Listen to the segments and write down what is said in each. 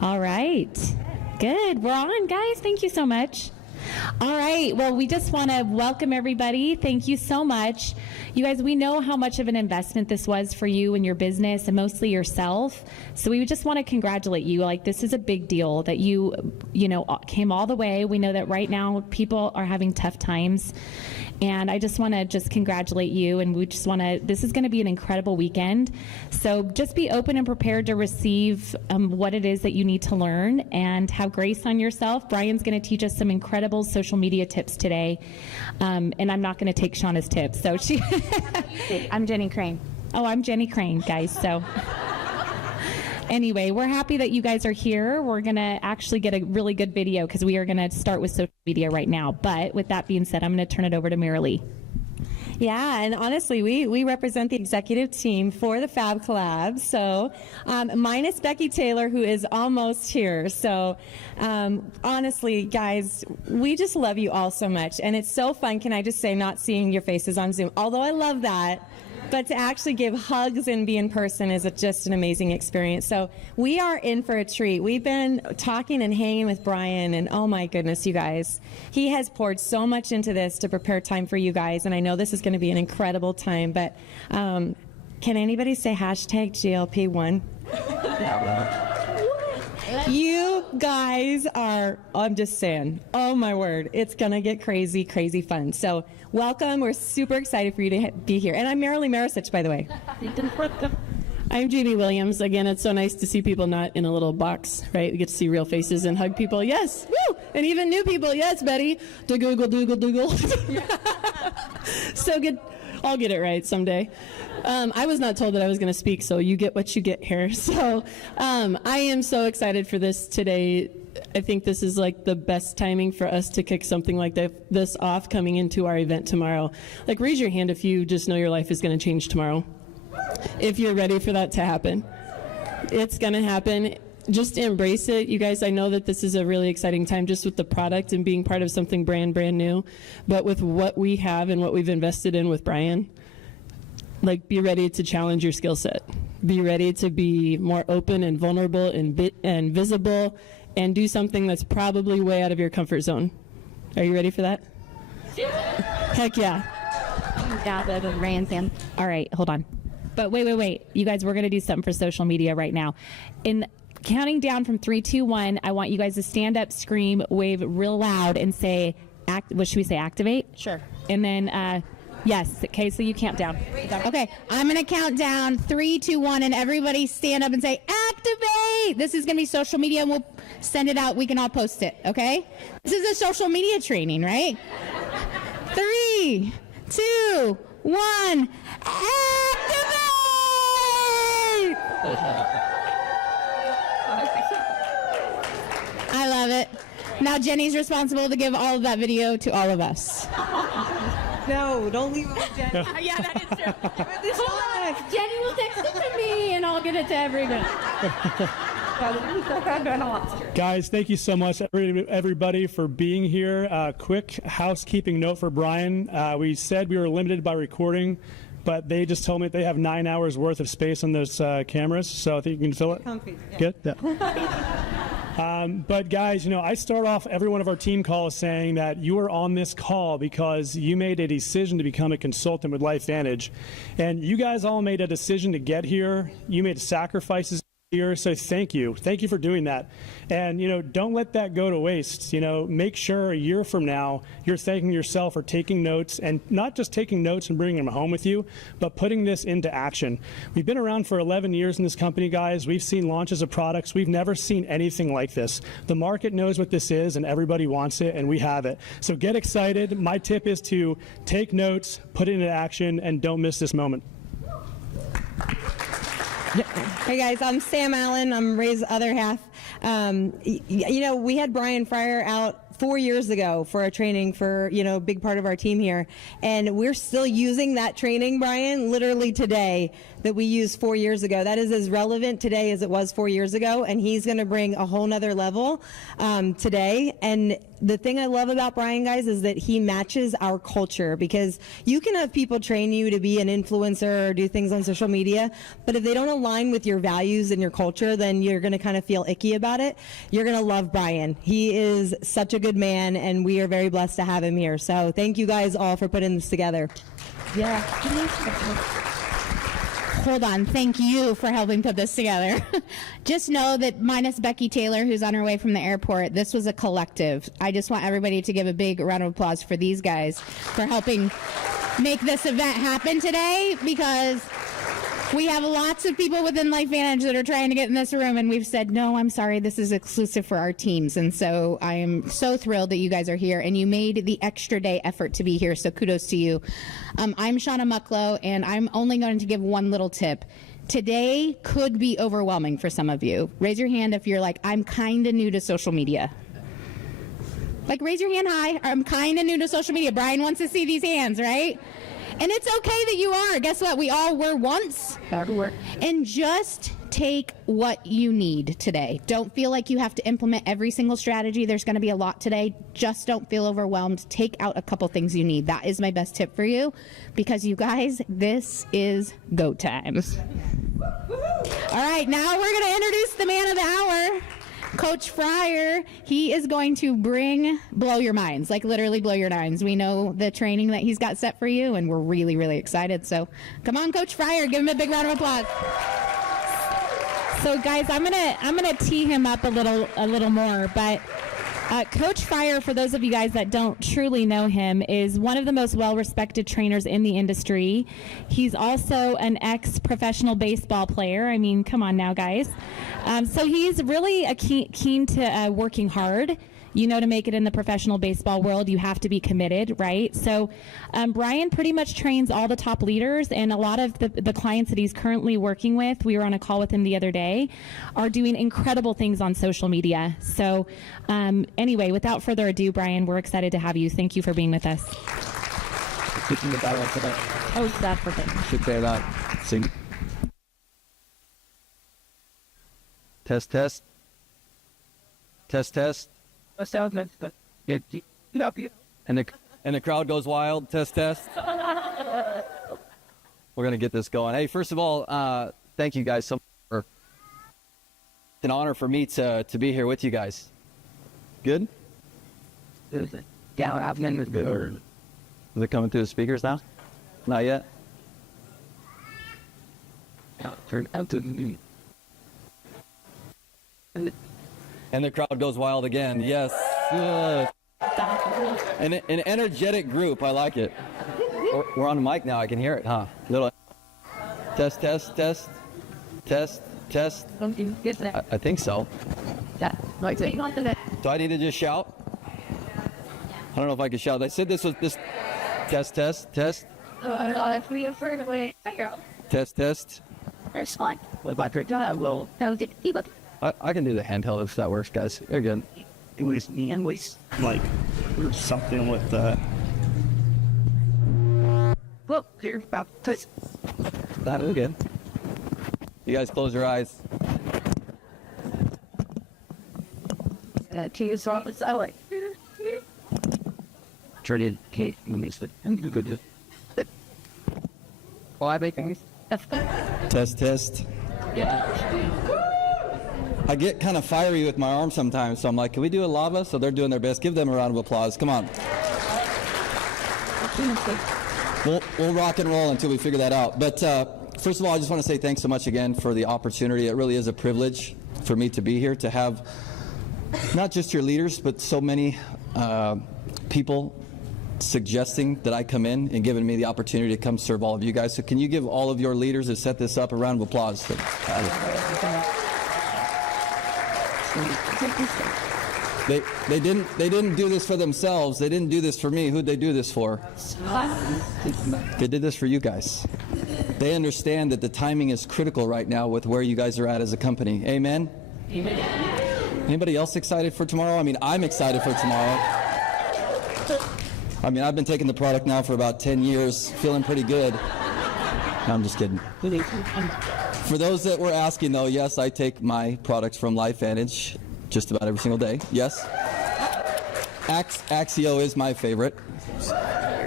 All right. Good. We're on, guys. Thank you so much. All right. Well, we just want to welcome everybody. Thank you so much. You guys, we know how much of an investment this was for you and your business and mostly yourself. So we just want to congratulate you. Like, this is a big deal that you came all the way. We know that right now people are having tough times. And I just want to congratulate you, and we just want to, this is going to be an incredible weekend. So just be open and prepared to receive what it is that you need to learn, and have grace on yourself. Brian's going to teach us some incredible social media tips today. And I'm not going to take Shauna's tips. So I'm Jenny Crane. Oh, I'm Jenny Crane, guys. So anyway, we're happy that you guys are here. We're going to actually get a really good video because we are going to start with social media right now. But with that being said, I'm going to turn it over to Marilee. Yeah, and honestly, we represent the executive team for the Fab Collab. So minus Becky Taylor, who is almost here. So honestly, guys, we just love you all so much. And it's so fun, can I just say, not seeing your faces on Zoom. Although I love that. But to actually give hugs and be in person is just an amazing experience. So we are in for a treat. We've been talking and hanging with Brian, and oh my goodness, you guys. He has poured so much into this to prepare time for you guys, and I know this is going to be an incredible time. But can anybody say hashtag GLP-1? You guys are, I'm just saying, oh my word, it's going to get crazy, crazy fun. So welcome. We're super excited for you to be here. And I'm Marilee Marasich, by the way. I'm Jamie Williams. Again, it's so nice to see people not in a little box, right? We get to see real faces and hug people. Yes, woo! And even new people. Yes, Betty. Doogle, doogle, doogle. So good. I'll get it right someday. I was not told that I was going to speak, so you get what you get here. So I am so excited for this today. I think this is like the best timing for us to kick something like this off coming into our event tomorrow. Like, raise your hand if you just know your life is going to change tomorrow. If you're ready for that to happen. It's going to happen. Just embrace it. You guys, I know that this is a really exciting time just with the product and being part of something brand new. But with what we have and what we've invested in with Brian, like, be ready to challenge your skill set. Be ready to be more open and vulnerable and visible, and do something that's probably way out of your comfort zone. Are you ready for that? Heck yeah. All right, hold on. But wait. You guys, we're going to do something for social media right now. In counting down from 3, 2, 1, I want you guys to stand up, scream, wave real loud, and say, what should we say, activate? Sure. And then, yes, okay, so you count down. Okay, I'm going to count down 3, 2, 1, and everybody stand up and say, activate! This is going to be social media, and we'll send it out. We can all post it, okay? This is a social media training, right? 3, 2, 1, activate! I love it. Now Jenny's responsible to give all of that video to all of us. No, don't leave it with Jenny. Yeah, that is true. Jenny will text it to me, and I'll get it to everybody. Guys, thank you so much, everybody, for being here. Quick housekeeping note for Brian. We said we were limited by recording, but they just told me they have 9 hours worth of space on those cameras, so I think you can fill it. Comfy. Yeah. Good? Yeah. But guys, I start off every one of our team calls saying that you are on this call because you made a decision to become a consultant with LifeVantage. And you guys all made a decision to get here. You made sacrifices here, so thank you. Thank you for doing that. And, don't let that go to waste. Make sure a year from now you're thanking yourself for taking notes, and not just taking notes and bringing them home with you, but putting this into action. We've been around for 11 years in this company, guys. We've seen launches of products. We've never seen anything like this. The market knows what this is, and everybody wants it, and we have it. So get excited. My tip is to take notes, put it into action, and don't miss this moment. Hey guys, I'm Sam Allen. I'm Ray's other half. We had Brian Fryer out 4 years ago for a training for, a big part of our team here. And we're still using that training, Brian, literally today. that we used 4 years ago. That is as relevant today as it was 4 years ago, and he's going to bring a whole nother level today. And the thing I love about Brian, guys, is that he matches our culture, because you can have people train you to be an influencer or do things on social media, but if they don't align with your values and your culture, then you're going to kind of feel icky about it. You're going to love Brian. He is such a good man, and we are very blessed to have him here. So thank you guys all for putting this together. Yeah. Hold on. Thank you for helping put this together. Just know that minus Becky Taylor, who's on her way from the airport, this was a collective. I just want everybody to give a big round of applause for these guys for helping make this event happen today, because we have lots of people within LifeVantage that are trying to get in this room, and we've said, no, I'm sorry, this is exclusive for our teams. And so I am so thrilled that you guys are here, and you made the extra day effort to be here, so kudos to you. I'm Shauna Mucklow, and I'm only going to give one little tip. Today could be overwhelming for some of you. Raise your hand if you're like, I'm kind of new to social media. Like, raise your hand high. I'm kind of new to social media. Brian wants to see these hands, right? And it's okay that you are. Guess what? We all were once. And just take what you need today. Don't feel like you have to implement every single strategy. There's going to be a lot today. Just don't feel overwhelmed. Take out a couple things you need. That is my best tip for you, because you guys, this is go time. All right, now we're going to introduce the man of the hour. Coach Fryer, he is going to blow your minds, like literally blow your minds. We know the training that he's got set for you, and we're really, really excited. So come on, Coach Fryer, give him a big round of applause. So guys, I'm gonna tee him up a little more, but Coach Fryer, for those of you guys that don't truly know him, is one of the most well-respected trainers in the industry. He's also an ex-professional baseball player. I mean, come on now, guys. So he's really keen to working hard. You know, to make it in the professional baseball world, you have to be committed, right? So Brian pretty much trains all the top leaders, and a lot of the clients that he's currently working with, we were on a call with him the other day, are doing incredible things on social media. So anyway, without further ado, Brian, we're excited to have you. Thank you for being with us. Oh, that's perfect. Should say that. Sing. Test, test. Test, test. And the crowd goes wild. Test, test. We're going to get this going. Hey, first of all, thank you guys so much. It's an honor for me to be here with you guys. Good? Is it coming through the speakers now? Not yet? And the crowd goes wild again. Yes. An energetic group. I like it. We're on the mic now. I can hear it, huh? Little test, test, test, test, test. I think so. Do I need to just shout? I don't know if I can shout. I said this was this test, test, test. Test, test. I can do the handheld if that works, guys. You're good. It was like something with the. Well, you're about to. That was good. You guys close your eyes. Traded Kate makes it good. Well, I make things. Test, test. I get kind of fiery with my arm sometimes, so I'm like, can we do a lava? So they're doing their best. Give them a round of applause. Come on. We'll rock and roll until we figure that out. But first of all, I just want to say thanks so much again for the opportunity. It really is a privilege for me to be here, to have not just your leaders, but so many people suggesting that I come in and giving me the opportunity to come serve all of you guys. So can you give all of your leaders that set this up a round of applause? They didn't do this for themselves. They didn't do this for me. Who'd they do this for? They did this for you guys. They understand that the timing is critical right now with where you guys are at as a company. Amen? Amen. Anybody else excited for tomorrow? I mean, I'm excited for tomorrow. I mean, I've been taking the product now for about 10 years, feeling pretty good. I'm just kidding. For those that were asking, though, yes, I take my products from LifeVantage just about every single day. Yes. Axio is my favorite.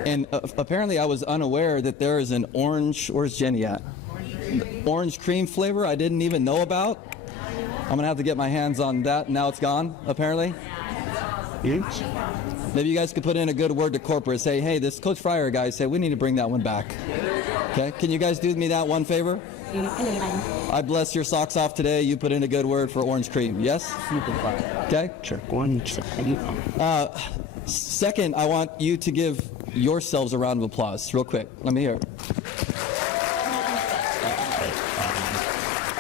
And apparently I was unaware that there is an orange, where's Jenny at? Orange cream flavor I didn't even know about. I'm going to have to get my hands on that. Now it's gone, apparently. Maybe you guys could put in a good word to corporate. Say, hey, this Coach Fryer guy said we need to bring that one back. Okay, can you guys do me that one favor? I bless your socks off today. You put in a good word for orange cream. Yes? Okay? Sure. Second, I want you to give yourselves a round of applause, real quick. Let me hear it.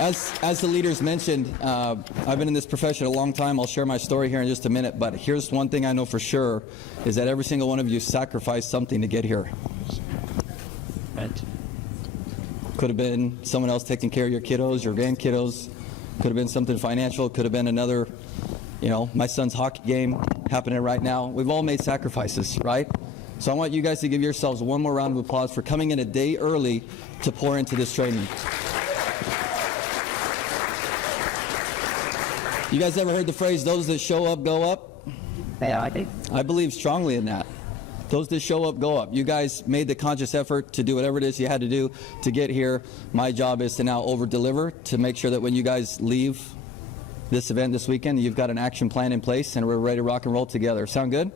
As the leaders mentioned, I've been in this profession a long time. I'll share my story here in just a minute, but here's one thing I know for sure, is that every single one of you sacrificed something to get here. Could have been someone else taking care of your kiddos, your grandkiddos. Could have been something financial. Could have been another, my son's hockey game happening right now. We've all made sacrifices, right? So I want you guys to give yourselves one more round of applause for coming in a day early to pour into this training. You guys ever heard the phrase, those that show up, go up? Yeah, I think. I believe strongly in that. Those that show up, go up. You guys made the conscious effort to do whatever it is you had to do to get here. My job is to now over-deliver, to make sure that when you guys leave this event this weekend, you've got an action plan in place and we're ready to rock and roll together. Sound good?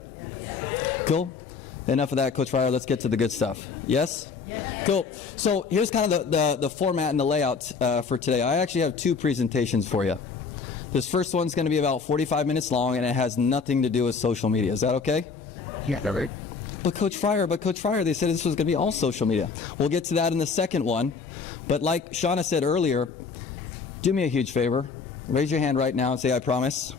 Cool? Enough of that, Coach Fryer. Let's get to the good stuff. Yes? Cool. So here's kind of the format and the layout for today. I actually have two presentations for you. This first one's going to be about 45 minutes long, and it has nothing to do with social media. Is that okay? Yeah, right. But Coach Fryer, they said this was going to be all social media. We'll get to that in the second one. But like Shauna said earlier, do me a huge favor. Raise your hand right now and say, I promise.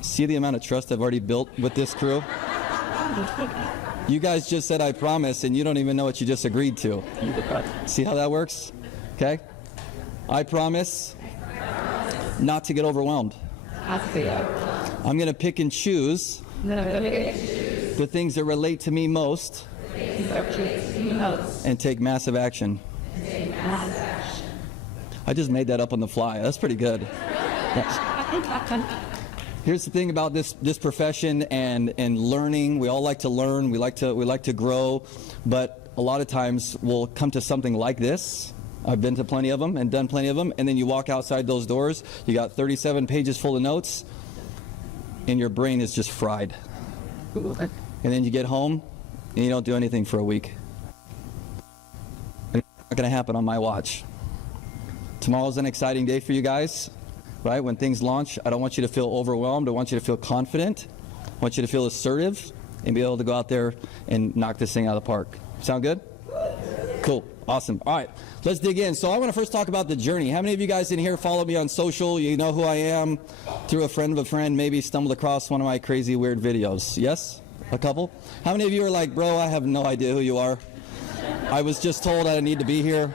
See the amount of trust I've already built with this crew? You guys just said, I promise, and you don't even know what you just agreed to. See how that works? Okay? I promise not to get overwhelmed. I'm going to pick and choose the things that relate to me most and take massive action. I just made that up on the fly. That's pretty good. Here's the thing about this profession and learning. We all like to learn. We like to grow, but a lot of times we'll come to something like this. I've been to plenty of them and done plenty of them, and then you walk outside those doors, you got 37 pages full of notes, and your brain is just fried. And then you get home, and you don't do anything for a week. It's not going to happen on my watch. Tomorrow's an exciting day for you guys, right? When things launch, I don't want you to feel overwhelmed. I want you to feel confident. I want you to feel assertive and be able to go out there and knock this thing out of the park. Sound good? Cool. Awesome. All right. Let's dig in. So I want to first talk about the journey. How many of you guys in here follow me on social? You know who I am? Through a friend of a friend, maybe stumbled across one of my crazy, weird videos. Yes? A couple? How many of you are like, bro, I have no idea who you are? I was just told I need to be here.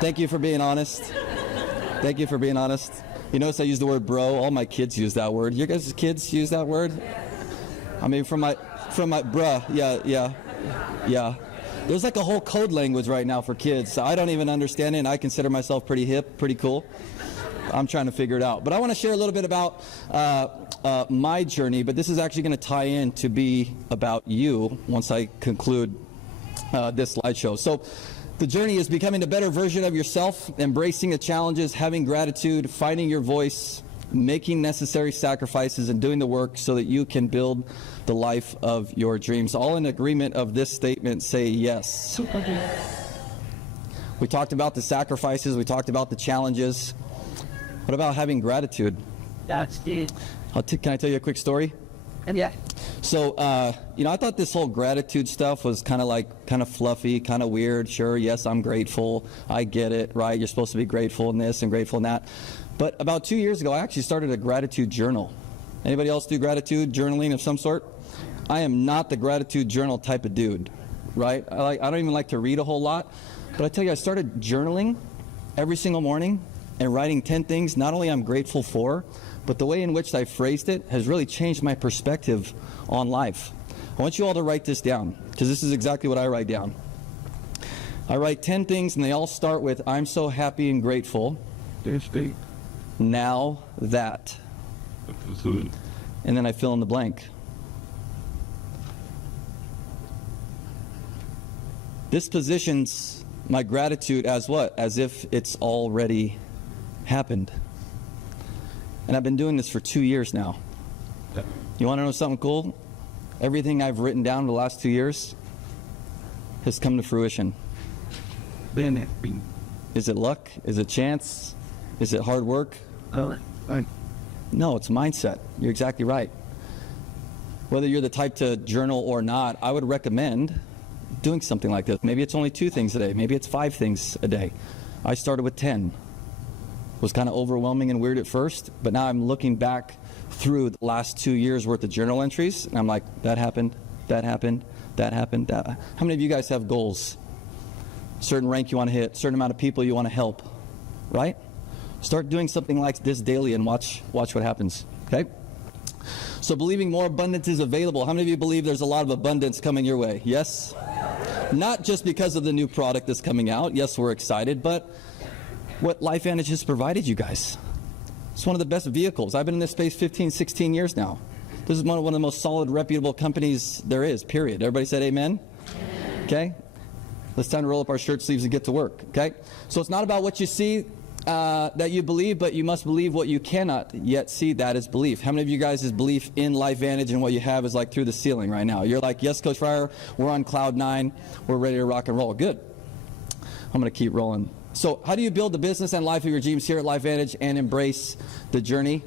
Thank you for being honest. Thank you for being honest. You notice I use the word bro. All my kids use that word. Your guys' kids use that word? I mean, from my bruh. Yeah. There's like a whole code language right now for kids. So I don't even understand it, and I consider myself pretty hip, pretty cool. I'm trying to figure it out. But I want to share a little bit about my journey, but this is actually going to tie in to be about you once I conclude this slideshow. So the journey is becoming a better version of yourself, embracing the challenges, having gratitude, finding your voice, making necessary sacrifices, and doing the work so that you can build the life of your dreams. All in agreement of this statement, say yes. We talked about the sacrifices. We talked about the challenges. What about having gratitude? That's it. Can I tell you a quick story? Yeah. So, I thought this whole gratitude stuff was kind of fluffy, kind of weird. Sure, yes, I'm grateful. I get it, right? You're supposed to be grateful in this and grateful in that. But about 2 years ago, I actually started a gratitude journal. Anybody else do gratitude journaling of some sort? I am not the gratitude journal type of dude, right? I don't even like to read a whole lot. But I tell you, I started journaling every single morning and writing 10 things not only I'm grateful for, but the way in which I phrased it has really changed my perspective on life. I want you all to write this down, because this is exactly what I write down. I write 10 things, and they all start with, I'm so happy and grateful. Now that. And then I fill in the blank. This positions my gratitude as what? As if it's already happened. And I've been doing this for 2 years now. You want to know something cool? Everything I've written down the last 2 years has come to fruition. Is it luck? Is it chance? Is it hard work? No, it's mindset. You're exactly right. Whether you're the type to journal or not, I would recommend doing something like this. Maybe it's only 2 things a day. Maybe it's 5 things a day. I started with 10. It was kind of overwhelming and weird at first, but now I'm looking back through the last 2 years worth of journal entries, and I'm like, that happened, that happened, that happened. How many of you guys have goals? Certain rank you want to hit, certain amount of people you want to help, right? Start doing something like this daily and watch what happens, okay? So believing more abundance is available. How many of you believe there's a lot of abundance coming your way? Yes? Not just because of the new product that's coming out. Yes, we're excited, but what LifeVantage has provided you guys. It's one of the best vehicles. I've been in this space 15, 16 years now. This is one of the most solid, reputable companies there is, period. Everybody said amen? Okay? It's time to roll up our shirt sleeves and get to work, okay? So it's not about what you see that you believe, but you must believe what you cannot yet see. That is belief. How many of you guys' belief in LifeVantage and what you have is like through the ceiling right now? You're like, yes, Coach Fryer, we're on cloud 9. We're ready to rock and roll. Good. I'm going to keep rolling. So how do you build the business and life of your dreams here at LifeVantage and embrace the journey?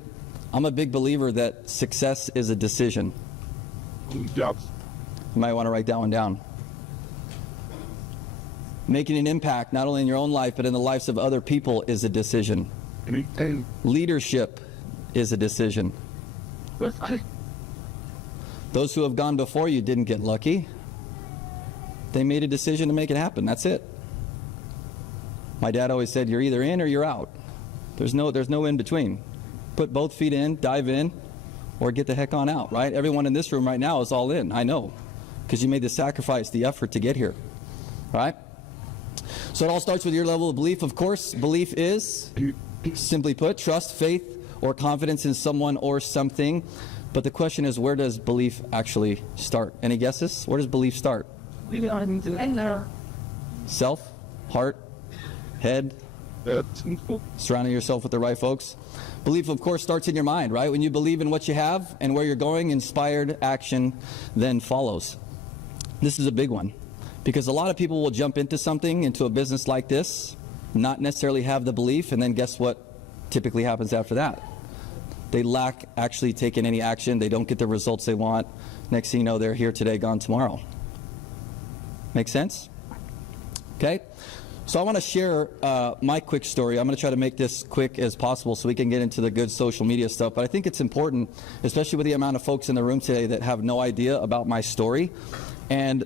I'm a big believer that success is a decision. You might want to write that one down. Making an impact not only in your own life but in the lives of other people is a decision. Leadership is a decision. Those who have gone before you didn't get lucky. They made a decision to make it happen. That's it. My dad always said, you're either in or you're out. There's no in between. Put both feet in, dive in, or get the heck on out, right? Everyone in this room right now is all in. I know, because you made the sacrifice, the effort to get here, right? So it all starts with your level of belief. Of course, belief is, simply put, trust, faith, or confidence in someone or something. But the question is, where does belief actually start? Any guesses? Where does belief start? Self, heart, head, surrounding yourself with the right folks. Belief, of course, starts in your mind, right? When you believe in what you have and where you're going, inspired action then follows. This is a big one. Because a lot of people will jump into something, into a business like this, not necessarily have the belief, and then guess what typically happens after that? They lack actually taking any action. They don't get the results they want. Next thing you know, they're here today, gone tomorrow. Make sense? Okay? So I want to share my quick story. I'm going to try to make this quick as possible so we can get into the good social media stuff. But I think it's important, especially with the amount of folks in the room today that have no idea about my story. And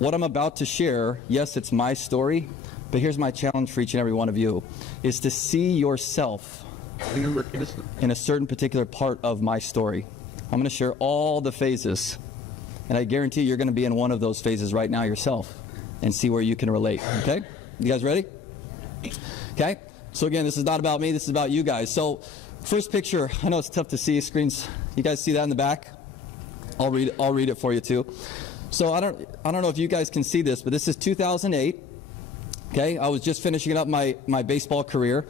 what I'm about to share, yes, it's my story, but here's my challenge for each and every one of you, is to see yourself in a certain particular part of my story. I'm going to share all the phases, and I guarantee you're going to be in one of those phases right now yourself and see where you can relate, okay? You guys ready? Okay? So again, this is not about me, this is about you guys. So first picture, I know it's tough to see screens. You guys see that in the back? I'll read it for you too. So I don't know if you guys can see this, but this is 2008. Okay, I was just finishing up my baseball career.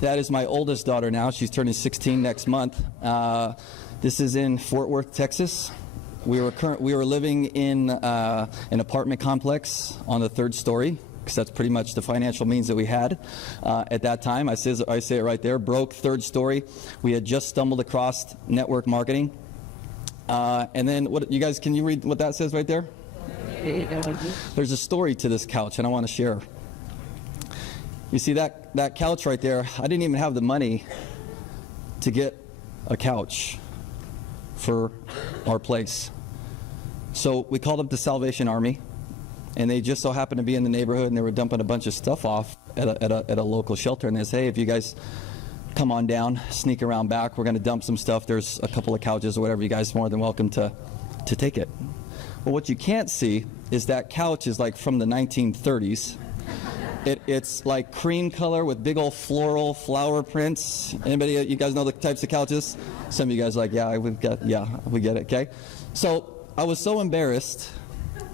That is my oldest daughter now. She's turning 16 next month. This is in Fort Worth, Texas. We were living in an apartment complex on the 3rd story, because that's pretty much the financial means that we had at that time. I say it right there, broke 3rd story. We had just stumbled across network marketing. And then, you guys, can you read what that says right there? There's a story to this couch, and I want to share. You see that couch right there? I didn't even have the money to get a couch for our place. So we called up the Salvation Army, and they just so happened to be in the neighborhood, and they were dumping a bunch of stuff off at a local shelter. And they said, hey, if you guys come on down, sneak around back, we're going to dump some stuff. There's a couple of couches or whatever. You guys are more than welcome to take it. Well, what you can't see is that couch is like from the 1930s. It's like cream color with big old floral flower prints. Anybody, you guys know the types of couches? Some of you guys are like, yeah, we get it, okay? So I was so embarrassed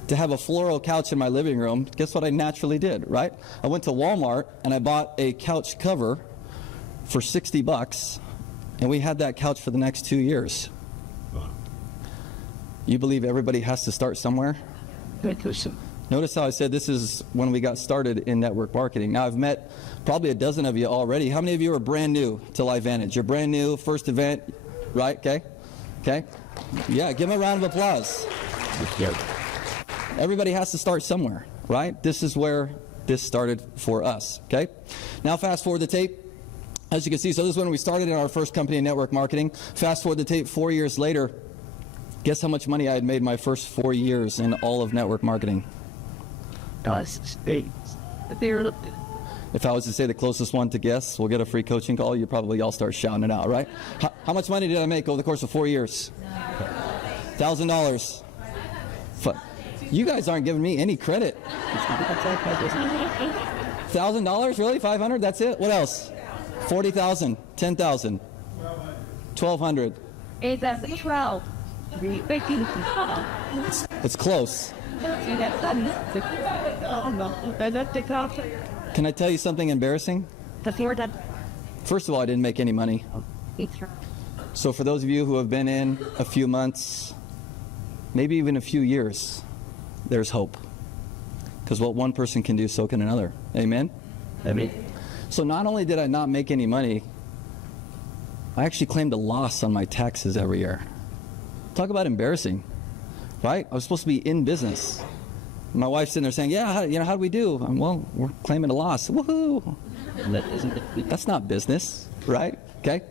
to have a floral couch in my living room. Guess what I naturally did, right? I went to Walmart and I bought a couch cover for $60, and we had that couch for the next 2 years. You believe everybody has to start somewhere? Notice how I said this is when we got started in network marketing. Now, I've met probably a dozen of you already. How many of you are brand new to LifeVantage? You're brand new, first event, right? Okay? Okay? Yeah, give them a round of applause. Everybody has to start somewhere, right? This is where this started for us, okay? Now, fast forward the tape. As you can see, so this is when we started in our first company in network marketing. Fast forward the tape 4 years later. Guess how much money I had made my first 4 years in all of network marketing? If I was to say the closest one to guess, we'll get a free coaching call. You probably all start shouting it out, right? How much money did I make over the course of 4 years? $1,000. You guys aren't giving me any credit. $1,000? Really? $500? That's it? What else? 40,000, 10,000, 1,200. It's close. Can I tell you something embarrassing? First of all, I didn't make any money. So for those of you who have been in a few months, maybe even a few years, there's hope. Because what one person can do, so can another. Amen? Amen. So not only did I not make any money, I actually claimed a loss on my taxes every year. Talk about embarrassing, right? I was supposed to be in business. My wife's sitting there saying, yeah, how do we do? Well, we're claiming a loss. Woohoo! That's not business, right? Okay?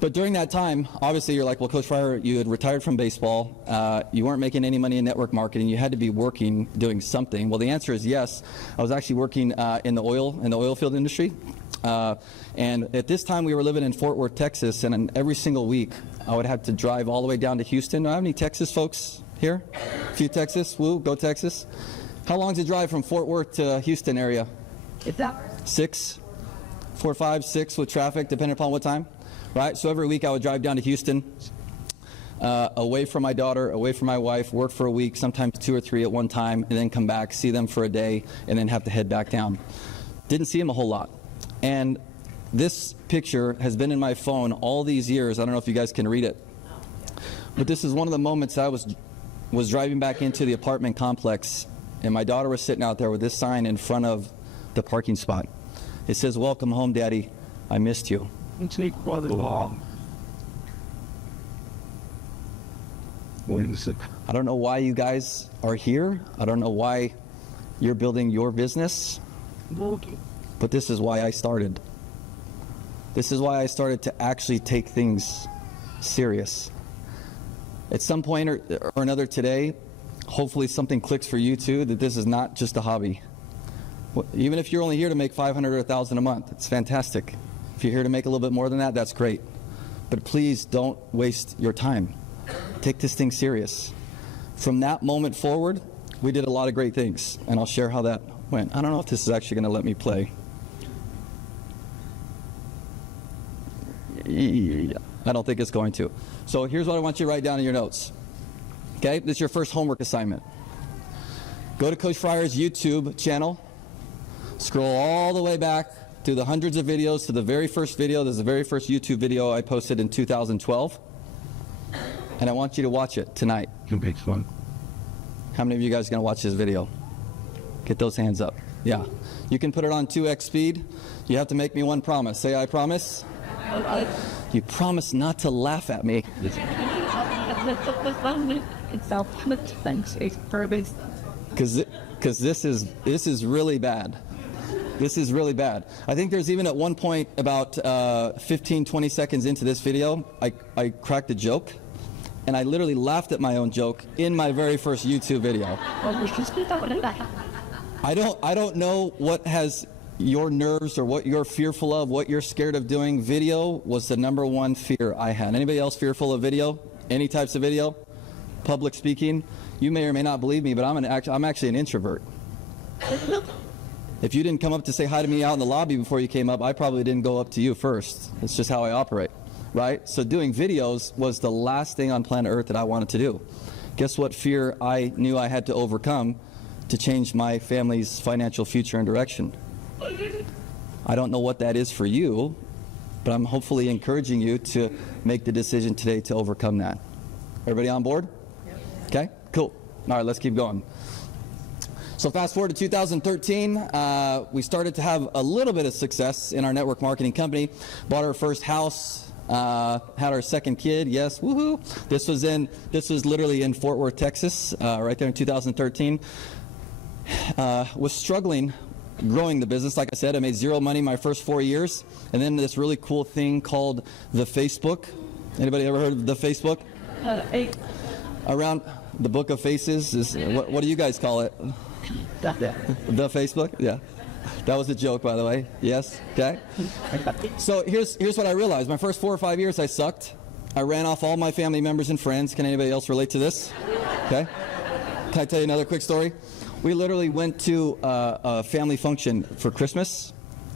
But during that time, obviously you're like, well, Coach Fryer, you had retired from baseball. You weren't making any money in network marketing. You had to be working, doing something. Well, the answer is yes. I was actually working in the oil field industry. And at this time, we were living in Fort Worth, Texas, and every single week, I would have to drive all the way down to Houston. Do I have any Texas folks here? A few Texas? Woo, go Texas. How long is the drive from Fort Worth to Houston area? 6, 4, 5, 6 with traffic, depending upon what time. Right? So every week I would drive down to Houston, away from my daughter, away from my wife, work for a week, sometimes 2 or 3 at one time, and then come back, see them for a day, and then have to head back down. Didn't see them a whole lot. And this picture has been in my phone all these years. I don't know if you guys can read it. But this is one of the moments I was driving back into the apartment complex, and my daughter was sitting out there with this sign in front of the parking spot. It says, "Welcome home, Daddy. I missed you." I don't know why you guys are here. I don't know why you're building your business. But this is why I started. This is why I started to actually take things serious. At some point or another today, hopefully something clicks for you too, that this is not just a hobby. Even if you're only here to make $500 or $1,000 a month, it's fantastic. If you're here to make a little bit more than that, that's great. But please don't waste your time. Take this thing serious. From that moment forward, we did a lot of great things, and I'll share how that went. I don't know if this is actually going to let me play. I don't think it's going to. So here's what I want you to write down in your notes. Okay, this is your first homework assignment. Go to Coach Fryer's YouTube channel. Scroll all the way back through the hundreds of videos to the very first video. This is the very first YouTube video I posted in 2012. And I want you to watch it tonight. How many of you guys are going to watch this video? Get those hands up. Yeah. You can put it on 2x speed. You have to make me one promise. Say, I promise. You promise not to laugh at me. Because this is really bad. This is really bad. I think there's even at one point about 15, 20 seconds into this video, I cracked a joke, and I literally laughed at my own joke in my very first YouTube video. I don't know what has your nerves or what you're fearful of, what you're scared of doing. Video was the #1 fear I had. Anybody else fearful of video? Any types of video? Public speaking? You may or may not believe me, but I'm actually an introvert. If you didn't come up to say hi to me out in the lobby before you came up, I probably didn't go up to you first. It's just how I operate, right? So doing videos was the last thing on planet Earth that I wanted to do. Guess what fear I knew I had to overcome to change my family's financial future and direction? I don't know what that is for you, but I'm hopefully encouraging you to make the decision today to overcome that. Everybody on board? Okay, cool. All right, let's keep going. So fast forward to 2013, we started to have a little bit of success in our network marketing company. Bought our first house, had our second kid. Yes, woohoo! This was literally in Fort Worth, Texas, right there in 2013. Was struggling growing the business. Like I said, I made zero money my first 4 years, and then this really cool thing called the Facebook. Anybody ever heard of the Facebook? Around the Book of Faces is what do you guys call it? The Facebook? Yeah. That was a joke, by the way. Yes? Okay. So here's what I realized. My first 4 or 5 years, I sucked. I ran off all my family members and friends. Can anybody else relate to this? Okay. Can I tell you another quick story? We literally went to a family function for Christmas.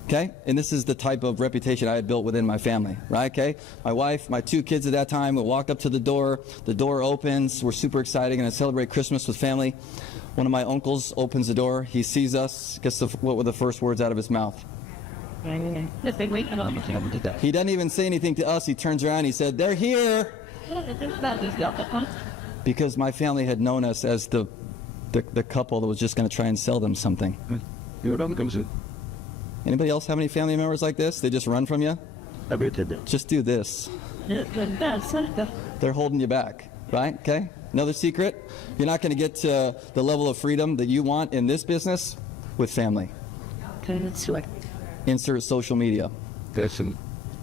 Okay? And this is the type of reputation I had built within my family, right? Okay? My wife, my 2 kids at that time, we walk up to the door opens, we're super excited, going to celebrate Christmas with family. One of my uncles opens the door, he sees us, what were the first words out of his mouth? He doesn't even say anything to us, he turns around, he said, "They're here!" Because my family had known us as the couple that was just going to try and sell them something. Anybody else have any family members like this? They just run from you? Just do this. They're holding you back, right? Okay? Another secret, you're not going to get to the level of freedom that you want in this business with family. Insert social media.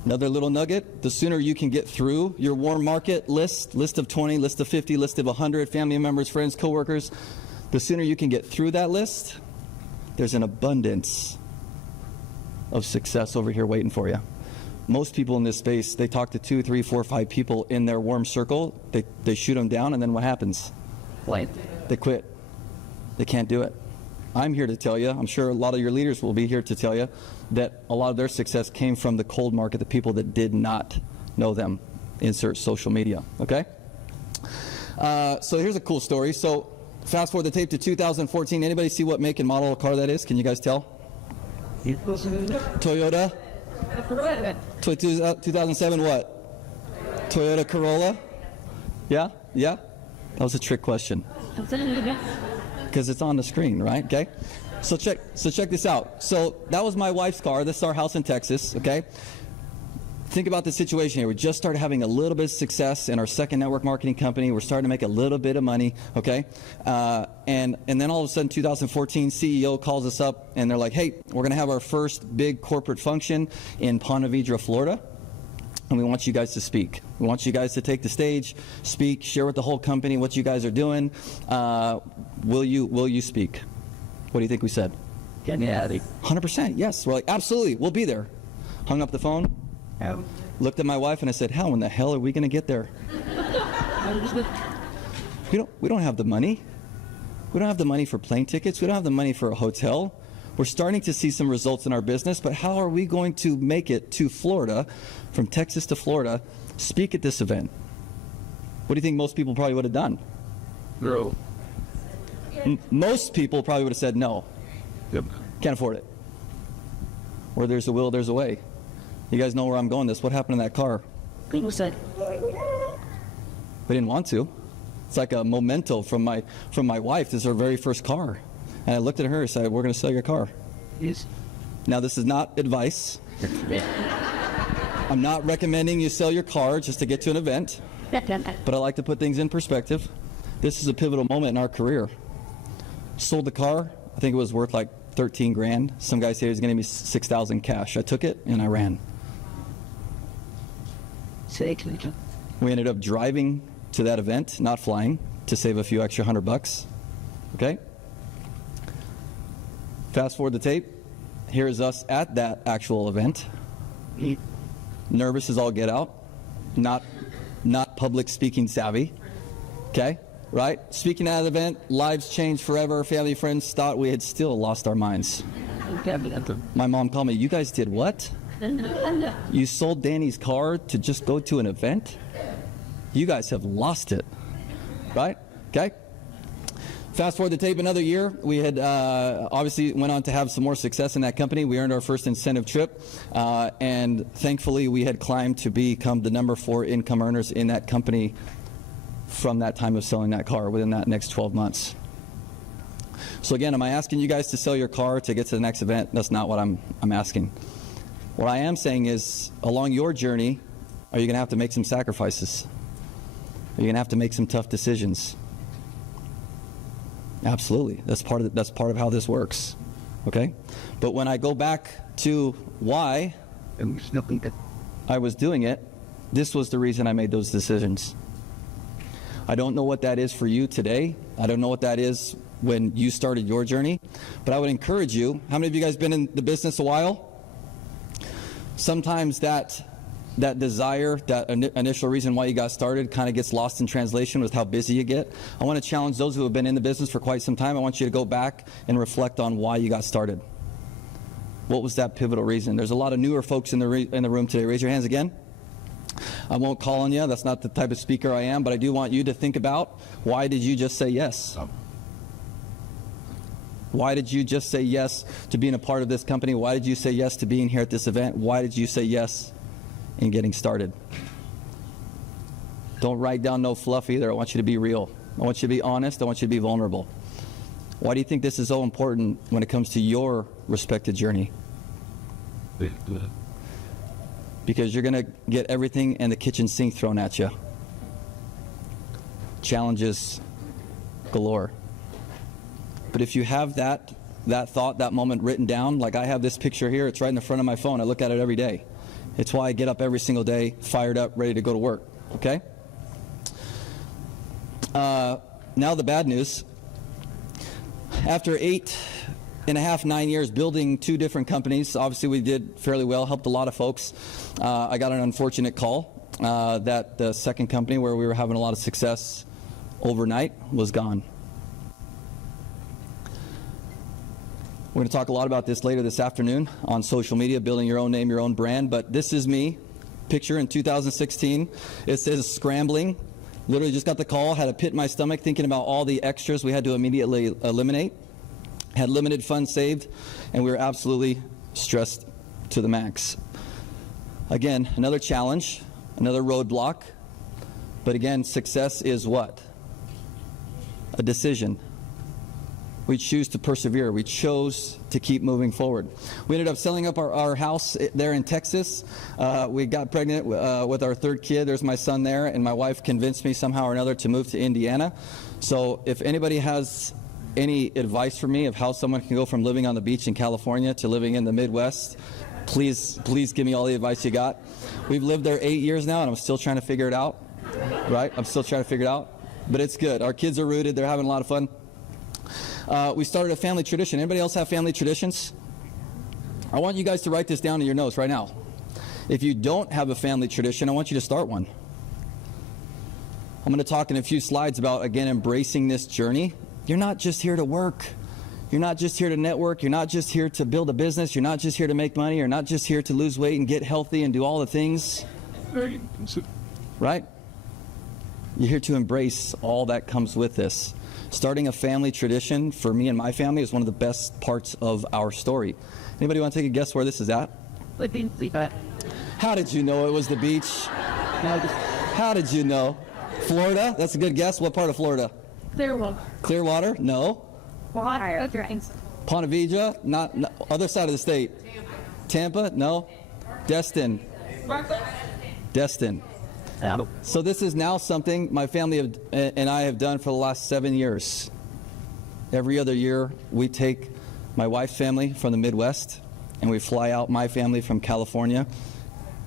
Another little nugget, the sooner you can get through your warm market list of 20, list of 50, list of 100, family members, friends, coworkers, the sooner you can get through that list, there's an abundance of success over here waiting for you. Most people in this space, they talk to 2, 3, 4, 5 people in their warm circle. They shoot them down, and then what happens? They quit. They can't do it. I'm here to tell you, I'm sure a lot of your leaders will be here to tell you, that a lot of their success came from the cold market, the people that did not know them. Insert social media, okay? So here's a cool story. So fast forward the tape to 2014. Anybody see what make and model of car that is? Can you guys tell? Toyota? 2007 what? Toyota Corolla? Yeah? Yeah? That was a trick question. Because it's on the screen, right? Okay? So check this out. So that was my wife's car. This is our house in Texas, okay? Think about the situation here. We just started having a little bit of success in our second network marketing company. We're starting to make a little bit of money, okay? And then all of a sudden, 2014, CEO calls us up, and they're like, "Hey, we're going to have our first big corporate function in Ponte Vedra, Florida, and we want you guys to speak. We want you guys to take the stage, speak, share with the whole company what you guys are doing. Will you speak?" What do you think we said? 100%, yes. We're like, absolutely, we'll be there. Hung up the phone. Looked at my wife and I said, "How in the hell are we going to get there? We don't have the money. We don't have the money for plane tickets. We don't have the money for a hotel. We're starting to see some results in our business, but how are we going to make it to Florida, from Texas to Florida, speak at this event?" What do you think most people probably would have done? No. Most people probably would have said no. Yep. Can't afford it. Where there's a will, there's a way. You guys know where I'm going this. What happened in that car? People said, We didn't want to. It's like a memento from my wife. This is her very first car. And I looked at her and said, "We're going to sell your car." Yes. Now, this is not advice. I'm not recommending you sell your car just to get to an event. But I like to put things in perspective. This is a pivotal moment in our career. Sold the car. I think it was worth like 13 grand. Some guy said he was going to give me 6,000 cash. I took it and I ran. We ended up driving to that event, not flying, to save a few extra $100. Okay? Fast forward the tape. Here is us at that actual event. Nervous as all get out. Not public speaking savvy. Okay? right? Speaking at the event, lives changed forever. Family, friends thought we had still lost our minds. My mom called me, you guys did what? You sold Danny's car to just go to an event? You guys have lost it, right? Okay. Fast forward the tape another year. We had obviously went on to have some more success in that company. We earned our first incentive trip, and thankfully we had climbed to become the number 4 income earners in that company from that time of selling that car within that next 12 months. So again, am I asking you guys to sell your car to get to the next event? That's not what I'm asking. What I am saying is, along your journey, are you going to have to make some sacrifices? Are you going to have to make some tough decisions? Absolutely. That's part of how this works. Okay? But when I go back to why I was doing it, this was the reason I made those decisions. I don't know what that is for you today. I don't know what that is when you started your journey. But I would encourage you, how many of you guys been in the business a while? Sometimes that desire, that initial reason why you got started kind of gets lost in translation with how busy you get. I want to challenge those who have been in the business for quite some time. I want you to go back and reflect on why you got started. What was that pivotal reason? There's a lot of newer folks in the room today. Raise your hands again. I won't call on you. That's not the type of speaker I am, but I do want you to think about, why did you just say yes? Why did you just say yes to being a part of this company? Why did you say yes to being here at this event? Why did you say yes in getting started? Don't write down no fluff either. I want you to be real. I want you to be honest. I want you to be vulnerable. Why do you think this is so important when it comes to your respected journey? Because you're going to get everything in the kitchen sink thrown at you. Challenges galore. But if you have that thought, that moment written down, like I have this picture here, it's right in the front of my phone. I look at it every day. It's why I get up every single day, fired up, ready to go to work. Okay? Now the bad news. After 8.5, 9 years building 2 different companies, obviously we did fairly well, helped a lot of folks. I got an unfortunate call that the second company where we were having a lot of success overnight was gone. We're going to talk a lot about this later this afternoon on social media, building your own name, your own brand. But this is me, picture in 2016. It says scrambling. Literally just got the call, had a pit in my stomach thinking about all the extras we had to immediately eliminate. Had limited funds saved, and we were absolutely stressed to the max. Again, another challenge, another roadblock. But again, success is what? A decision. We choose to persevere. We chose to keep moving forward. We ended up selling up our house there in Texas. We got pregnant with our 3rd kid. There's my son there, and my wife convinced me somehow or another to move to Indiana. So if anybody has any advice for me of how someone can go from living on the beach in California to living in the Midwest, please give me all the advice you got. We've lived there 8 years now, and I'm still trying to figure it out. Right? I'm still trying to figure it out. But it's good. Our kids are rooted. They're having a lot of fun. We started a family tradition. Anybody else have family traditions? I want you guys to write this down in your notes right now. If you don't have a family tradition, I want you to start one. I'm going to talk in a few slides about, again, embracing this journey. You're not just here to work. You're not just here to network. You're not just here to build a business. You're not just here to make money. You're not just here to lose weight and get healthy and do all the things. Right? You're here to embrace all that comes with this. Starting a family tradition for me and my family is one of the best parts of our story. Anybody want to take a guess where this is at? How did you know it was the beach? How did you know? Florida? That's a good guess. What part of Florida? Clearwater. Clearwater? No. Water. Ponte Vedra? Not other side of the state. Tampa? No. Destin. So this is now something my family and I have done for the last 7 years. Every other year, we take my wife's family from the Midwest, and we fly out my family from California,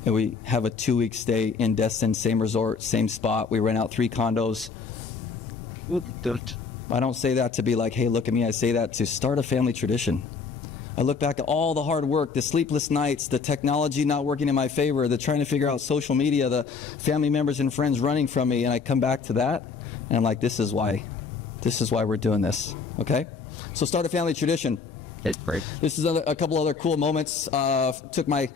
and we have a 2-week stay in Destin, same resort, same spot. We rent out 3 condos. I don't say that to be like, hey, look at me. I say that to start a family tradition. I look back at all the hard work, the sleepless nights, the technology not working in my favor, the trying to figure out social media, the family members and friends running from me, and I come back to that, And I'm like, this is why we're doing this, okay? So start a family tradition. It's great. This is a couple other cool moments. Took my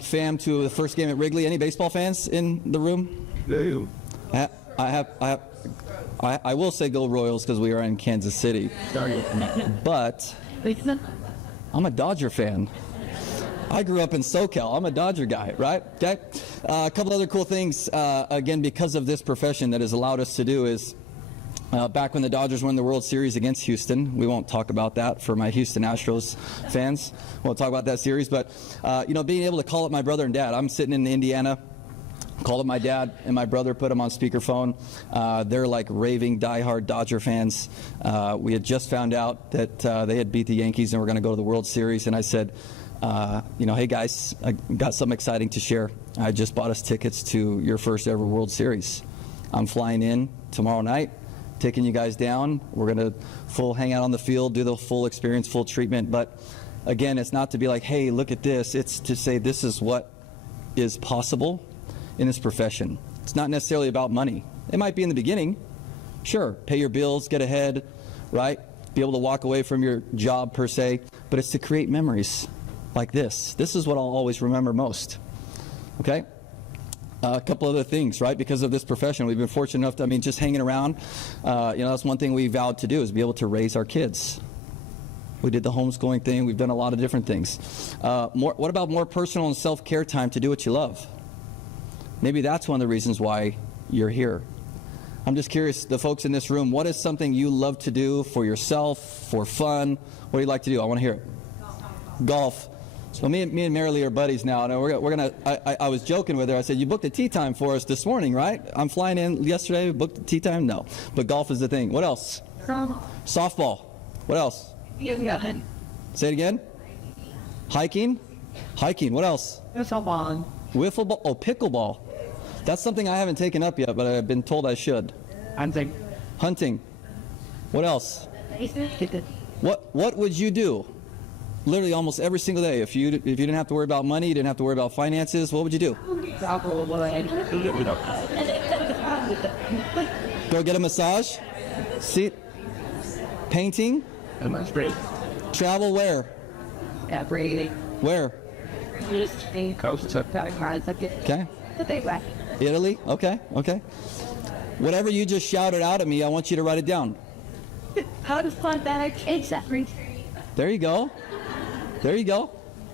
fam to the first game at Wrigley. Any baseball fans in the room? I will say go Royals because we are in Kansas City. But I'm a Dodger fan. I grew up in SoCal. I'm a Dodger guy, right? Okay. A couple other cool things, again, because of this profession that has allowed us to do is back when the Dodgers won the World Series against Houston. We won't talk about that for my Houston Astros fans. We'll talk about that series. But, being able to call up my brother and dad. I'm sitting in Indiana. Called up my dad and my brother, put them on speakerphone. They're like raving, diehard Dodger fans. We had just found out that they had beat the Yankees and were going to go to the World Series. And I said, hey guys, I got something exciting to share. I just bought us tickets to your first ever World Series. I'm flying in tomorrow night, taking you guys down. We're going to full hang out on the field, do the full experience, full treatment. But again, it's not to be like, hey, look at this. It's to say this is what is possible in this profession. It's not necessarily about money. It might be in the beginning. Sure, pay your bills, get ahead, right? Be able to walk away from your job per se. But it's to create memories like this. This is what I'll always remember most. Okay? A couple other things, right? Because of this profession, we've been fortunate enough to, just hanging around. That's one thing we vowed to do is be able to raise our kids. We did the homeschooling thing. We've done a lot of different things. What about more personal and self-care time to do what you love? Maybe that's one of the reasons why you're here. I'm just curious, the folks in this room, what is something you love to do for yourself, for fun? What do you like to do? I want to hear it. Golf. So me and Marilee are buddies now, and we're gonna. I was joking with her. I said, "You booked a tea time for us this morning, right?" I'm flying in yesterday. Booked a tea time? No, but golf is the thing. What else? Softball. What else? Say it again. Hiking. What else? Wiffle ball. Oh, pickleball. That's something I haven't taken up yet, but I've been told I should. Hunting. What else? What would you do? Literally almost every single day. If you didn't have to worry about money, you didn't have to worry about finances, what would you do? Go get a massage? See? Painting? Travel where? Where? Okay. Italy? Okay. Whatever you just shouted out at me, I want you to write it down. How to fund that? Exactly. There you go.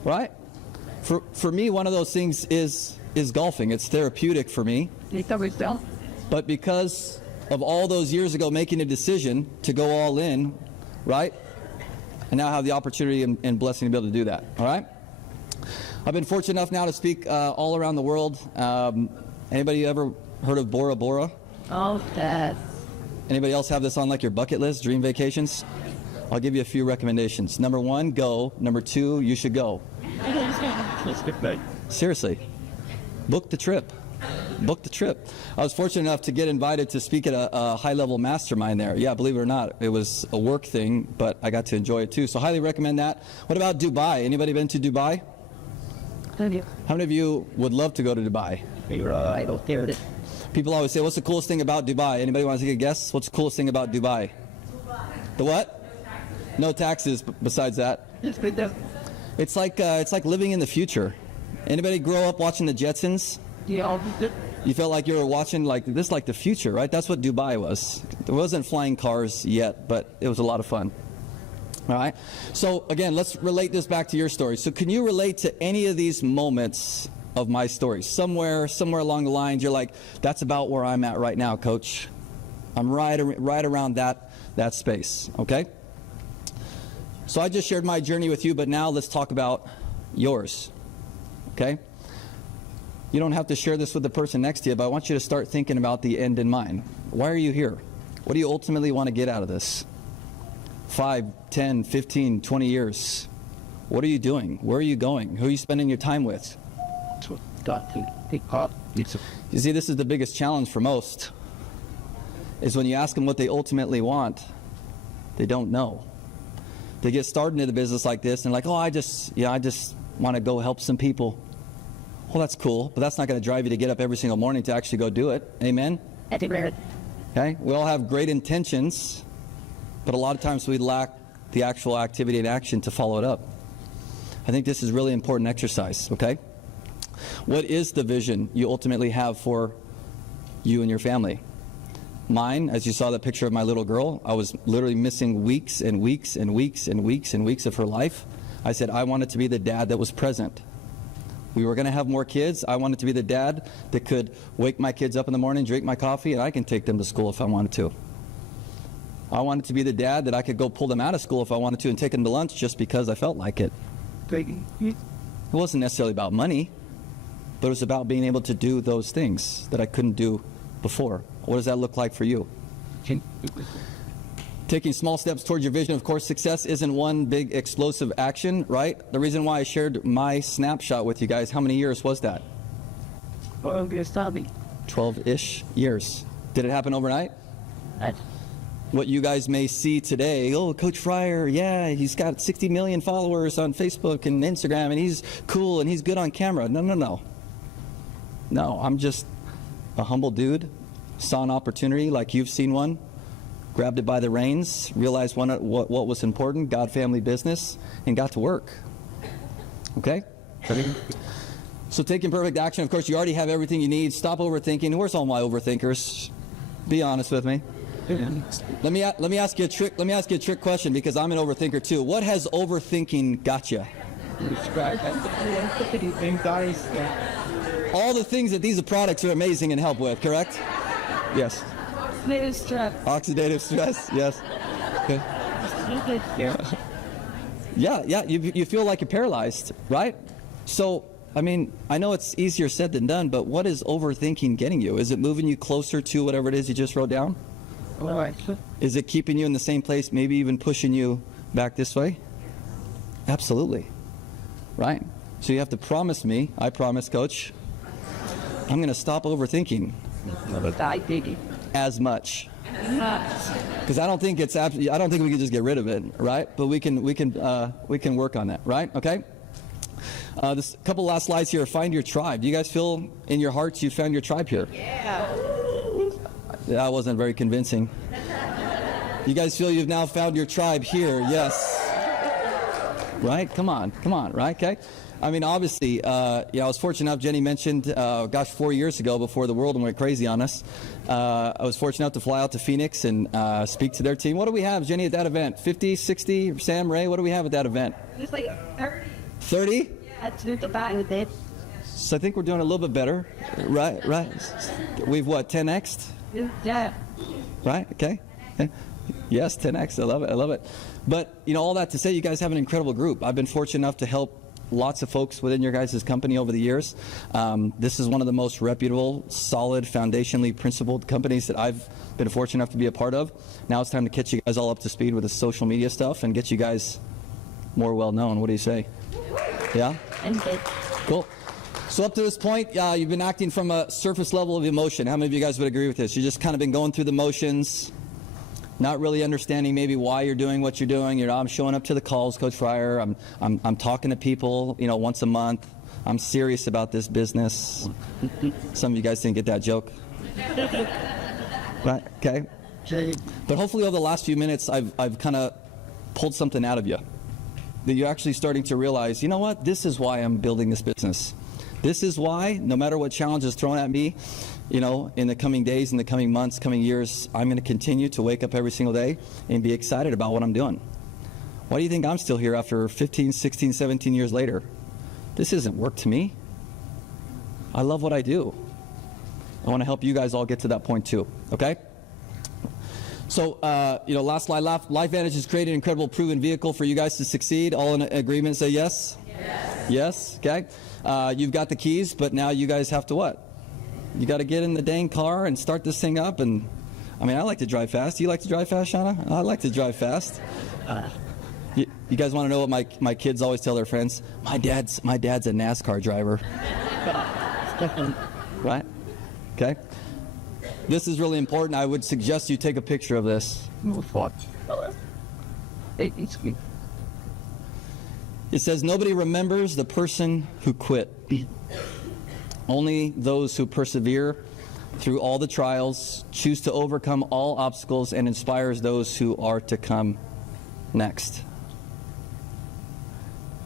Right? For me, one of those things is golfing. It's therapeutic for me. But because of all those years ago making a decision to go all in, right? I now have the opportunity and blessing to be able to do that. All right? I've been fortunate enough now to speak all around the world. Anybody ever heard of Bora Bora? Oh, yes. Anybody else have this on like your bucket list, dream vacations? I'll give you a few recommendations. Number 1, go. Number 2, you should go. Seriously. Book the trip. I was fortunate enough to get invited to speak at a high-level mastermind there. Yeah, believe it or not, it was a work thing, but I got to enjoy it too. So highly recommend that. What about Dubai? Anybody been to Dubai? How many of you would love to go to Dubai? People always say, what's the coolest thing about Dubai? Anybody want to take a guess? What's the coolest thing about Dubai? The what? No taxes besides that. It's like living in the future. Anybody grow up watching the Jetsons? Yeah. You felt like you were watching like the future, right? That's what Dubai was. There wasn't flying cars yet, but it was a lot of fun. All right? So again, let's relate this back to your story. So can you relate to any of these moments of my story? Somewhere along the lines, you're like, that's about where I'm at right now, Coach. I'm right around that space, okay? So I just shared my journey with you, but now let's talk about yours, okay? You don't have to share this with the person next to you, but I want you to start thinking about the end in mind. Why are you here? What do you ultimately want to get out of this? 5, 10, 15, 20 years. What are you doing? Where are you going? Who are you spending your time with? You see, this is the biggest challenge for most, is when you ask them what they ultimately want, they don't know. They get started into the business like this and like, oh, I just want to go help some people. Well, that's cool, but that's not going to drive you to get up every single morning to actually go do it. Amen? Okay? We all have great intentions, but a lot of times we lack the actual activity and action to follow it up. I think this is really important exercise, okay? What is the vision you ultimately have for you and your family? Mine, as you saw that picture of my little girl, I was literally missing weeks and weeks and weeks and weeks and weeks of her life. I said I wanted to be the dad that was present. We were going to have more kids. I wanted to be the dad that could wake my kids up in the morning, drink my coffee, and I can take them to school if I wanted to. I wanted to be the dad that I could go pull them out of school if I wanted to and take them to lunch just because I felt like it. It wasn't necessarily about money, but it was about being able to do those things that I couldn't do before. What does that look like for you? Taking small steps towards your vision. Of course, success isn't one big explosive action, right? The reason why I shared my snapshot with you guys, how many years was that? 12-ish years. Did it happen overnight? What you guys may see today, oh, Coach Fryer, yeah, he's got 60 million followers on Facebook and Instagram, and he's cool, and he's good on camera. No. No, I'm just a humble dude, saw an opportunity like you've seen one, grabbed it by the reins, realized what was important, God, family, business, and got to work. Okay? So taking perfect action, of course, you already have everything you need. Stop overthinking. Where's all my overthinkers? Be honest with me. Let me ask you a trick question, because I'm an overthinker too. What has overthinking got you? All the things that these products are amazing and help with, correct? Yes. Oxidative stress. Oxidative stress, yes. Okay. Yeah, you feel like you're paralyzed, right? So, I mean, I know it's easier said than done, but what is overthinking getting you? Is it moving you closer to whatever it is you just wrote down? Is it keeping you in the same place, maybe even pushing you back this way? Absolutely. Right? So you have to promise me, I promise, Coach, I'm going to stop overthinking as much. Because I don't think we can just get rid of it, right? But we can work on that, right? Okay? This couple last slides here. Find your tribe. Do you guys feel in your hearts you found your tribe here? Yeah. That wasn't very convincing. You guys feel you've now found your tribe here? Yes. Right? Come on, right? Okay. I mean, obviously, I was fortunate enough, Jenny mentioned, 4 years ago before the world went crazy on us, I was fortunate enough to fly out to Phoenix and speak to their team. What do we have, Jenny, at that event? 50, 60? Sam, Ray, what do we have at that event? It's like 30. 30? Yeah, it's about it. So I think we're doing a little bit better, right? We've what, 10x'd? Yeah. Right, okay. Yes, 10x, I love it. But, all that to say, you guys have an incredible group. I've been fortunate enough to help lots of folks within your guys' company over the years. This is one of the most reputable, solid, foundationally principled companies that I've been fortunate enough to be a part of. Now it's time to catch you guys all up to speed with the social media stuff and get you guys more well known. What do you say? Yeah? Cool. So up to this point, you've been acting from a surface level of emotion. How many of you guys would agree with this? You just kind of been going through the motions, not really understanding maybe why you're doing what you're doing. I'm showing up to the calls, Coach Fryer. I'm talking to people, once a month. I'm serious about this business. Some of you guys didn't get that joke. Right? Okay. But hopefully over the last few minutes, I've kind of pulled something out of you. That you're actually starting to realize, you know what? This is why I'm building this business. This is why, no matter what challenge is thrown at me, in the coming days, in the coming months, coming years, I'm going to continue to wake up every single day and be excited about what I'm doing. Why do you think I'm still here after 15, 16, 17 years later? This isn't work to me. I love what I do. I want to help you guys all get to that point too, okay? So, last slide, LifeVantage has created an incredible proven vehicle for you guys to succeed. All in agreement, say yes? Yes, okay. You've got the keys, but now you guys have to what? You got to get in the dang car and start this thing up. And I like to drive fast. Do you like to drive fast, Shauna? I like to drive fast. You guys want to know what my kids always tell their friends? My dad's a NASCAR driver. Right? Okay. This is really important. I would suggest you take a picture of this. It says, nobody remembers the person who quit. Only those who persevere through all the trials, choose to overcome all obstacles, and inspires those who are to come next.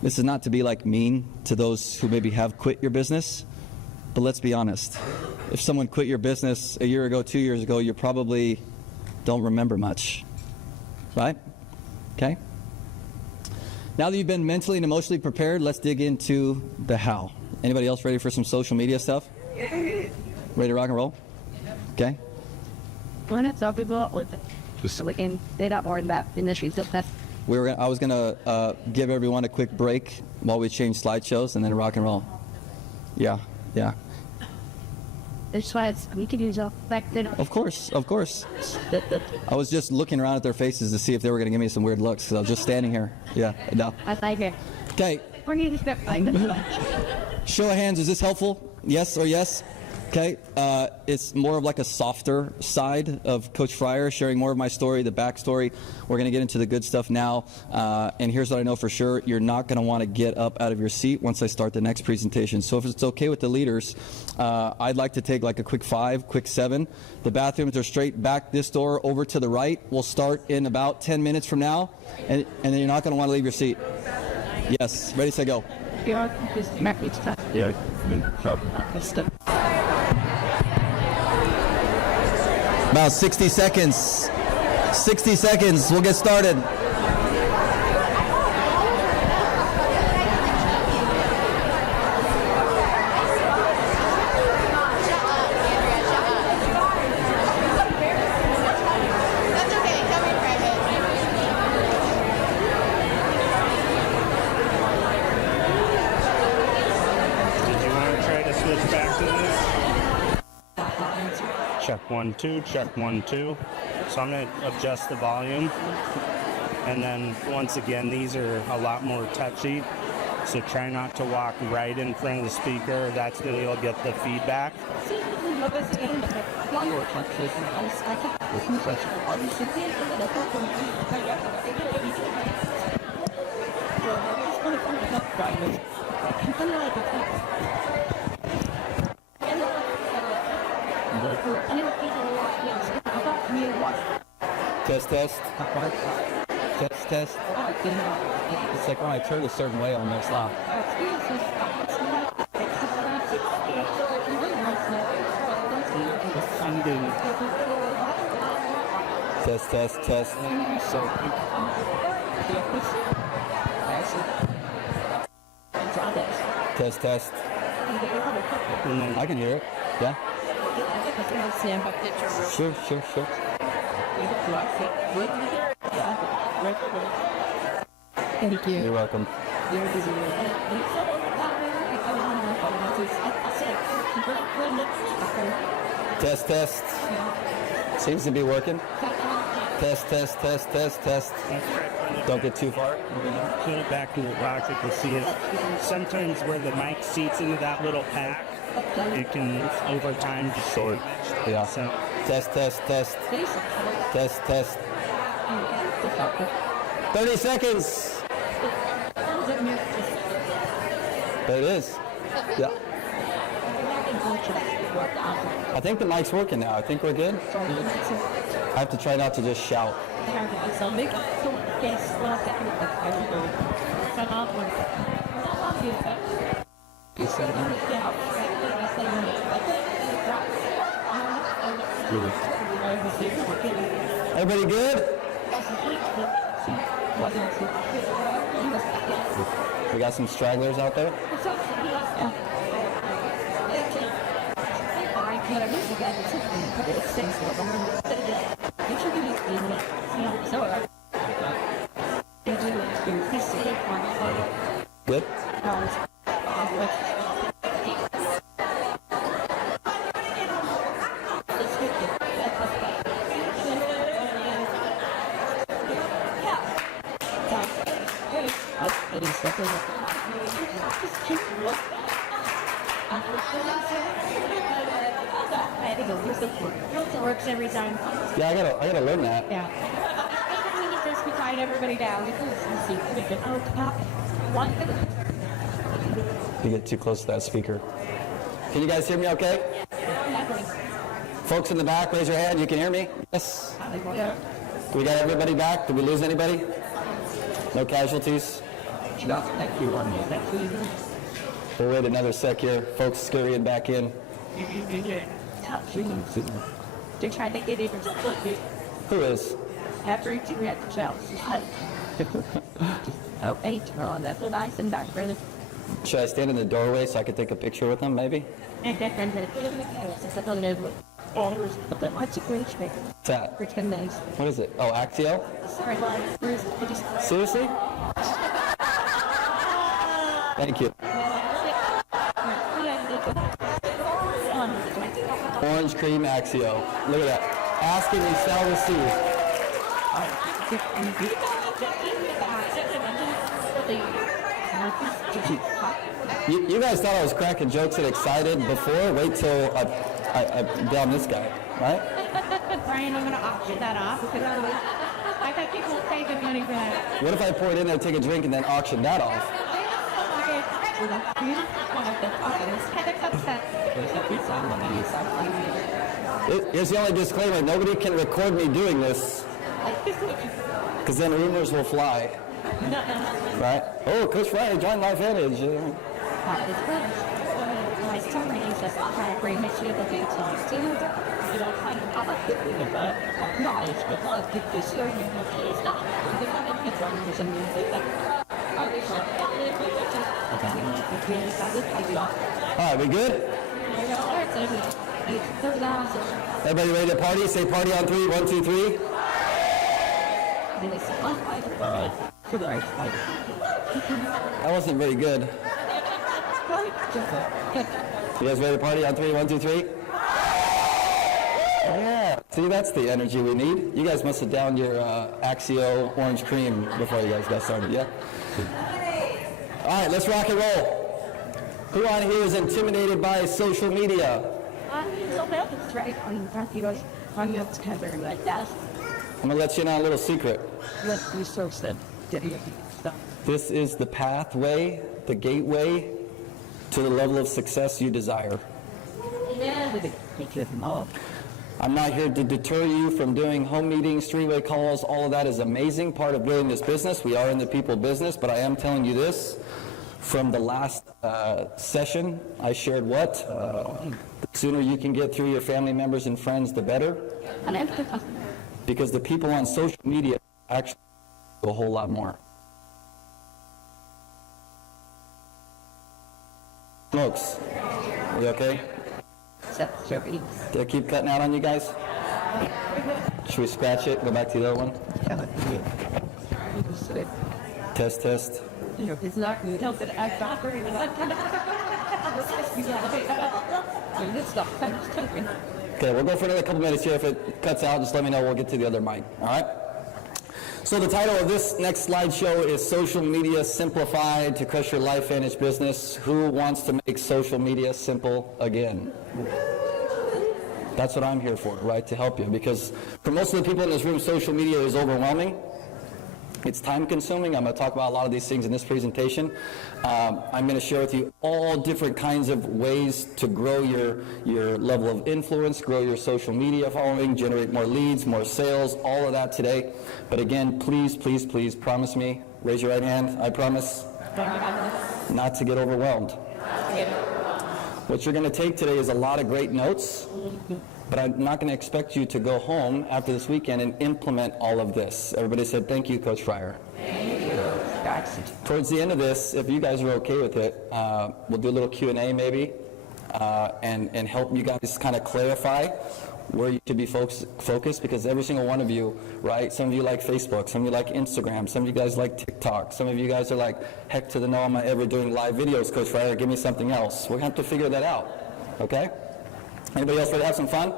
This is not to be like mean to those who maybe have quit your business, but let's be honest. If someone quit your business a year ago, 2 years ago, you probably don't remember much, right? Okay? Now that you've been mentally and emotionally prepared, let's dig into the how. Anybody else ready for some social media stuff? Ready to rock and roll? Okay. When it's up, people with so we can data more that industry. So that's I was going to give everyone a quick break while we change slideshows and then rock and roll. Yeah. that's why we can use a back then. Of course. I was just looking around at their faces to see if they were going to give me some weird looks because I was just standing here. Yeah, no. I like it. Okay, We're going to step like show of hands, is this helpful? Yes or yes? Okay, it's more of like a softer side of Coach Fryer, sharing more of my story, the backstory. We're going to get into the good stuff now. And here's what I know for sure. You're not going to want to get up out of your seat once I start the next presentation. So if it's okay with the leaders, I'd like to take like a quick 5, quick 7. The bathrooms are straight back this door over to the right. We'll start in about 10 minutes from now. And then you're not going to want to leave your seat. Yes, ready, set, go. Yeah. About 60 seconds. 60 seconds. We'll get started. Did you want to try to switch back to this? Check 1, 2, check 1, 2. So I'm going to adjust the volume. And then once again, these are a lot more touchy. So try not to walk right in front of the speaker. That's when you'll get the feedback. Test, test. Test, test. It's like when I turn a certain way, I'll mess up. Test, test, test. Test, test. I can hear it. Yeah. Sure. Thank you. You're welcome. Test, test. Seems to be working. Test, test, test, test, test. Don't get too far. Put it back to the box. You can see it. Sometimes where the mic seats into that little pack, it can over time just short. Yeah. So Test, test, test. Test, test. 30 seconds. There it is. Yeah. I think the mic's working now. I think we're good. I have to try not to just shout. Everybody good? We got some stragglers out there. Good. Works every time. Yeah, I gotta learn that. Yeah. Just be quiet everybody down because You get too close to that speaker. Can you guys hear me okay? Folks in the back, raise your hand. You can hear me? Yes. We got everybody back? Did we lose anybody? No casualties? We'll wait another sec here. Folks scurrying back in. They're trying to get in. Who is? After each you had to shout. Oh, 8 on that little ice and back, brother. Should I stand in the doorway so I could take a picture with them, maybe? What's that? For 10 days. What is it? Oh, Axio? Seriously? Thank you. Orange cream Axio. Look at that. Ask and you shall receive. You guys thought I was cracking jokes and excited before? Wait till I down this guy, right? Brian, I'm going to auction that off because I thought people would pay good money for that. What if I pour it in there, take a drink, and then auction that off? Here's the only disclaimer. Nobody can record me doing this because then rumors will fly. Right? Oh, Coach Fryer joined Life Vantage. All right, we good? Everybody ready to party? Say party on 3. 1, 2, 3. That wasn't very good. You guys ready to party on 3? 1, 2, 3. Yeah. See, that's the energy we need. You guys must have downed your Axio orange cream before you guys got started, yeah? All right, let's rock and roll. Who on here is intimidated by social media? I'm going to let you in on a little secret. This is the pathway, the gateway to the level of success you desire. I'm not here to deter you from doing home meetings, three-way calls. All of that is amazing part of building this business. We are in the people business, but I am telling you this. From the last session, I shared what? The sooner you can get through your family members and friends, the better. Because the people on social media actually do a whole lot more. Smokes, are you okay? Did I keep cutting out on you guys? Should we scratch it? Go back to the other one? Test, test. It's not good. Tell it I got her. Okay, we'll go for another couple minutes here. If it cuts out, just let me know. We'll get to the other mic. All right? So the title of this next slideshow is Social Media Simplified to Crush Your Life Vantage Business. Who wants to make social media simple again? That's what I'm here for, right? To help you. Because for most of the people in this room, social media is overwhelming. It's time consuming. I'm going to talk about a lot of these things in this presentation. I'm going to share with you all different kinds of ways to grow your level of influence, grow your social media following, generate more leads, more sales, all of that today. But again, please, please, please promise me, raise your right hand, I promise not to get overwhelmed. What you're going to take today is a lot of great notes. But I'm not going to expect you to go home after this weekend and implement all of this. Everybody said, thank you, Coach Fryer. Towards the end of this, if you guys are okay with it, we'll do a little Q&A maybe and help you guys kind of clarify where you should be focused, because every single one of you, right? Some of you like Facebook, some of you like Instagram, some of you guys like TikTok, some of you guys are like, heck to the no, am I ever doing live videos, Coach Fryer? Give me something else. We're going to have to figure that out, okay? Anybody else ready to have some fun?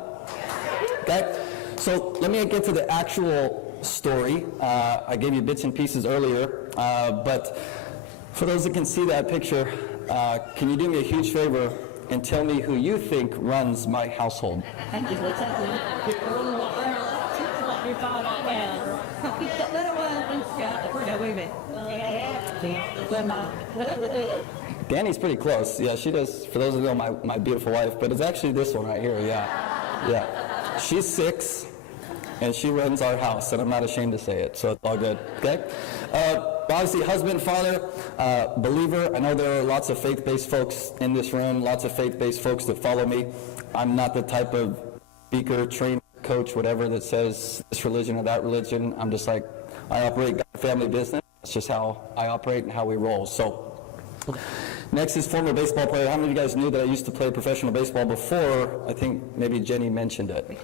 Okay, so let me get to the actual story. I gave you bits and pieces earlier, but for those that can see that picture, can you do me a huge favor and tell me who you think runs my household? Danny's pretty close. Yeah, she does, for those of you know, my beautiful wife, but it's actually this one right here, yeah. She's 6, and she runs our house, and I'm not ashamed to say it, so it's all good, okay? Obviously, husband, father, believer. I know there are lots of faith-based folks in this room, lots of faith-based folks that follow me. I'm not the type of speaker, trainer, coach, whatever, that says this religion or that religion. I'm just like, I operate family business. It's just how I operate and how we roll. So, next is former baseball player. How many of you guys knew that I used to play professional baseball before? I think maybe Jenny mentioned it. You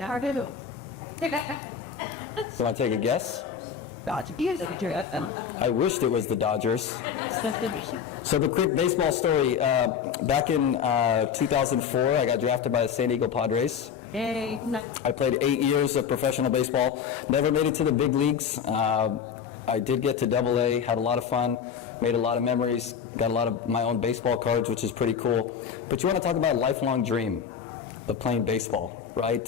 want to take a guess? I wished it was the Dodgers. So the quick baseball story, back in 2004, I got drafted by the San Diego Padres. I played 8 years of professional baseball, never made it to the big leagues. I did get to Double-A, had a lot of fun, made a lot of memories, got a lot of my own baseball cards, which is pretty cool. But you want to talk about a lifelong dream of playing baseball, right?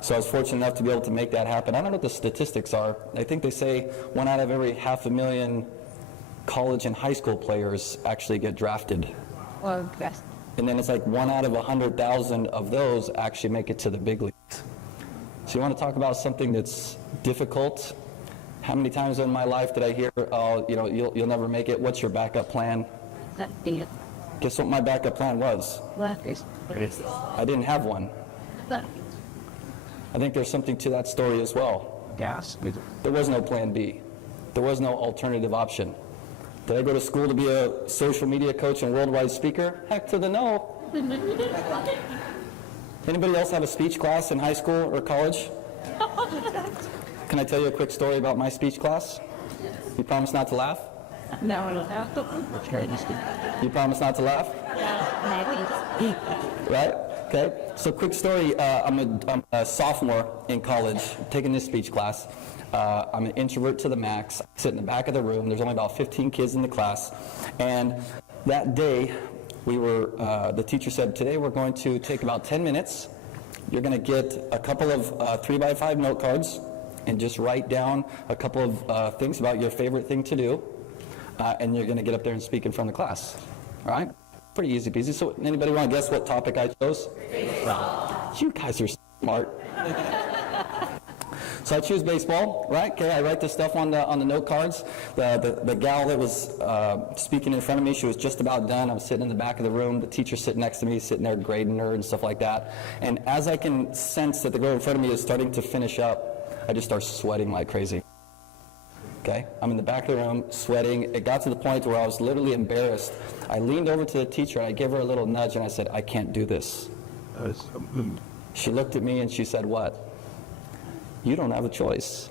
So I was fortunate enough to be able to make that happen. I don't know what the statistics are. I think they say 1 out of every 500,000 college and high school players actually get drafted. Well, yes. And then it's like 1 out of 100,000 of those actually make it to the big leagues. So you want to talk about something that's difficult? How many times in my life did I hear, oh, you know, you'll never make it. What's your backup plan? Guess what my backup plan was? I didn't have one. I think there's something to that story as well. Yes. There was no plan B. There was no alternative option. Did I go to school to be a social media coach and worldwide speaker? Heck to the no. Anybody else have a speech class in high school or college? Can I tell you a quick story about my speech class? You promise not to laugh? No, I don't have to. You promise not to laugh? Right? Okay. So quick story, I'm a sophomore in college, taking this speech class. I'm an introvert to the max. I sit in the back of the room. There's only about 15 kids in the class. And that day, the teacher said, today we're going to take about 10 minutes. You're going to get a couple of 3x5 note cards and just write down a couple of things about your favorite thing to do. And you're going to get up there and speak in front of the class. All right? Pretty easy peasy. So anybody want to guess what topic I chose? Well, you guys are smart. So I choose baseball, right? Okay, I write the stuff on the note cards. The gal that was speaking in front of me, she was just about done. I was sitting in the back of the room. The teacher sitting next to me, sitting there grading her and stuff like that. And as I can sense that the girl in front of me is starting to finish up, I just start sweating like crazy. Okay, I'm in the back of the room, sweating. It got to the point where I was literally embarrassed. I leaned over to the teacher, and I gave her a little nudge, and I said, I can't do this. She looked at me, and she said, what? You don't have a choice.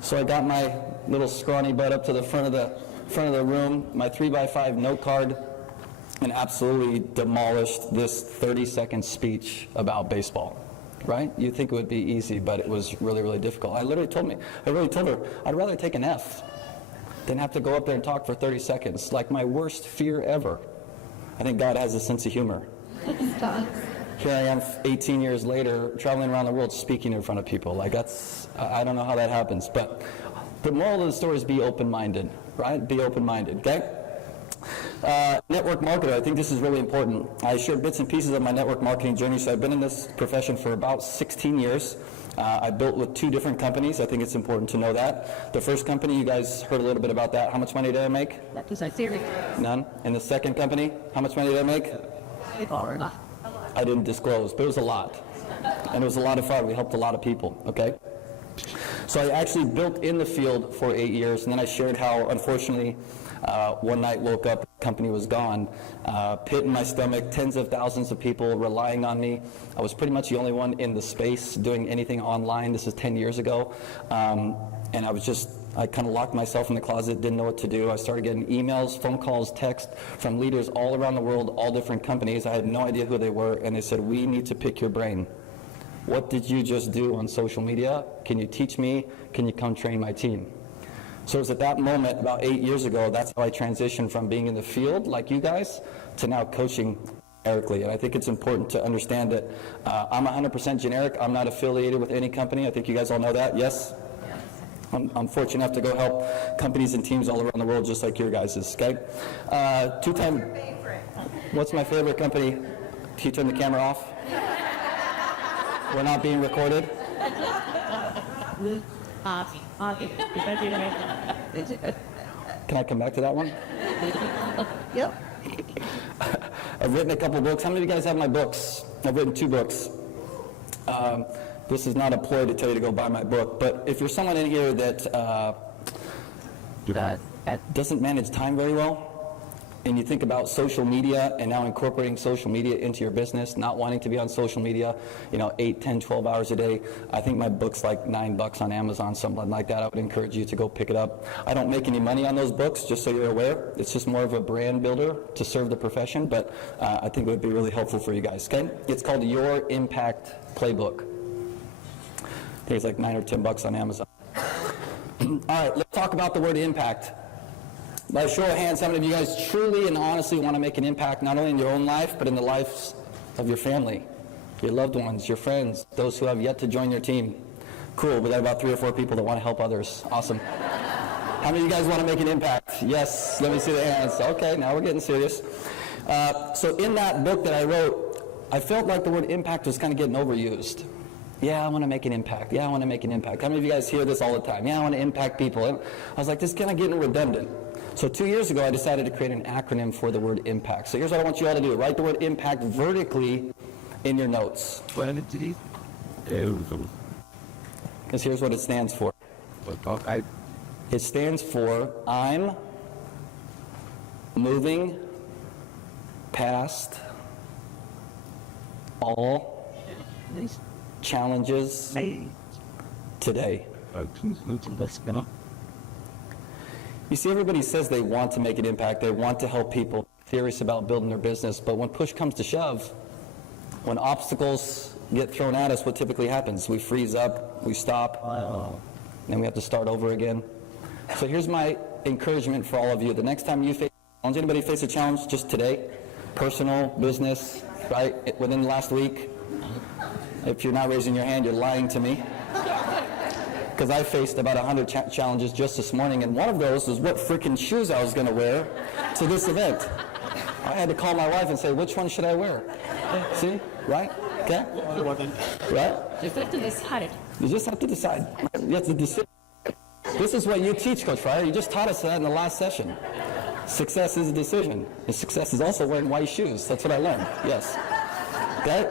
So I got my little scrawny butt up to the front of the room, my 3x5 note card, and absolutely demolished this 30-second speech about baseball. Right? You'd think it would be easy, but it was really, really difficult. I really told her, I'd rather take an F than have to go up there and talk for 30 seconds, like my worst fear ever. I think God has a sense of humor. Here I am 18 years later, traveling around the world speaking in front of people. Like I don't know how that happens, but the moral of the story is be open-minded, right? Be open-minded, okay? Network marketer, I think this is really important. I shared bits and pieces of my network marketing journey, so I've been in this profession for about 16 years. I built with 2 different companies. I think it's important to know that. The first company, you guys heard a little bit about that. How much money did I make? None. And the second company, how much money did I make? I didn't disclose, but it was a lot. And it was a lot of fun. We helped a lot of people, okay? So I actually built in the field for 8 years, and then I shared how, unfortunately, one night woke up, the company was gone, pit in my stomach, tens of thousands of people relying on me. I was pretty much the only one in the space doing anything online. This is 10 years ago. And I kind of locked myself in the closet, didn't know what to do. I started getting emails, phone calls, texts from leaders all around the world, all different companies. I had no idea who they were, and they said, we need to pick your brain. What did you just do on social media? Can you teach me? Can you come train my team? So it was at that moment, about 8 years ago, that's how I transitioned from being in the field, like you guys, to now coaching generically. And I think it's important to understand that I'm 100% generic. I'm not affiliated with any company. I think you guys all know that, yes? I'm fortunate enough to go help companies and teams all around the world, just like your guys', okay? What's my favorite company? Can you turn the camera off? We're not being recorded? Can I come back to that one? Yep. I've written a couple books. How many of you guys have my books? I've written 2 books. This is not a ploy to tell you to go buy my book, but if you're someone in here that doesn't manage time very well, and you think about social media and now incorporating social media into your business, not wanting to be on social media, 8, 10, 12 hours a day, I think my book's like $9 on Amazon, something like that. I would encourage you to go pick it up. I don't make any money on those books, just so you're aware. It's just more of a brand builder to serve the profession, but I think it would be really helpful for you guys, okay? It's called Your Impact Playbook. I think it's like $9 or $10 on Amazon. All right, let's talk about the word impact. By a show of hands, how many of you guys truly and honestly want to make an impact not only in your own life, but in the lives of your family, your loved ones, your friends, those who have yet to join your team? Cool, we got about 3 or 4 people that want to help others. Awesome. How many of you guys want to make an impact? Yes, let me see the hands. Okay, now we're getting serious. So in that book that I wrote, I felt like the word impact was kind of getting overused. Yeah, I want to make an impact. Yeah, I want to make an impact. How many of you guys hear this all the time? Yeah, I want to impact people. And I was like, this is kind of getting redundant. So 2 years ago, I decided to create an acronym for the word impact. So here's what I want you all to do. Write the word impact vertically in your notes. Because here's what it stands for. It stands for I'm moving past all challenges today. You see, everybody says they want to make an impact, they want to help people, serious about building their business, but when push comes to shove, when obstacles get thrown at us, what typically happens? We freeze up, we stop, and we have to start over again. So here's my encouragement for all of you. The next time you face a challenge, anybody face a challenge just today? Personal, business, right? Within the last week? If you're not raising your hand, you're lying to me. Because I faced about 100 challenges just this morning, and one of those was what freaking shoes I was going to wear to this event. I had to call my wife and say, which one should I wear? See? Right? Okay? Right? You have to decide. You just have to decide. You have to decide. This is what you teach, Coach Fryer. You just taught us that in the last session. Success is a decision. And success is also wearing white shoes. That's what I learned. Yes. Okay?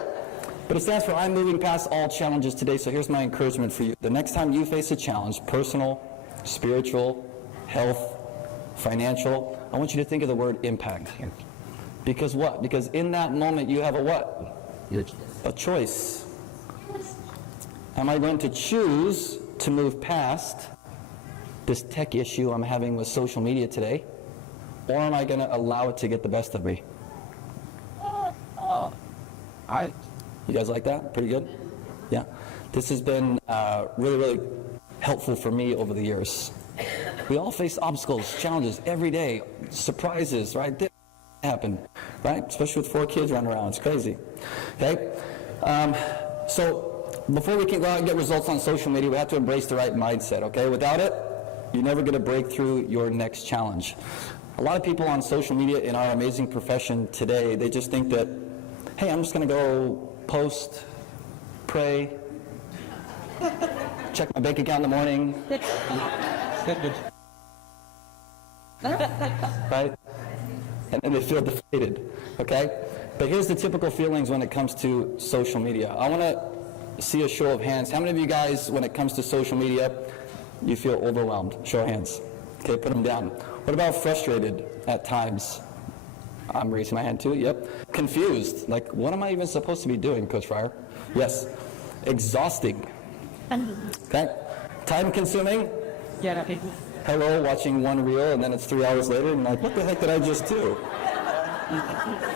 But it stands for I'm moving past all challenges today, so here's my encouragement for you. The next time you face a challenge, personal, spiritual, health, financial, I want you to think of the word impact. Because what? Because in that moment you have a what? A choice. Am I going to choose to move past this tech issue I'm having with social media today, or am I going to allow it to get the best of me? You guys like that? Pretty good? Yeah. This has been really, really helpful for me over the years. We all face obstacles, challenges every day, surprises, right? This happen, right? Especially with 4 kids running around. It's crazy. Okay? So before we can go out and get results on social media, we have to embrace the right mindset, okay? Without it, you're never going to break through your next challenge. A lot of people on social media in our amazing profession today, they just think that, hey, I'm just going to go post, pray, check my bank account in the morning. Right? And then they feel defeated, okay? But here's the typical feelings when it comes to social media. I want to see a show of hands. How many of you guys, when it comes to social media, you feel overwhelmed? Show of hands. Okay, put them down. What about frustrated at times? I'm raising my hand too, yep. Confused, like what am I even supposed to be doing, Coach Fryer? Yes. Exhausting. Okay. Time consuming? Yeah. Hello, watching one reel and then it's 3 hours later and like, what the heck did I just do?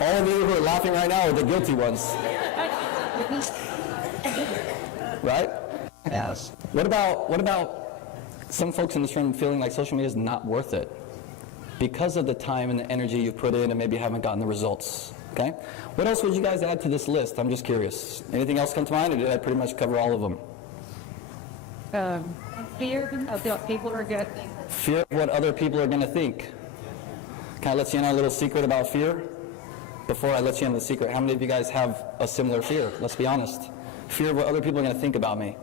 All of you who are laughing right now are the guilty ones. Right? Yes. What about some folks in this room feeling like social media is not worth it because of the time and the energy you put in and maybe haven't gotten the results? Okay? What else would you guys add to this list? I'm just curious. Anything else come to mind, or did I pretty much cover all of them? Fear of what people are going to think. Fear of what other people are going to think. Can I let you in on a little secret about fear? Before I let you in the secret, how many of you guys have a similar fear? Let's be honest. Fear of what other people are going to think about me.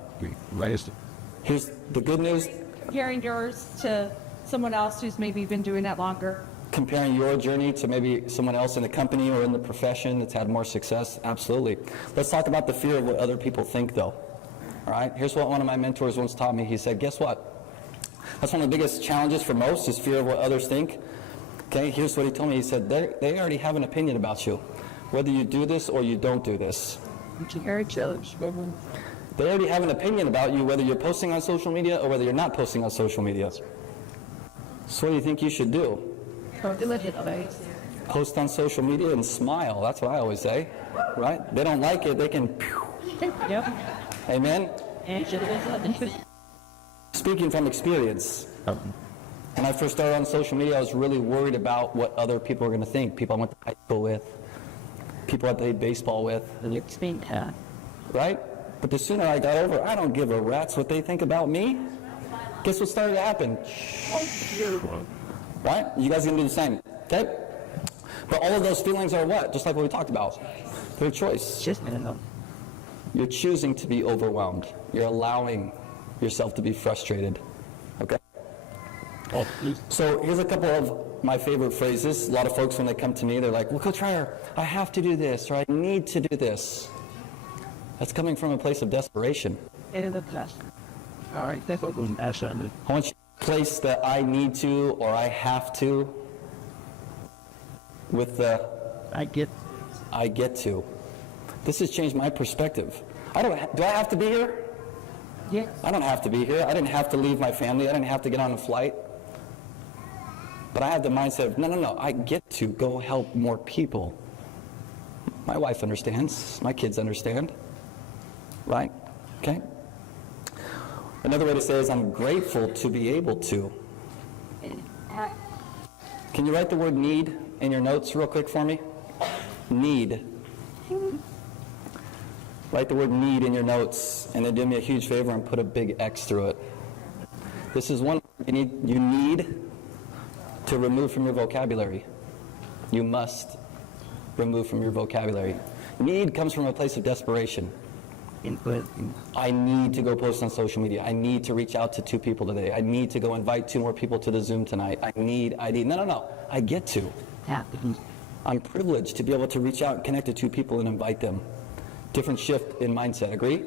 Here's the good news. Comparing yours to someone else who's maybe been doing that longer. Comparing your journey to maybe someone else in the company or in the profession that's had more success, absolutely. Let's talk about the fear of what other people think, though. All right, here's what one of my mentors once taught me. He said, guess what? That's one of the biggest challenges for most is fear of what others think. Okay, here's what he told me. He said, they already have an opinion about you, whether you do this or you don't do this. They already have an opinion about you, whether you're posting on social media or whether you're not posting on social media. So what do you think you should do? Post on social media and smile. That's what I always say, right? They don't like it, they can. Yep. Amen? Speaking from experience, when I first started on social media, I was really worried about what other people were going to think. People I went to high school with, people I played baseball with. Right? But the sooner I got over, I don't give a rat's what they think about me. Guess what started to happen? Right? You guys are going to do the same. Okay? But all of those feelings are what? Just like what we talked about. They're a choice. You're choosing to be overwhelmed. You're allowing yourself to be frustrated. Okay? So here's a couple of my favorite phrases. A lot of folks, when they come to me, they're like, well, Coach Fryer, I have to do this, or I need to do this. That's coming from a place of desperation. All right, that's what we're asking. I want you to place the I need to or I have to with the I get to. This has changed my perspective. Do I have to be here? Yeah. I don't have to be here. I didn't have to leave my family. I didn't have to get on a flight. But I have the mindset of, no, I get to go help more people. My wife understands. My kids understand. Right? Okay? Another way to say is I'm grateful to be able to. Can you write the word need in your notes real quick for me? Need. Write the word need in your notes, and then do me a huge favor and put a big X through it. This is one you need to remove from your vocabulary. You must remove from your vocabulary. Need comes from a place of desperation. I need to go post on social media. I need to reach out to 2 people today. I need to go invite 2 more people to the Zoom tonight. I need. No. I get to. I'm privileged to be able to reach out and connect to 2 people and invite them. Different shift in mindset. Agree?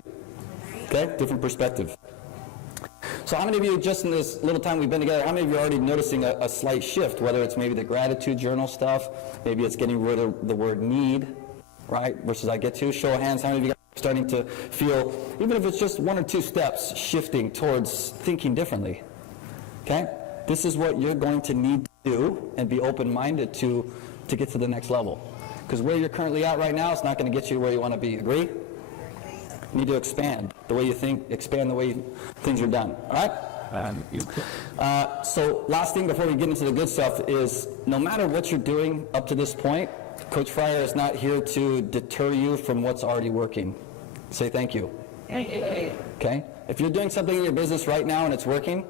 Okay? Different perspective. So how many of you, just in this little time we've been together, how many of you are already noticing a slight shift, whether it's maybe the gratitude journal stuff, maybe it's getting rid of the word need, right, versus I get to? Show of hands, how many of you guys are starting to feel, even if it's just 1 or 2 steps, shifting towards thinking differently? Okay? This is what you're going to need to do and be open-minded to get to the next level. Because where you're currently at right now is not going to get you where you want to be. Agree? You need to expand the way you think, expand the way things are done. All right? So last thing before we get into the good stuff is no matter what you're doing up to this point, Coach Fryer is not here to deter you from what's already working. Say thank you. Okay? If you're doing something in your business right now and it's working,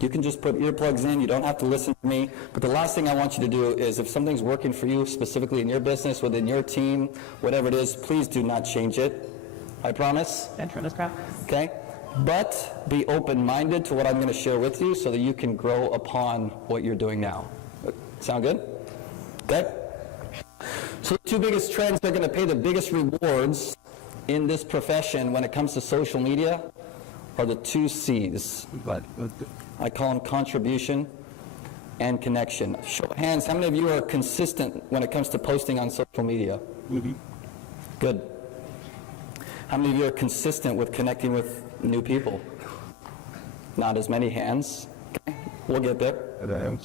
you can just put earplugs in. You don't have to listen to me. But the last thing I want you to do is if something's working for you, specifically in your business, within your team, whatever it is, please do not change it. I promise. Okay? But be open-minded to what I'm going to share with you so that you can grow upon what you're doing now. Sound good? Okay? So the 2 biggest trends that are going to pay the biggest rewards in this profession when it comes to social media are the 2 C's. I call them contribution and connection. Show of hands, how many of you are consistent when it comes to posting on social media? Good. How many of you are consistent with connecting with new people? Not as many hands. Okay. We'll get there.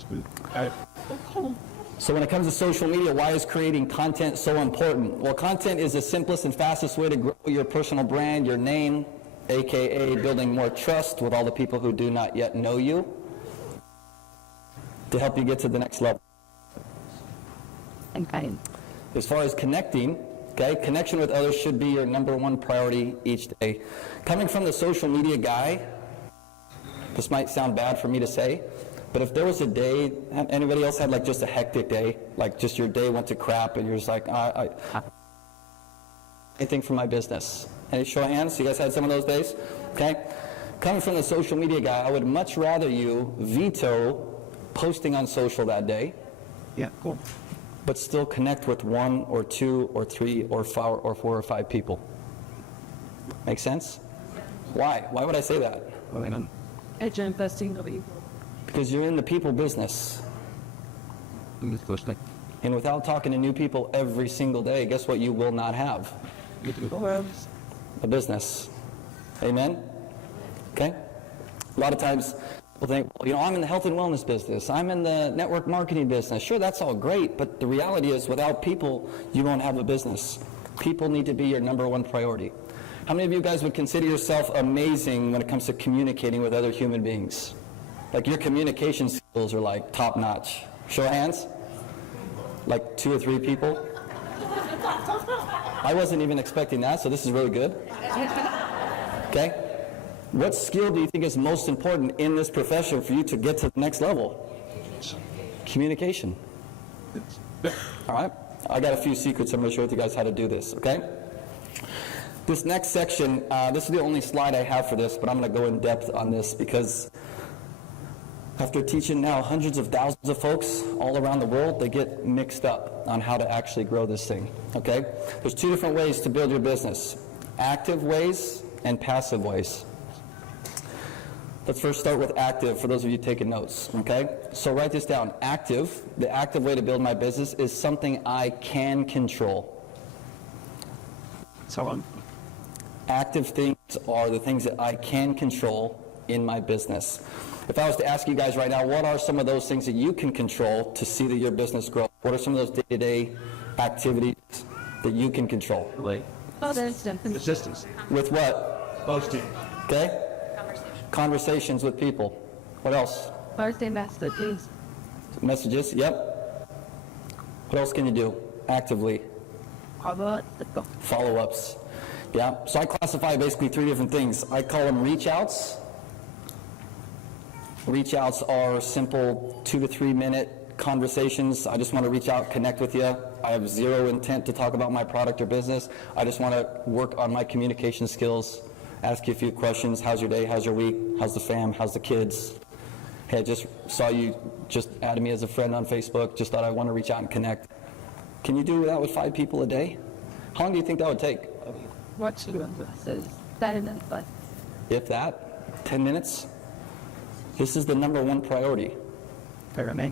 So when it comes to social media, why is creating content so important? Well, content is the simplest and fastest way to grow your personal brand, your name, aka building more trust with all the people who do not yet know you, to help you get to the next level. As far as connecting, okay, connection with others should be your number 1 priority each day. Coming from the social media guy, this might sound bad for me to say, but if there was a day, anybody else had like just a hectic day, like just your day went to crap and you're just like, anything for my business? Any show of hands? You guys had some of those days? Okay. Coming from the social media guy, I would much rather you veto posting on social that day, Yeah, cool. but still connect with 1 or 2 or 3 or 4 or 5 people. Make sense? Why? Why would I say that? Well, then, Edge investing of you. Because you're in the people business. I'm just going to And without talking to new people every single day, guess what you will not have? get to go. A business. Amen? Okay? A lot of times people think, well, I'm in the health and wellness business. I'm in the network marketing business. Sure, that's all great, but the reality is without people, you won't have a business. People need to be your number one priority. How many of you guys would consider yourself amazing when it comes to communicating with other human beings? Like your communication skills are like top notch. Show of hands? Like 2 or 3 people? I wasn't even expecting that, so this is really good. Okay? What skill do you think is most important in this profession for you to get to the next level? Communication. All right? I got a few secrets. I'm going to share with you guys how to do this, okay? This next section, this is the only slide I have for this, but I'm going to go in depth on this because after teaching now hundreds of thousands of folks all around the world, they get mixed up on how to actually grow this thing, okay? There's 2 different ways to build your business, active ways and passive ways. Let's first start with active for those of you taking notes, okay? So write this down. Active, the active way to build my business is something I can control. So, Active things are the things that I can control in my business. If I was to ask you guys right now, what are some of those things that you can control to see that your business grows? What are some of those day-to-day activities that you can control? like, assistance, With what? posting, Okay? Conversations with people. What else? Birthday messages. Messages, yep. What else can you do actively? Follow-ups. Yeah, so I classify basically 3 different things. I call them reach-outs. Reach-outs are simple 2 to 3 minute conversations. I just want to reach out, connect with you. I have zero intent to talk about my product or business. I just want to work on my communication skills, ask you a few questions. How's your day? How's your week? How's the fam? How's the kids? Hey, I just saw you just added me as a friend on Facebook. Just thought I want to reach out and connect. Can you do that with 5 people a day? How long do you think that would take? What's your says that in it, but If that, 10 minutes? This is the number one priority. fair enough.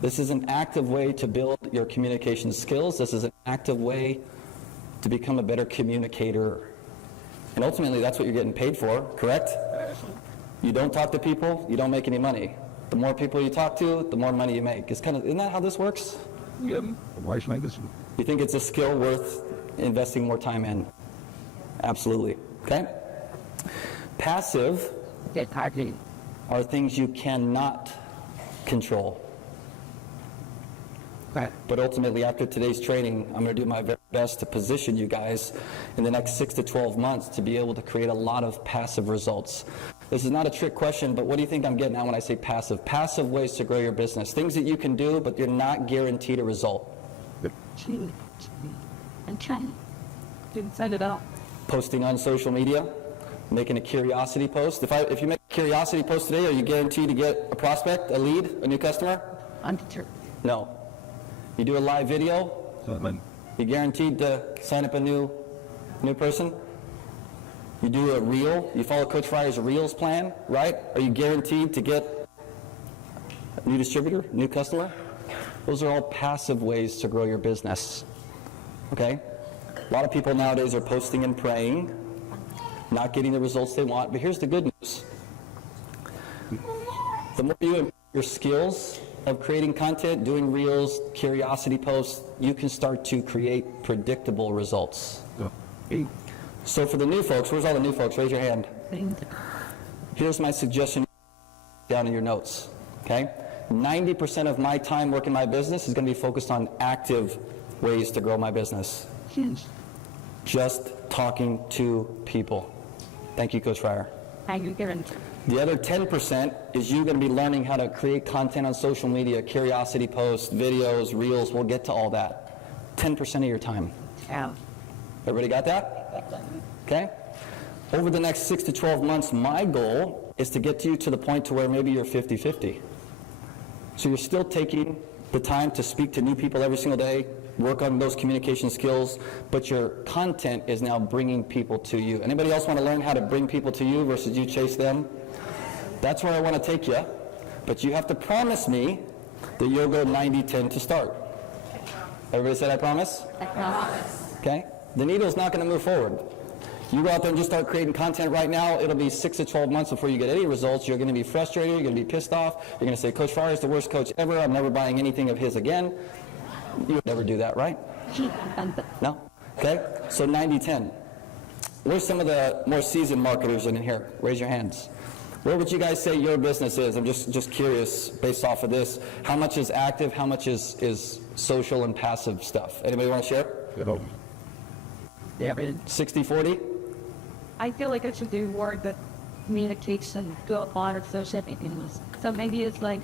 This is an active way to build your communication skills. This is an active way to become a better communicator. And ultimately, that's what you're getting paid for, correct? You don't talk to people, you don't make any money. The more people you talk to, the more money you make. Isn't that how this works? Yeah, wise make this. You think it's a skill worth investing more time in? Absolutely. Okay? Passive get hardly. are things you cannot control. Right. But ultimately, after today's training, I'm going to do my very best to position you guys in the next 6 to 12 months to be able to create a lot of passive results. This is not a trick question, but what do you think I'm getting at when I say passive? Passive ways to grow your business. Things that you can do, but you're not guaranteed a result. And trying. Didn't send it out. Posting on social media, making a curiosity post. If you make a curiosity post today, are you guaranteed to get a prospect, a lead, a new customer? Undeterred. No. You do a live video, So, then, you guaranteed to sign up a new person? You do a reel, you follow Coach Fryer's Reels plan, right? Are you guaranteed to get a new distributor, new customer? Those are all passive ways to grow your business, okay? A lot of people nowadays are posting and praying, not getting the results they want, but here's the good news. The more you improve your skills of creating content, doing reels, curiosity posts, you can start to create predictable results. so, hey, So for the new folks, where's all the new folks? Raise your hand. Here's my suggestion down in your notes, okay? 90% of my time working my business is going to be focused on active ways to grow my business. Just talking to people. Thank you, Coach Fryer. Thank you, Karen. The other 10% is you going to be learning how to create content on social media, curiosity posts, videos, reels. We'll get to all that. 10% of your time. Yeah. Everybody got that? Okay? Over the next 6 to 12 months, my goal is to get you to the point to where maybe you're 50-50. So you're still taking the time to speak to new people every single day, work on those communication skills, but your content is now bringing people to you. Anybody else want to learn how to bring people to you versus you chase them? That's where I want to take you, but you have to promise me that you'll go 90-10 to start. Everybody said I promise? I promise. Okay? The needle's not going to move forward. You go out there and just start creating content right now, it'll be 6 to 12 months before you get any results. You're going to be frustrated, you're going to be pissed off, you're going to say, Coach Fryer is the worst coach ever, I'm never buying anything of his again. You would never do that, right? No? Okay? So 90-10. Where's some of the more seasoned marketers in here? Raise your hands. Where would you guys say your business is? I'm just curious, based off of this, how much is active, how much is social and passive stuff? Anybody want to share? Yeah. 60-40? I feel like I should do more the communication, do a lot of social media. So maybe it's like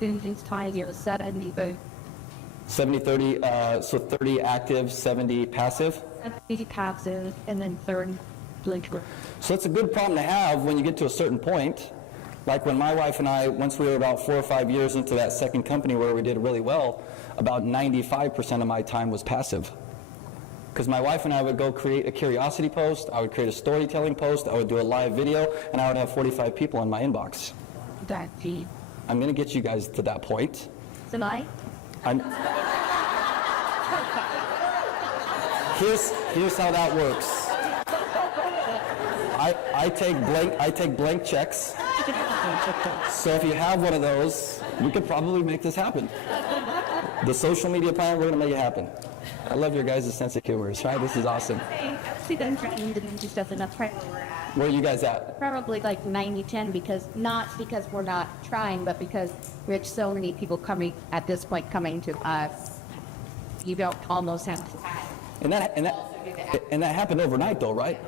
doing things tiny or 70, but 70-30, so 30 active, 70 passive? 70 passive, and then 30 blink. So it's a good problem to have when you get to a certain point. Like when my wife and I, once we were about 4 or 5 years into that second company where we did really well, about 95% of my time was passive. Because my wife and I would go create a curiosity post, I would create a storytelling post, I would do a live video, and I would have 45 people in my inbox. That deep. I'm going to get you guys to that point. Tonight? Here's how that works. I take blank checks. So if you have one of those, we could probably make this happen. The social media plan, we're going to make it happen. I love your guys' sense of humor, right? This is awesome. See, then trying to do stuff, and that's right where we're at. Where are you guys at? Probably like 90-10 because not because we're not trying, but because we have so many people coming at this point coming to us. You don't almost have to. And that happened overnight, though, right?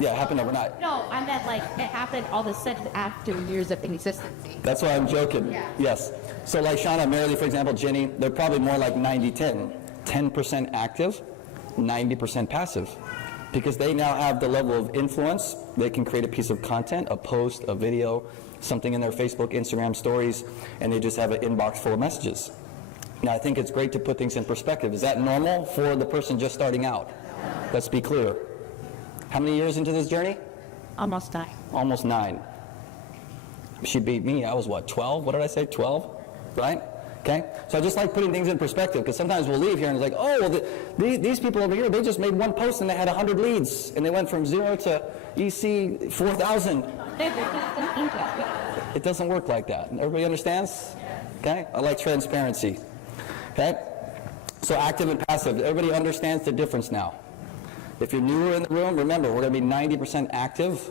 Yeah, it happened overnight. No, I meant like it happened all of a sudden after years of consistency. That's why I'm joking. Yeah. Yes. So like Shauna, Marilee, for example, Jenny, they're probably more like 90-10. 10% active, 90% passive. Because they now have the level of influence. They can create a piece of content, a post, a video, something in their Facebook, Instagram stories, and they just have an inbox full of messages. Now, I think it's great to put things in perspective. Is that normal for the person just starting out? Let's be clear. How many years into this journey? Almost 9. Almost 9. She beat me. I was, what, 12? What did I say? 12? Right? Okay? So I just like putting things in perspective, because sometimes we'll leave here and it's like, oh, well, these people over here, they just made one post and they had 100 leads, and they went from 0 to EC 4,000. It doesn't work like that. Everybody understands? Okay? I like transparency. Okay? So active and passive. Everybody understands the difference now. If you're newer in the room, remember, we're going to be 90% active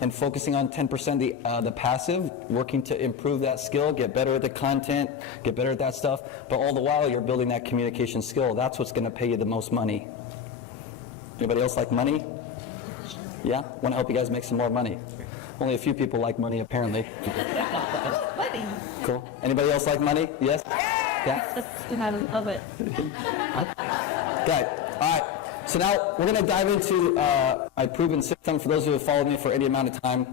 and focusing on 10% the passive, working to improve that skill, get better at the content, get better at that stuff. But all the while, you're building that communication skill. That's what's going to pay you the most money. Anybody else like money? Yeah? Want to help you guys make some more money. Only a few people like money, apparently. Cool. Anybody else like money? Yes? Yeah? I love it. Okay. All right. So now we're going to dive into my proven system. For those who have followed me for any amount of time,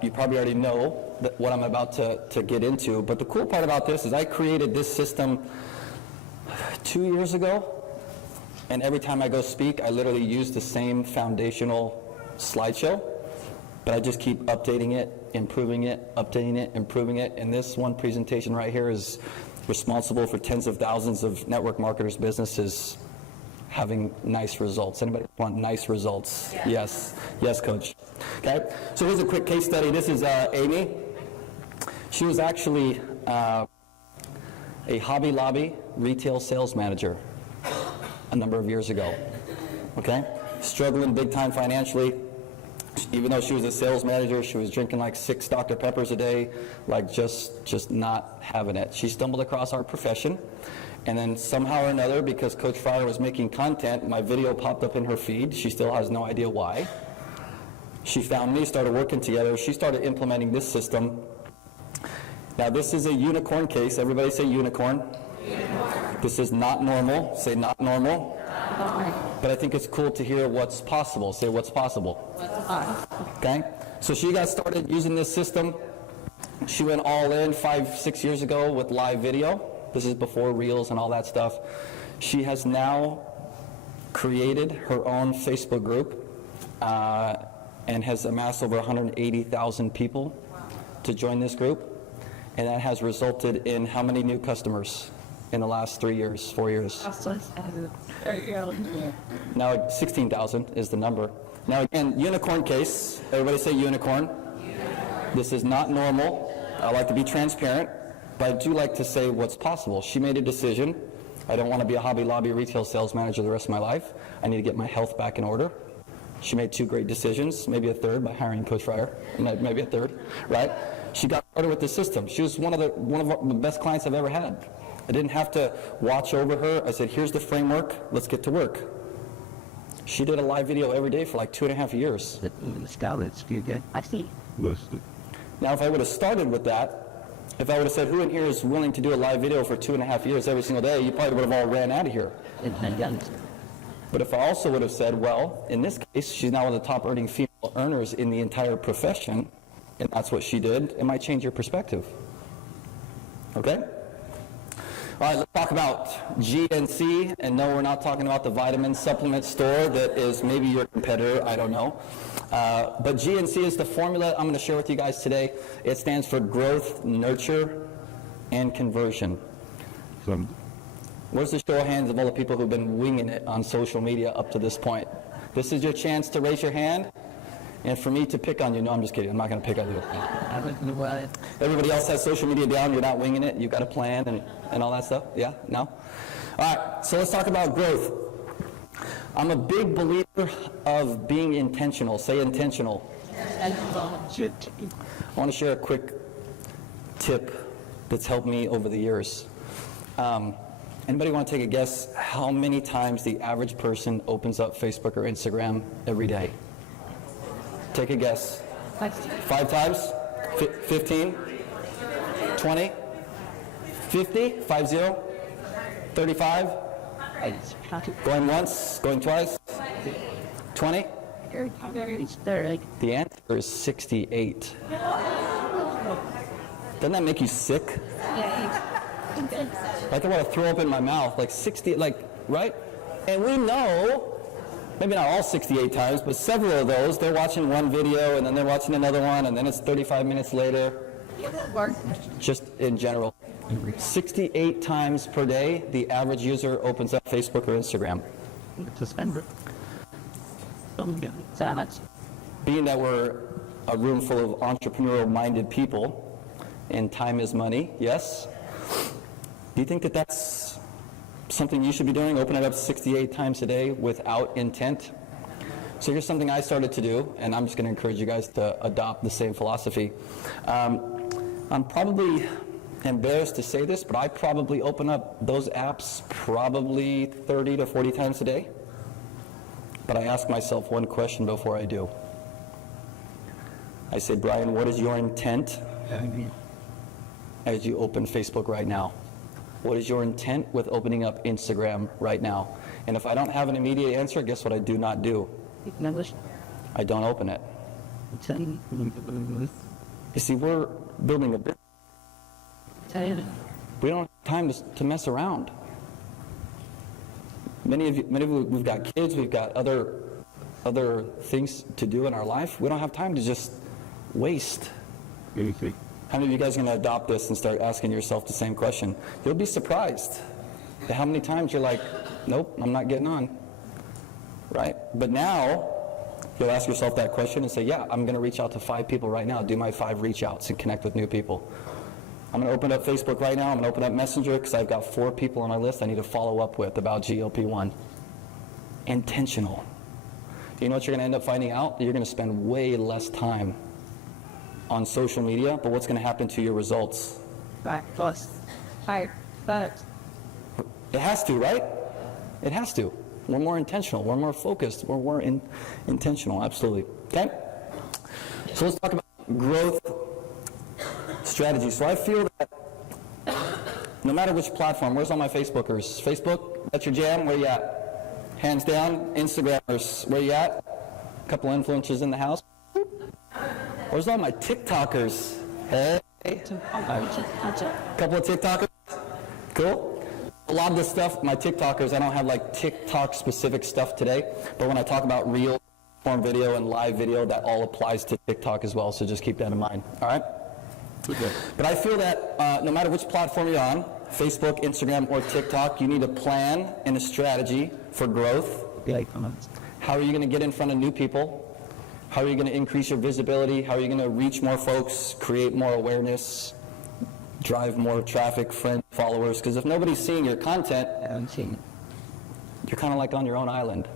you probably already know what I'm about to get into. But the cool part about this is I created this system 2 years ago. And every time I go speak, I literally use the same foundational slideshow. But I just keep updating it, improving it, updating it, improving it. And this one presentation right here is responsible for tens of thousands of network marketers' businesses having nice results. Anybody want nice results? Yeah. Yes. Yes, Coach. Okay. So here's a quick case study. This is Amy. She was actually a Hobby Lobby retail sales manager a number of years ago. Okay. Struggling big time financially. Even though she was a sales manager, she was drinking like 6 Dr. Peppers a day, like just not having it. She stumbled across our profession, and then somehow or another, because Coach Fryer was making content, my video popped up in her feed. She still has no idea why. She found me, started working together. She started implementing this system. Now this is a unicorn case. Everybody say unicorn. Unicorn. This is not normal. Say not normal. but I think it's cool to hear what's possible. Say what's possible. Okay? So she got started using this system. She went all in 5-6 years ago with live video. This is before Reels and all that stuff. She has now created her own Facebook group and has amassed over 180,000 people to join this group. And that has resulted in how many new customers in the last 3 years, 4 years? Now 16,000 is the number. Now again, unicorn case. Everybody say unicorn. This is not normal. I like to be transparent, but I do like to say what's possible. She made a decision. I don't want to be a Hobby Lobby retail sales manager the rest of my life. I need to get my health back in order. She made 2 great decisions, maybe a third by hiring Coach Fryer, maybe a third, right? She got started with the system. She was one of the best clients I've ever had. I didn't have to watch over her. I said, here's the framework, let's get to work. She did a live video every day for like 2.5 years. I see. Now, if I would have started with that, if I would have said, who in here is willing to do a live video for 2.5 years every single day, you probably would have all ran out of here. But if I also would have said, well, in this case, she's now one of the top earning female earners in the entire profession, and that's what she did, it might change your perspective. Okay? All right, let's talk about GNC, and no, we're not talking about the vitamin supplement store that is maybe your competitor, I don't know. But GNC is the formula I'm going to share with you guys today. It stands for growth, nurture, and conversion. Where's the show of hands of all the people who've been winging it on social media up to this point? This is your chance to raise your hand and for me to pick on you. No, I'm just kidding. I'm not going to pick on you. Everybody else has social media down. You're not winging it. You've got a plan and all that stuff. Yeah? No? All right. So let's talk about growth. I'm a big believer of being intentional. Say intentional. I want to share a quick tip that's helped me over the years. Anybody want to take a guess how many times the average person opens up Facebook or Instagram every day? Take a guess. 5 times? 15? 20? 50? 50? 35? Going once? Going twice? 20? The answer is 68. Doesn't that make you sick? Like I want to throw up in my mouth, like 60, like, right? And we know, maybe not all 68 times, but several of those, they're watching one video and then they're watching another one and then it's 35 minutes later. Just in general. 68 times per day, the average user opens up Facebook or Instagram. Being that we're a room full of entrepreneurial-minded people, and time is money, yes? Do you think that that's something you should be doing, open it up 68 times a day without intent? So here's something I started to do, and I'm just going to encourage you guys to adopt the same philosophy. I'm probably embarrassed to say this, but I probably open up those apps probably 30 to 40 times a day. But I ask myself one question before I do. I say, Brian, what is your intent as you open Facebook right now? What is your intent with opening up Instagram right now? And if I don't have an immediate answer, guess what I do not do? I don't open it. You see, we're building a business. We don't have time to mess around. Many of you, we've got kids, we've got other things to do in our life. We don't have time to just waste. How many of you guys are going to adopt this and start asking yourself the same question? You'll be surprised at how many times you're like, nope, I'm not getting on. Right? But now, you'll ask yourself that question and say, yeah, I'm going to reach out to 5 people right now, do my 5 reach outs and connect with new people. I'm going to open up Facebook right now. I'm going to open up Messenger because I've got 4 people on my list I need to follow up with about GLP-1. Intentional. You know what you're going to end up finding out? You're going to spend way less time on social media, but what's going to happen to your results? It has to, right? It has to. We're more intentional. We're more focused. We're more intentional. Absolutely. Okay? So let's talk about growth strategy. So I feel that no matter which platform, where's all my Facebookers? Facebook, that's your jam? Where you at? Hands down, Instagrammers, where you at? A couple influencers in the house. Where's all my TikTokers? Hey. Couple of TikTokers. Cool. A lot of the stuff, my TikTokers, I don't have like TikTok specific stuff today, but when I talk about real form video and live video, that all applies to TikTok as well, so just keep that in mind, all right? Okay. But I feel that no matter which platform you're on, Facebook, Instagram, or TikTok, you need a plan and a strategy for growth. How are you going to get in front of new people? How are you going to increase your visibility? How are you going to reach more folks, create more awareness, drive more traffic, friends, followers? Because if nobody's seeing your content, you're kind of like on your own island.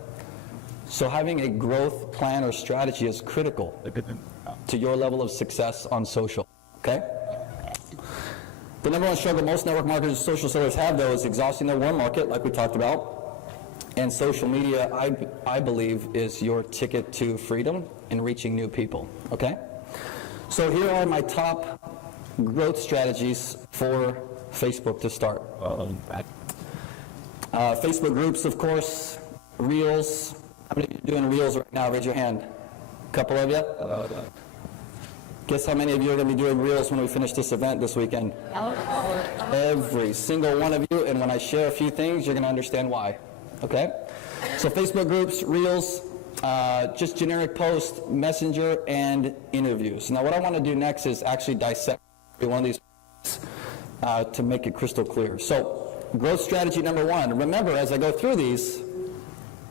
So having a growth plan or strategy is critical to your level of success on social, okay? The number one struggle most network marketers and social sellers have, though, is exhausting their warm market, like we talked about. And social media, I believe, is your ticket to freedom and reaching new people, okay? So here are my top growth strategies for Facebook to start. Facebook groups, of course, Reels. How many of you are doing Reels right now? Raise your hand. A couple of you? Guess how many of you are going to be doing Reels when we finish this event this weekend? Every single one of you, and when I share a few things, you're going to understand why. Okay? So Facebook groups, Reels, just generic posts, Messenger, and interviews. Now what I want to do next is actually dissect every one of these to make it crystal clear. So growth strategy number one. Remember, as I go through these,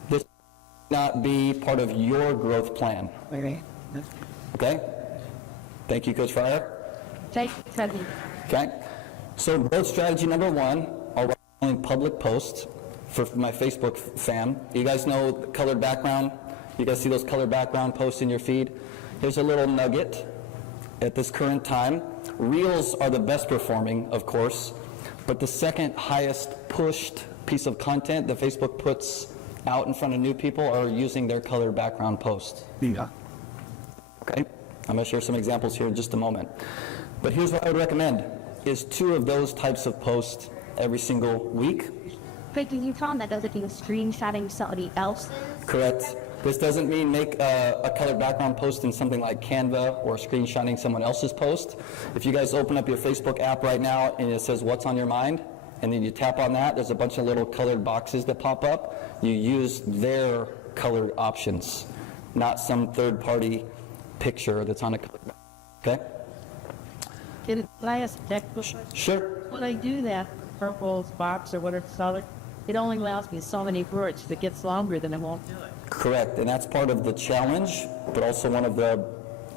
this will not be part of your growth plan. Okay? Thank you, Coach Fryer. Thank you. Okay? So growth strategy number one, I'll write public posts for my Facebook fam. You guys know the colored background? You guys see those colored background posts in your feed? Here's a little nugget at this current time. Reels are the best performing, of course, but the second highest pushed piece of content that Facebook puts out in front of new people are using their colored background post. Yeah. Okay? I'm going to share some examples here in just a moment. But here's what I would recommend, is 2 of those types of posts every single week. But you found that doesn't mean screenshotting somebody else? Correct. This doesn't mean make a colored background post in something like Canva or screenshotting someone else's post. If you guys open up your Facebook app right now and it says what's on your mind, and then you tap on that, there's a bunch of little colored boxes that pop up. You use their colored options, not some third-party picture that's on a colored background. Okay? Can I ask a tech question? Sure. When I do that purple box or whatever it's called, it only allows me so many words. If it gets longer, then I won't do it. Correct, and that's part of the challenge, but also one of the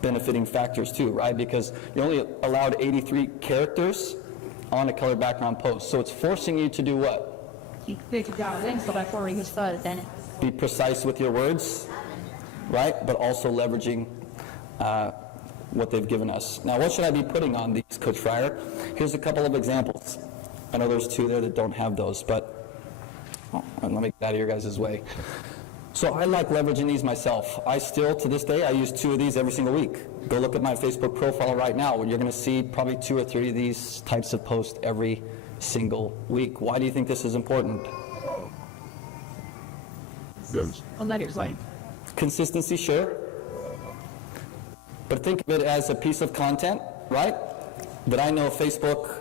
benefiting factors too, right? Because you're only allowed 83 characters on a colored background post, so it's forcing you to do what? Be precise with your words, right? But also leveraging what they've given us. Now, what should I be putting on these, Coach Fryer? Here's a couple of examples. I know there's 2 there that don't have those, but let me get out of your guys' way. So I like leveraging these myself. I still, to this day, I use 2 of these every single week. Go look at my Facebook profile right now. You're going to see probably 2 or 3 of these types of posts every single week. Why do you think this is important? Consistency, sure. But think of it as a piece of content, right? That I know Facebook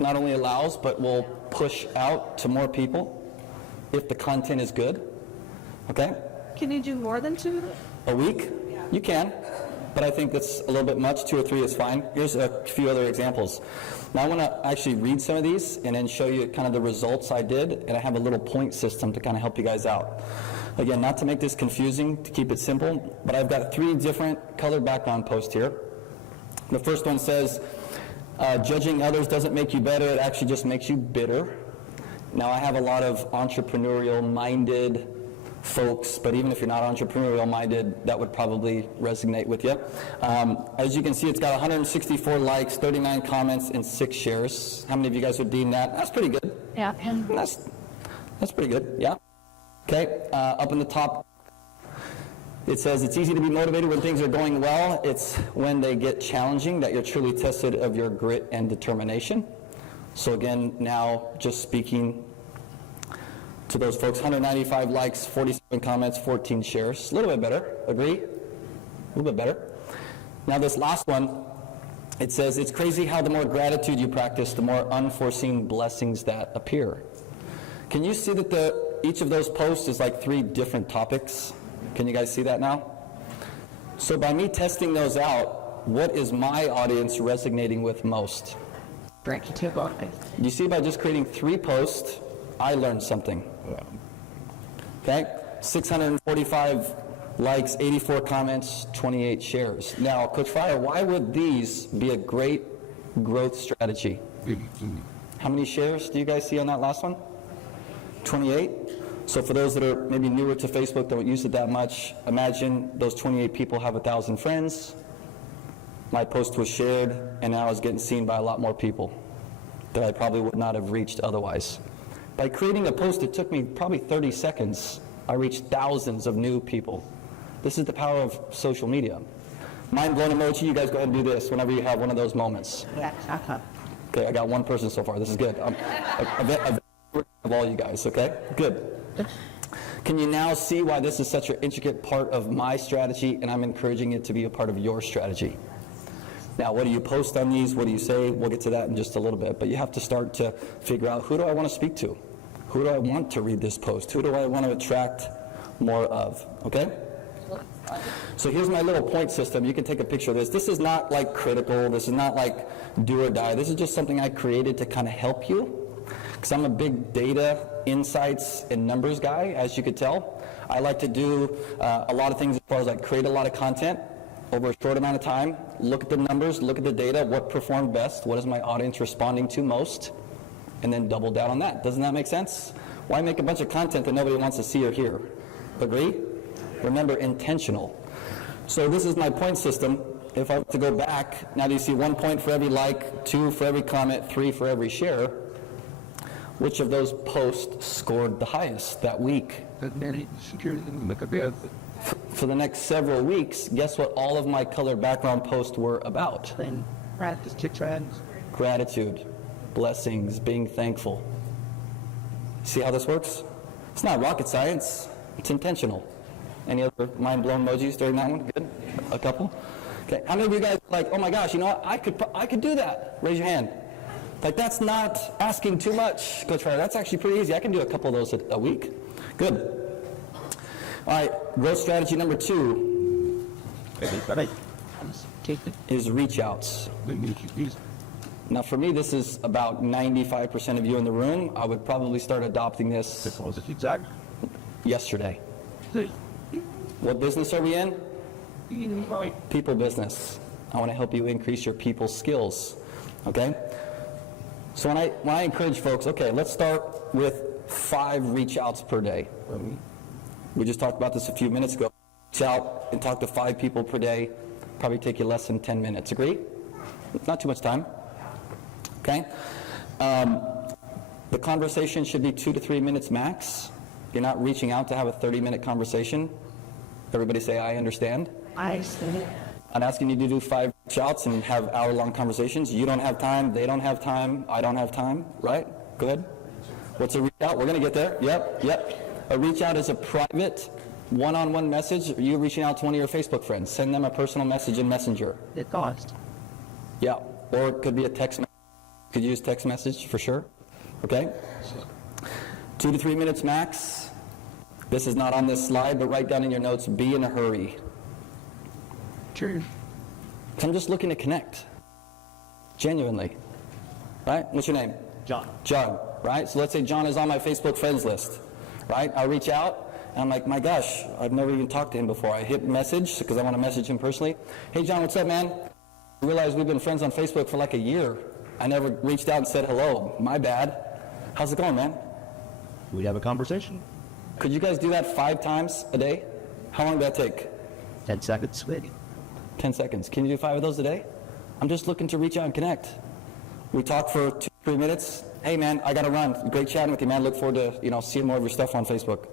not only allows, but will push out to more people if the content is good. Okay? Can you do more than 2? A week? You can, but I think that's a little bit much. 2 or 3 is fine. Here's a few other examples. Now I want to actually read some of these and then show you kind of the results I did, and I have a little point system to kind of help you guys out. Again, not to make this confusing, to keep it simple, but I've got 3 different colored background posts here. The first one says, judging others doesn't make you better, it actually just makes you bitter. Now, I have a lot of entrepreneurial-minded folks, but even if you're not entrepreneurial-minded, that would probably resonate with you. As you can see, it's got 164 likes, 39 comments, and 6 shares. How many of you guys would deem that? That's pretty good. Yeah. That's pretty good, yeah. Okay, up in the top, it says, it's easy to be motivated when things are going well. It's when they get challenging that you're truly tested of your grit and determination. So again, now just speaking to those folks. 195 likes, 47 comments, 14 shares. A little bit better. Agree? A little bit better. Now this last one, it says, it's crazy how the more gratitude you practice, the more unforeseen blessings that appear. Can you see that each of those posts is like 3 different topics? Can you guys see that now? So by me testing those out, what is my audience resonating with most? You see, by just creating 3 posts, I learned something. Okay? 645 likes, 84 comments, 28 shares. Now, Coach Fryer, why would these be a great growth strategy? How many shares do you guys see on that last one? 28? So for those that are maybe newer to Facebook, don't use it that much, imagine those 28 people have 1,000 friends. My post was shared, and now it's getting seen by a lot more people that I probably would not have reached otherwise. By creating a post, it took me probably 30 seconds. I reached thousands of new people. This is the power of social media. Mind blown emoji, you guys go ahead and do this whenever you have one of those moments. Okay, I got one person so far. This is good. I'm of all you guys, okay? Good. Can you now see why this is such an intricate part of my strategy, and I'm encouraging it to be a part of your strategy? Now, what do you post on these? What do you say? We'll get to that in just a little bit. But you have to start to figure out, who do I want to speak to? Who do I want to read this post? Who do I want to attract more of? Okay? So here's my little point system. You can take a picture of this. This is not like critical. This is not like do or die. This is just something I created to kind of help you. Because I'm a big data, insights, and numbers guy, as you could tell. I like to do a lot of things as far as like create a lot of content over a short amount of time, look at the numbers, look at the data, what performed best, what is my audience responding to most, and then double down on that. Doesn't that make sense? Why make a bunch of content that nobody wants to see or hear? Agree? Remember, intentional. So this is my point system. If I were to go back, now do you see 1 point for every like, 2 for every comment, 3 for every share? Which of those posts scored the highest that week? For the next several weeks, guess what all of my color background posts were about? Gratitude, blessings, being thankful. See how this works? It's not rocket science. It's intentional. Any other mind-blown emojis during that one? Good? A couple? Okay. How many of you guys are like, oh my gosh, you know what? I could do that. Raise your hand. Like, that's not asking too much, Coach Fryer. That's actually pretty easy. I can do a couple of those a week. Good. All right, growth strategy number 2 is reach outs. Now for me, this is about 95% of you in the room. I would probably start adopting this yesterday. What business are we in? People business. I want to help you increase your people skills, okay? So when I encourage folks, okay, let's start with 5 reach outs per day. We just talked about this a few minutes ago. Reach out and talk to 5 people per day. Probably take you less than 10 minutes. Agree? Not too much time. Okay? The conversation should be 2 to 3 minutes max. You're not reaching out to have a 30-minute conversation. Everybody say, I understand. I understand. I'm asking you to do 5 reach outs and have hour-long conversations. You don't have time. They don't have time. I don't have time. Right? Good. What's a reach out? We're going to get there. Yep. A reach out is a private, one-on-one message. You reaching out to one of your Facebook friends. Send them a personal message in Messenger. It cost. Yeah. Or it could be a text message. Could use text message for sure. Okay? 2 to 3 minutes max. This is not on this slide, but write down in your notes, be in a hurry. True. I'm just looking to connect. Genuinely. Right? What's your name? John. John, right? So let's say John is on my Facebook friends list. Right? I reach out, and I'm like, my gosh, I've never even talked to him before. I hit message, because I want to message him personally. Hey, John, what's up, man? I realize we've been friends on Facebook for like a year. I never reached out and said hello. My bad. How's it going, man? We have a conversation. Could you guys do that 5 times a day? How long would that take? 10 seconds. 10 seconds. Can you do 5 of those a day? I'm just looking to reach out and connect. We talk for 2-3 minutes. Hey, man, I got to run. Great chatting with you, man. Look forward to, seeing more of your stuff on Facebook.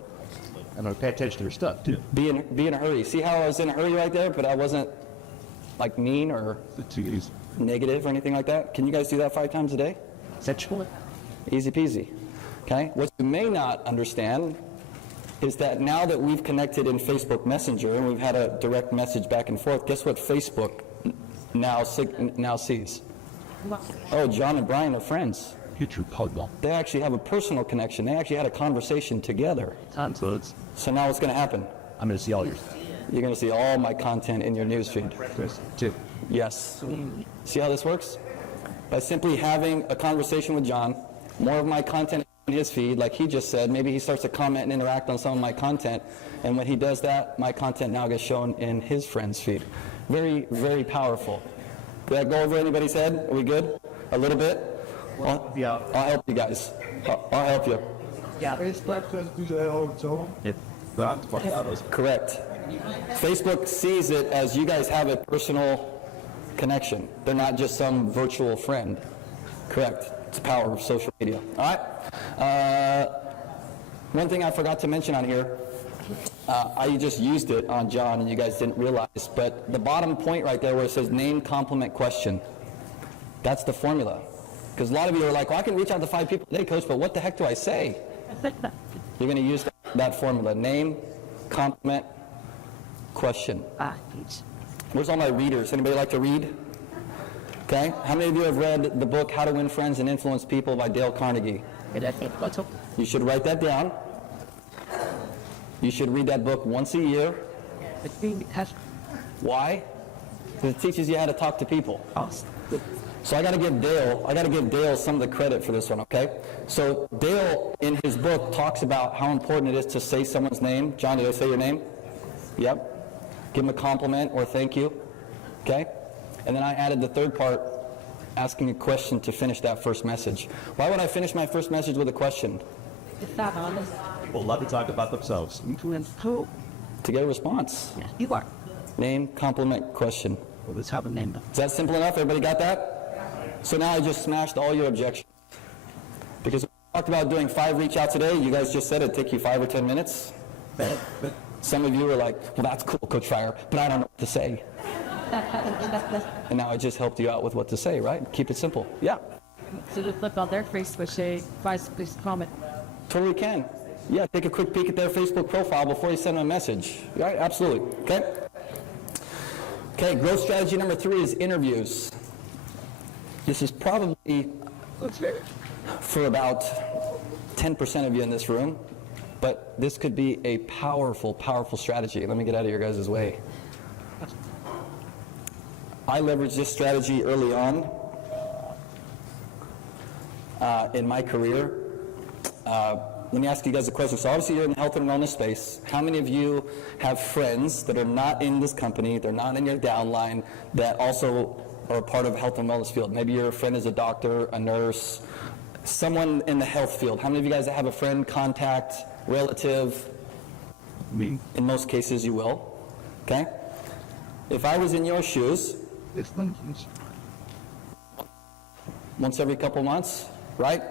I'm going to pay attention to your stuff, too. Be in a hurry. See how I was in a hurry right there, but I wasn't, like, mean or negative or anything like that? Can you guys do that 5 times a day? Essentially. Easy peasy. Okay? What you may not understand is that now that we've connected in Facebook Messenger and we've had a direct message back and forth, guess what Facebook now sees? Oh, John and Brian are friends. They actually have a personal connection. They actually had a conversation together. So now what's going to happen? I'm going to see all your stuff. You're going to see all my content in your newsfeed. Too. Yes. See how this works? By simply having a conversation with John, more of my content in his feed, like he just said, maybe he starts to comment and interact on some of my content, and when he does that, my content now gets shown in his friend's feed. Very, very powerful. Did that go over anybody's head? Are we good? A little bit? Yeah. I'll help you guys. I'll help you. Yeah. Correct. Facebook sees it as you guys have a personal connection. They're not just some virtual friend. Correct. It's the power of social media. All right. One thing I forgot to mention on here, I just used it on John and you guys didn't realize, but the bottom point right there where it says name, compliment, question, that's the formula. Because a lot of you are like, well, I can reach out to 5 people today, Coach, but what the heck do I say? You're going to use that formula. Name, compliment, question. Where's all my readers? Anybody like to read? Okay. How many of you have read the book How to Win Friends and Influence People by Dale Carnegie? You should write that down. You should read that book once a year. Why? Because it teaches you how to talk to people. So I got to give Dale some of the credit for this one, okay? So Dale, in his book, talks about how important it is to say someone's name. John, did I say your name? Yep. Give him a compliment or thank you, okay? And then I added the third part, asking a question to finish that first message. Why would I finish my first message with a question? Well, let me talk about themselves. To get a response. You are. Name, compliment, question. Well, let's have a name. Is that simple enough? Everybody got that? So now I just smashed all your objections. Because we talked about doing 5 reach out today. You guys just said it'd take you 5 or 10 minutes. Some of you were like, well, that's cool, Coach Fryer, but I don't know what to say. And now I just helped you out with what to say, right? Keep it simple. Yeah. So they flip on their Facebook, say, please comment. Totally can. Yeah, take a quick peek at their Facebook profile before you send them a message. Right? Absolutely. Okay? Okay, growth strategy number 3 is interviews. This is probably for about 10% of you in this room, but this could be a powerful, powerful strategy. Let me get out of your guys' way. I leveraged this strategy early on in my career. Let me ask you guys a question. So obviously you're in the health and wellness space. How many of you have friends that are not in this company, they're not in your downline, that also are a part of health and wellness field? Maybe your friend is a doctor, a nurse, someone in the health field. How many of you guys have a friend, contact, relative? Me. In most cases you will. Okay? If I was in your shoes, once every couple months, right?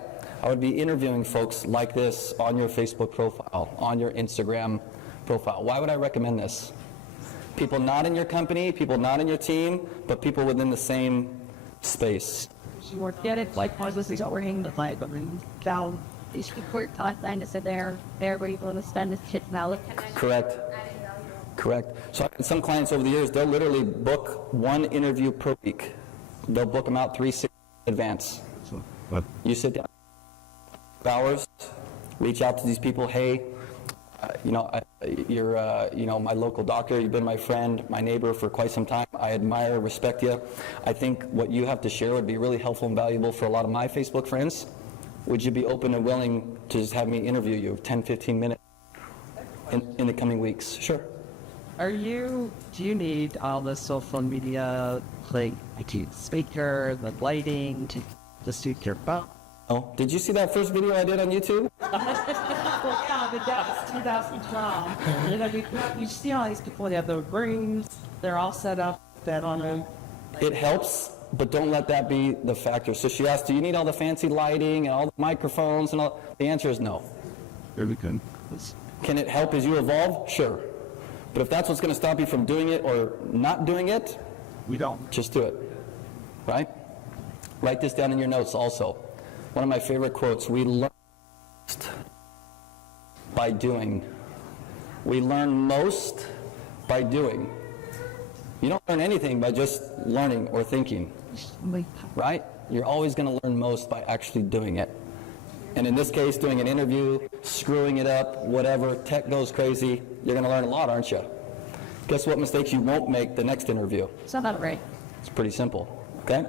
I would be interviewing folks like this on your Facebook profile, on your Instagram profile. Why would I recommend this? People not in your company, people not in your team, but people within the same space. You work at it, like, this is overhanging the flag, but down. These people are trying to sit there, everybody will spend this shit now. Correct. Correct. So some clients over the years, they'll literally book 1 interview per week. They'll book them out 3-6 in advance. You sit down, hours, reach out to these people. Hey, you're my local doctor. You've been my friend, my neighbor for quite some time. I admire, respect you. I think what you have to share would be really helpful and valuable for a lot of my Facebook friends. Would you be open and willing to just have me interview you 10, 15 minutes in the coming weeks? Sure. Do you need all the social media, like, speaker, the lighting, to suit your phone? Oh, did you see that first video I did on YouTube? Well, yeah, but that was 2012. You see all these people, they have their rooms, they're all set up, that on them. It helps, but don't let that be the factor. So she asked, do you need all the fancy lighting and all the microphones and all? The answer is no. Very good. Can it help as you evolve? Sure. But if that's what's going to stop you from doing it or not doing it, we don't. Just do it. Right? Write this down in your notes also. One of my favorite quotes, we learn by doing. We learn most by doing. You don't learn anything by just learning or thinking, right? You're always going to learn most by actually doing it. And in this case, doing an interview, screwing it up, whatever, tech goes crazy, you're going to learn a lot, aren't you? Guess what mistakes you won't make the next interview? It's not right. It's pretty simple, okay?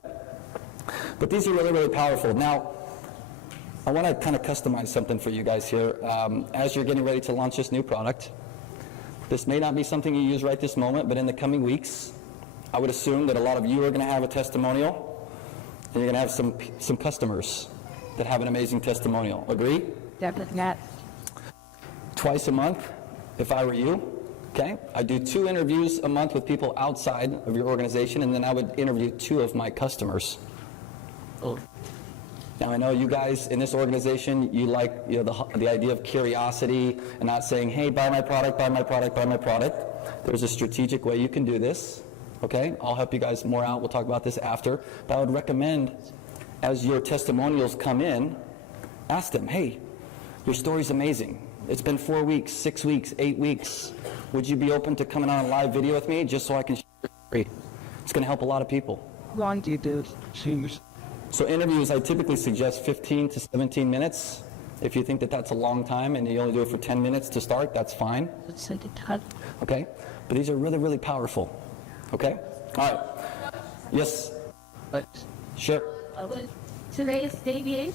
But these are really, really powerful. Now, I want to kind of customize something for you guys here. As you're getting ready to launch this new product, this may not be something you use right this moment, but in the coming weeks, I would assume that a lot of you are going to have a testimonial, and you're going to have some customers that have an amazing testimonial. Agree? Definitely not. Twice a month, if I were you, okay? I do 2 interviews a month with people outside of your organization, and then I would interview 2 of my customers. Now, I know you guys in this organization, you like the idea of curiosity and not saying, hey, buy my product, buy my product, buy my product. There's a strategic way you can do this, okay? I'll help you guys more out. We'll talk about this after. But I would recommend, as your testimonials come in, ask them, hey, your story's amazing. It's been 4 weeks, 6 weeks, 8 weeks. Would you be open to coming on a live video with me just so I can share your story? It's going to help a lot of people. How long do you do? So interviews, I typically suggest 15 to 17 minutes. If you think that that's a long time and you only do it for 10 minutes to start, that's fine. Okay? But these are really, really powerful. Okay? All right. Yes? Sure. Today's deviation.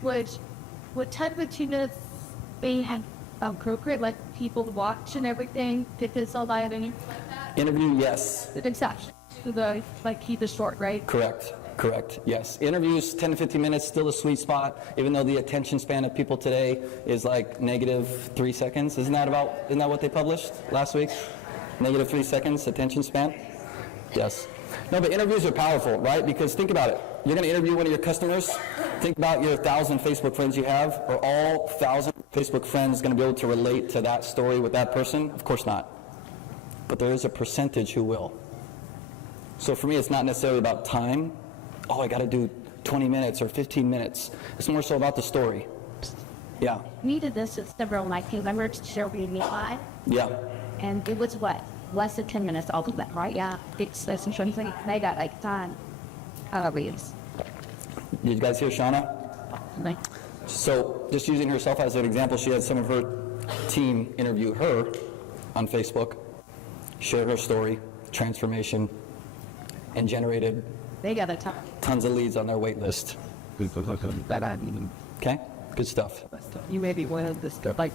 What type of tunas they have appropriate, like people watch and everything, if it's all live and Interview, yes. exception to the keep it short, right? Correct, yes. Interviews, 10 to 15 minutes, still a sweet spot, even though the attention span of people today is like -3 seconds. Isn't that what they published last week? -3 seconds attention span? Yes. No, but interviews are powerful, right? Because think about it. You're going to interview one of your customers. Think about your 1,000 Facebook friends you have. Are all 1,000 Facebook friends going to be able to relate to that story with that person? Of course not. But there is a percentage who will. So for me, it's not necessarily about time. Oh, I got to do 20 minutes or 15 minutes. It's more so about the story. Yeah. We did this with several of my team members to share with me live, Yeah. and it was what? Less than 10 minutes all of that, right? Yeah. It's less than 20 minutes. They got like time. Leaves. Did you guys hear Shauna? Like, So just using herself as an example, she had some of her team interview her on Facebook, share her story, transformation, and generated they got a time. tons of leads on their wait list. Okay? Good stuff. You may be one of the like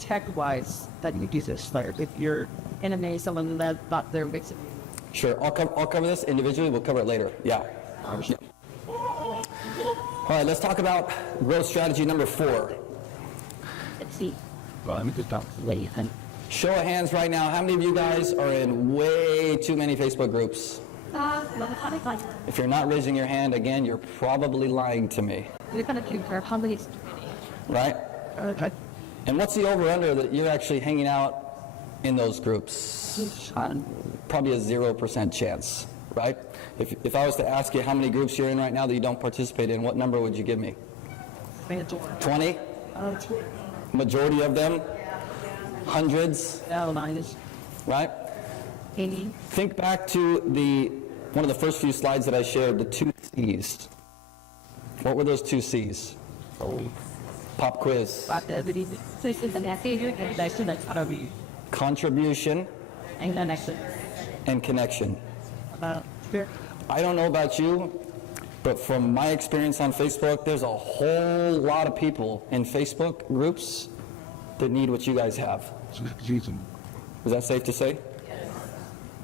tech-wise that you do this. Like if you're Enemy, someone that thought they're mixing. Sure. I'll cover this individually. We'll cover it later. Yeah. Yeah. All right, let's talk about growth strategy number 4. Let's see. Show of hands right now. How many of you guys are in way too many Facebook groups? If you're not raising your hand, again, you're probably lying to me. Right? And what's the over-under that you're actually hanging out in those groups? Probably a 0% chance, right? If I was to ask you how many groups you're in right now that you don't participate in, what number would you give me? 20? Majority of them? Hundreds? Right? Think back to one of the first few slides that I shared, the 2 C's. What were those 2 C's? Pop quiz. Contribution and connection. I don't know about you, but from my experience on Facebook, there's a whole lot of people in Facebook groups that need what you guys have. Is that safe to say?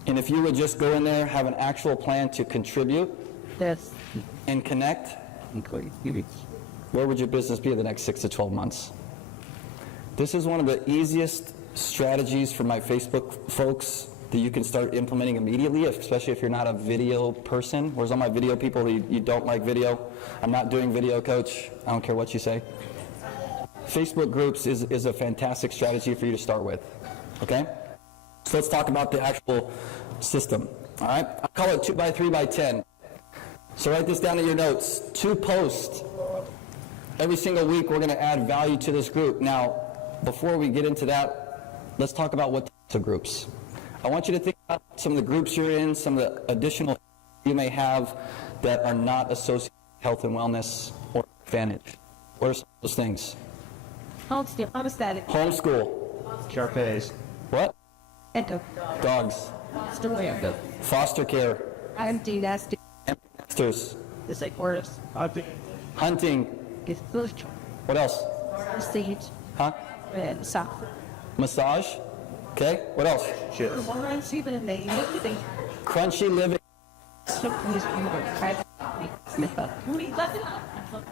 And if you would just go in there, have an actual plan to contribute and connect, where would your business be in the next 6 to 12 months? This is one of the easiest strategies for my Facebook folks that you can start implementing immediately, especially if you're not a video person. Where's all my video people? You don't like video? I'm not doing video, coach. I don't care what you say. Facebook groups is a fantastic strategy for you to start with, okay? So let's talk about the actual system, all right? I call it 2x3x10. So write this down in your notes. 2 posts every single week we're going to add value to this group. Now, before we get into that, let's talk about what types of groups. I want you to think about some of the groups you're in, some of the additional you may have that are not associated with health and wellness or advantage. What are some of those things? Homestead. Homeschool. Carpes. What? Ento. Dogs. Foster care. Empty nest. Empty nesters. It's like orders. Hunting. It's food. What else? Siege. Huh? And stuff. Massage. Okay. What else? Crunchy living.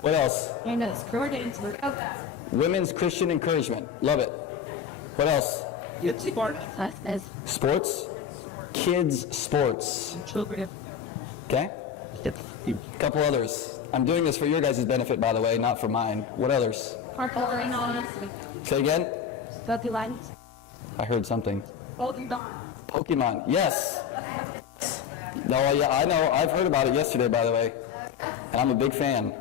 What else? And it's Jordan. Women's Christian encouragement. Love it. What else? As Sports. Kids sports. children. Okay. A couple others. I'm doing this for your guys' benefit, by the way, not for mine. What others? Say again. Puppy lines. I heard something. Pokemon. Pokemon. Yes. No, yeah, I know. I've heard about it yesterday, by the way. And I'm a big fan.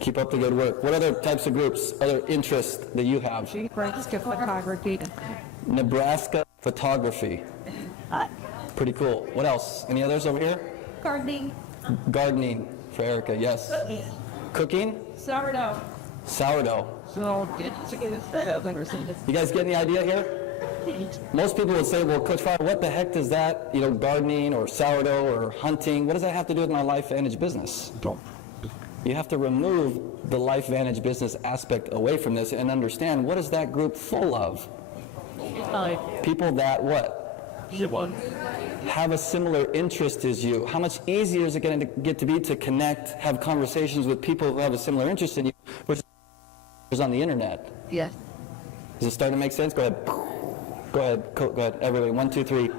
Keep up the good work. What other types of groups, other interests that you have? Nebraska photography. Nebraska photography. Pretty cool. What else? Any others over here? Gardening. Gardening for Erica, yes. Cooking? Sourdough. Sourdough. So good. You guys getting the idea here? Most people would say, well, Coach Fryer, what the heck does that, gardening or sourdough or hunting, what does that have to do with my LifeVantage business? You have to remove the LifeVantage business aspect away from this and understand, what is that group full of? People that what? Have a similar interest as you. How much easier is it going to get to be to connect, have conversations with people who have a similar interest in you, which is on the internet? Yes. Is it starting to make sense? Go ahead. Go ahead. Go ahead. Everybody. 1, 2, 3.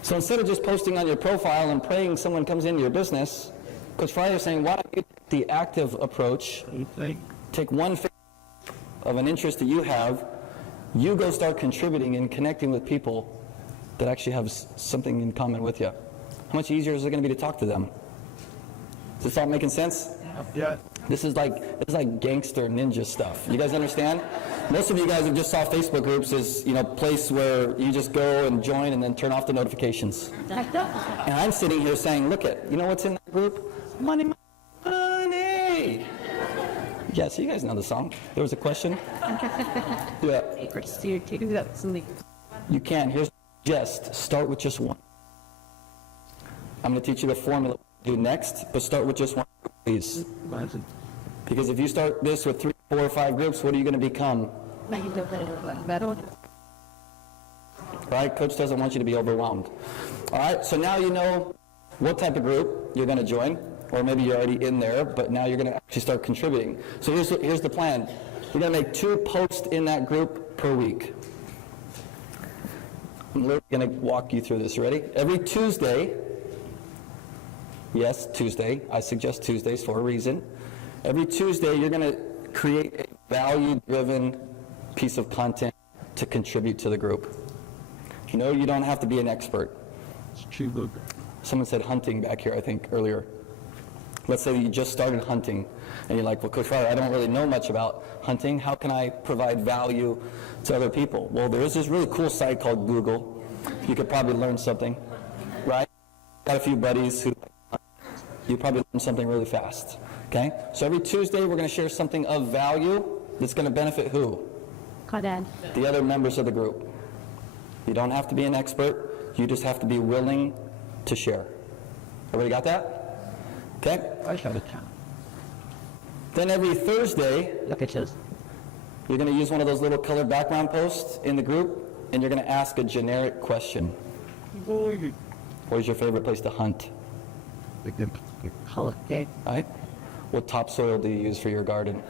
So instead of just posting on your profile and praying someone comes into your business, Coach Fryer is saying, why don't you take the active approach? Take one of an interest that you have. You go start contributing and connecting with people that actually have something in common with you. How much easier is it going to be to talk to them? Does this all making sense? Yeah. This is like gangster ninja stuff. You guys understand? Most of you guys have just saw Facebook groups as place where you just go and join and then turn off the notifications. And I'm sitting here saying, look at, what's in that group? Money, money. Yeah, so you guys know the song. There was a question. Yeah. You can. Here's just start with just one. I'm going to teach you the formula to do next, but start with just one, please. Because if you start this with 3, 4, or 5 groups, what are you going to become? Right? Coach doesn't want you to be overwhelmed. All right, so now you know what type of group you're going to join, or maybe you're already in there, but now you're going to actually start contributing. So here's the plan. You're going to make 2 posts in that group per week. I'm literally going to walk you through this. Ready? Every Tuesday, yes, Tuesday. I suggest Tuesdays for a reason. Every Tuesday, you're going to create a value-driven piece of content to contribute to the group. No, you don't have to be an expert. Someone said hunting back here, I think, earlier. Let's say you just started hunting, and you're like, well, Coach Fryer, I don't really know much about hunting. How can I provide value to other people? Well, there is this really cool site called Google. You could probably learn something, right? Got a few buddies who you probably learn something really fast, okay? So every Tuesday, we're going to share something of value that's going to benefit who? The other members of the group. You don't have to be an expert. You just have to be willing to share. Everybody got that? Okay? Then every Thursday, you're going to use one of those little colored background posts in the group, and you're going to ask a generic question. Where's your favorite place to hunt? Right? What topsoil do you use for your garden?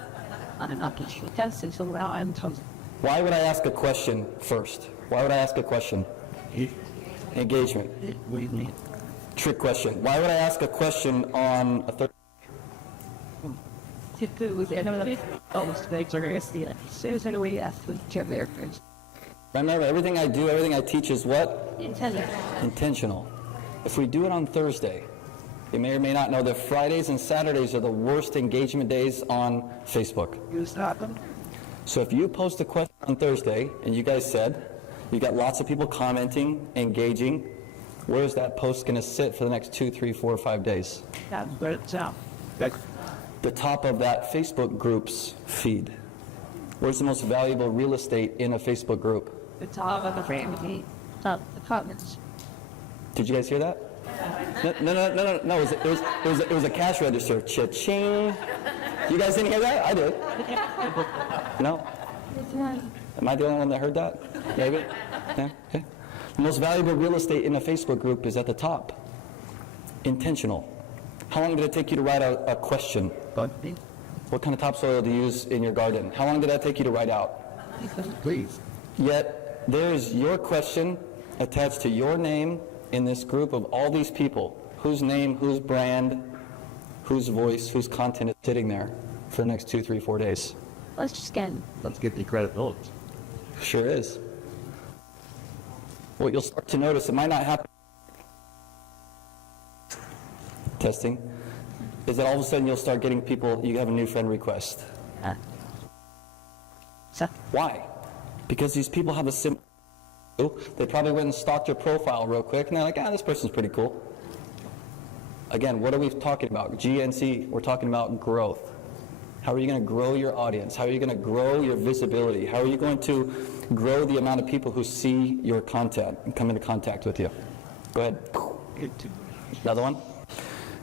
Why would I ask a question first? Why would I ask a question? Engagement. Trick question. Why would I ask a question on a Thursday? Remember, everything I do, everything I teach is what? Intentional. If we do it on Thursday, You may or may not know that Fridays and Saturdays are the worst engagement days on Facebook. So if you post a question on Thursday, and you guys said, you got lots of people commenting, engaging, where is that post going to sit for the next 2, 3, 4, 5 days? The top of that Facebook group's feed. Where's the most valuable real estate in a Facebook group? The top of the family. Top the comments. Did you guys hear that? No. It was a cash register. Cha-ching. You guys didn't hear that? I did. No? Am I the only one that heard that? Maybe? Yeah? Okay. The most valuable real estate in a Facebook group is at the top. Intentional. How long did it take you to write a question? What kind of topsoil do you use in your garden? How long did that take you to write out? Please. Yet, there is your question attached to your name in this group of all these people. Whose name, whose brand, whose voice, whose content is sitting there for the next 2, 3, 4 days. Let's just get Let's get the credibility. Sure is. What you'll start to notice, it might not happen. Testing. Is that all of a sudden you'll start getting people, you have a new friend request. Why? Because these people have a simple, they probably went and stalked your profile real quick, and they're like, this person's pretty cool. Again, what are we talking about? GNC, we're talking about growth. How are you going to grow your audience? How are you going to grow your visibility? How are you going to grow the amount of people who see your content and come into contact with you? Go ahead. Another one?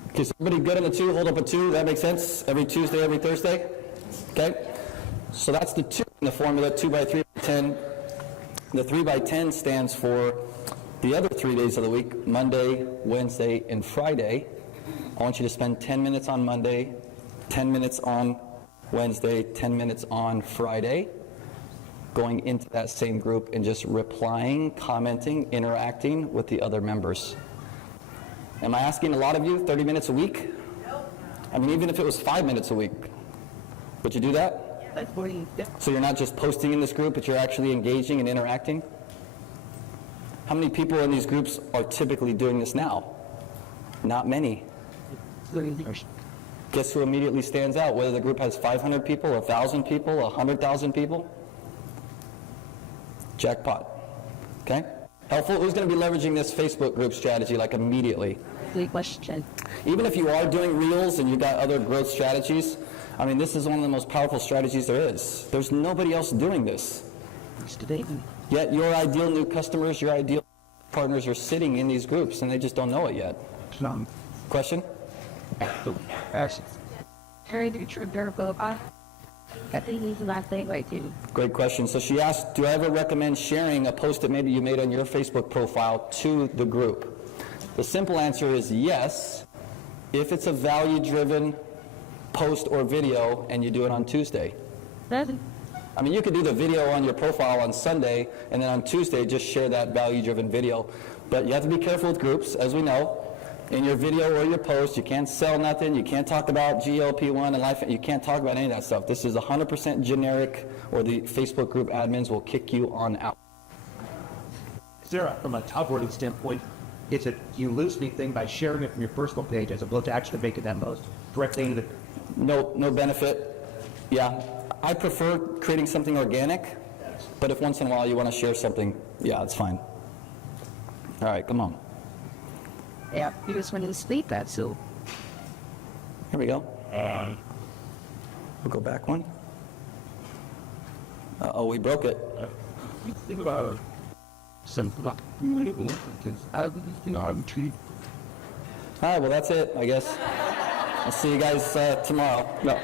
Okay, so everybody good on the 2? Hold up a 2. That makes sense? Every Tuesday, every Thursday? Okay? So that's the 2 in the formula, 2 by 3 by 10. The 3 by 10 stands for the other 3 days of the week, Monday, Wednesday, and Friday. I want you to spend 10 minutes on Monday, 10 minutes on Wednesday, 10 minutes on Friday, going into that same group and just replying, commenting, interacting with the other members. Am I asking a lot of you, 30 minutes a week? No. I mean, even if it was 5 minutes a week, would you do that? So you're not just posting in this group, but you're actually engaging and interacting? How many people in these groups are typically doing this now? Not many. Guess who immediately stands out, whether the group has 500 people, 1,000 people, 100,000 people? Jackpot. Okay? Helpful? Who's going to be leveraging this Facebook group strategy like immediately? Good question. Even if you are doing Reels and you've got other growth strategies, I mean, this is one of the most powerful strategies there is. There's nobody else doing this. Yet your ideal new customers, your ideal partners are sitting in these groups and they just don't know it yet. Question? Great question. So she asked, do I ever recommend sharing a post that maybe you made on your Facebook profile to the group? The simple answer is yes, if it's a value-driven post or video and you do it on Tuesday. I mean, you could do the video on your profile on Sunday and then on Tuesday just share that value-driven video. But you have to be careful with groups, as we know. In your video or your post, you can't sell nothing, you can't talk about GLP-1 and life, you can't talk about any of that stuff. This is 100% generic, or the Facebook group admins will kick you on out. Sarah, from a top-wording standpoint, it's a you lose anything by sharing it from your personal page as opposed to actually making that post directly into the... No benefit. Yeah. I prefer creating something organic, but if once in a while you want to share something, yeah, it's fine. All right, come on. Yeah, you just went to sleep that so. Here we go. We'll go back one. Oh, we broke it. Think about it. All right, well, that's it, I guess. I'll see you guys tomorrow. No,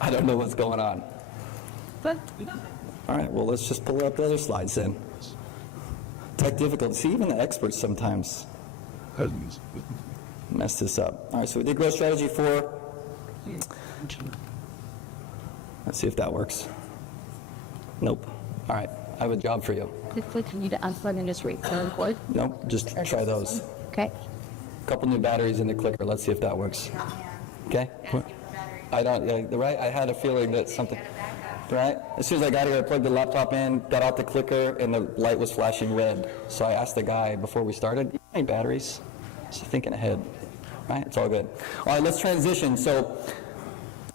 I don't know what's going on. All right, well, let's just pull up the other slides then. Tech difficulty. See, even the experts sometimes mess this up. All right, so we did growth strategy 4. Let's see if that works. Nope. All right, I have a job for you. Just click you to unplug and just record. Nope, just try those. Okay. Couple new batteries in the clicker. Let's see if that works. Okay? I don't, right? I had a feeling that something, right? As soon as I got here, I plugged the laptop in, got out the clicker, and the light was flashing red. So I asked the guy before we started, any batteries? Just thinking ahead. right? It's all good. All right, let's transition. So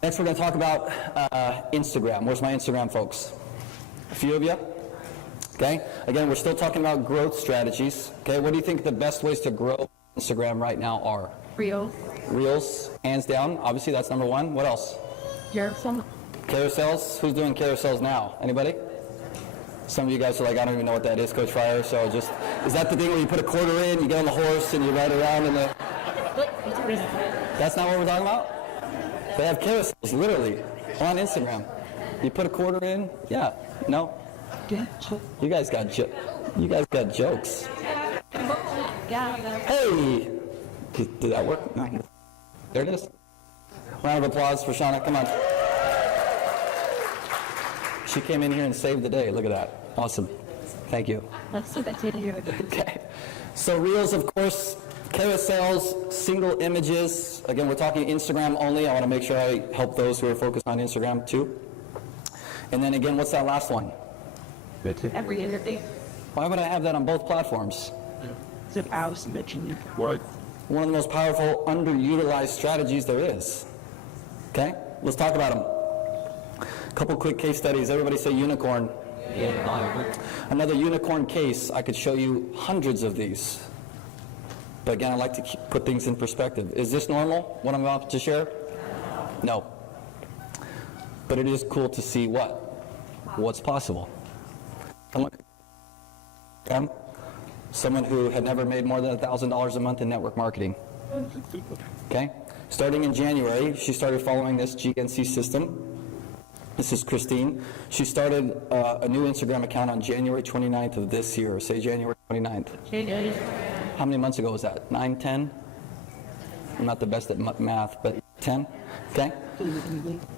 next we're going to talk about Instagram. Where's my Instagram folks? A few of you? Okay. Again, we're still talking about growth strategies. Okay. What do you think the best ways to grow Instagram right now are? Real. Reels, hands down. Obviously, that's number one. What else? Carousels. Who's doing carousels now? Anybody? Some of you guys are like, I don't even know what that is, Coach Fryer. So just, is that the thing where you put a quarter in, you get on the horse, and you ride around in the... That's not what we're talking about? They have carousels, literally, on Instagram. You put a quarter in? Yeah. No? You guys got jokes. Hey! Did that work? No. There it is. Round of applause for Shauna. Come on. She came in here and saved the day. Look at that. Awesome. Thank you. Okay. So Reels, of course, carousels, single images. Again, we're talking Instagram only. I want to make sure I help those who are focused on Instagram too. And then again, what's that last one? Every interview. Why would I have that on both platforms? What? One of the most powerful, underutilized strategies there is. Okay? Let's talk about them. A couple quick case studies. Everybody say unicorn. Another unicorn case. I could show you hundreds of these. But again, I like to put things in perspective. Is this normal, what I'm about to share? No. But it is cool to see what's possible. Someone who had never made more than $1,000 a month in network marketing. Okay? Starting in January, she started following this GNC system. This is Christine. She started a new Instagram account on January 29th of this year. Say January 29th. How many months ago was that? 9, 10? I'm not the best at math, but 10? Okay?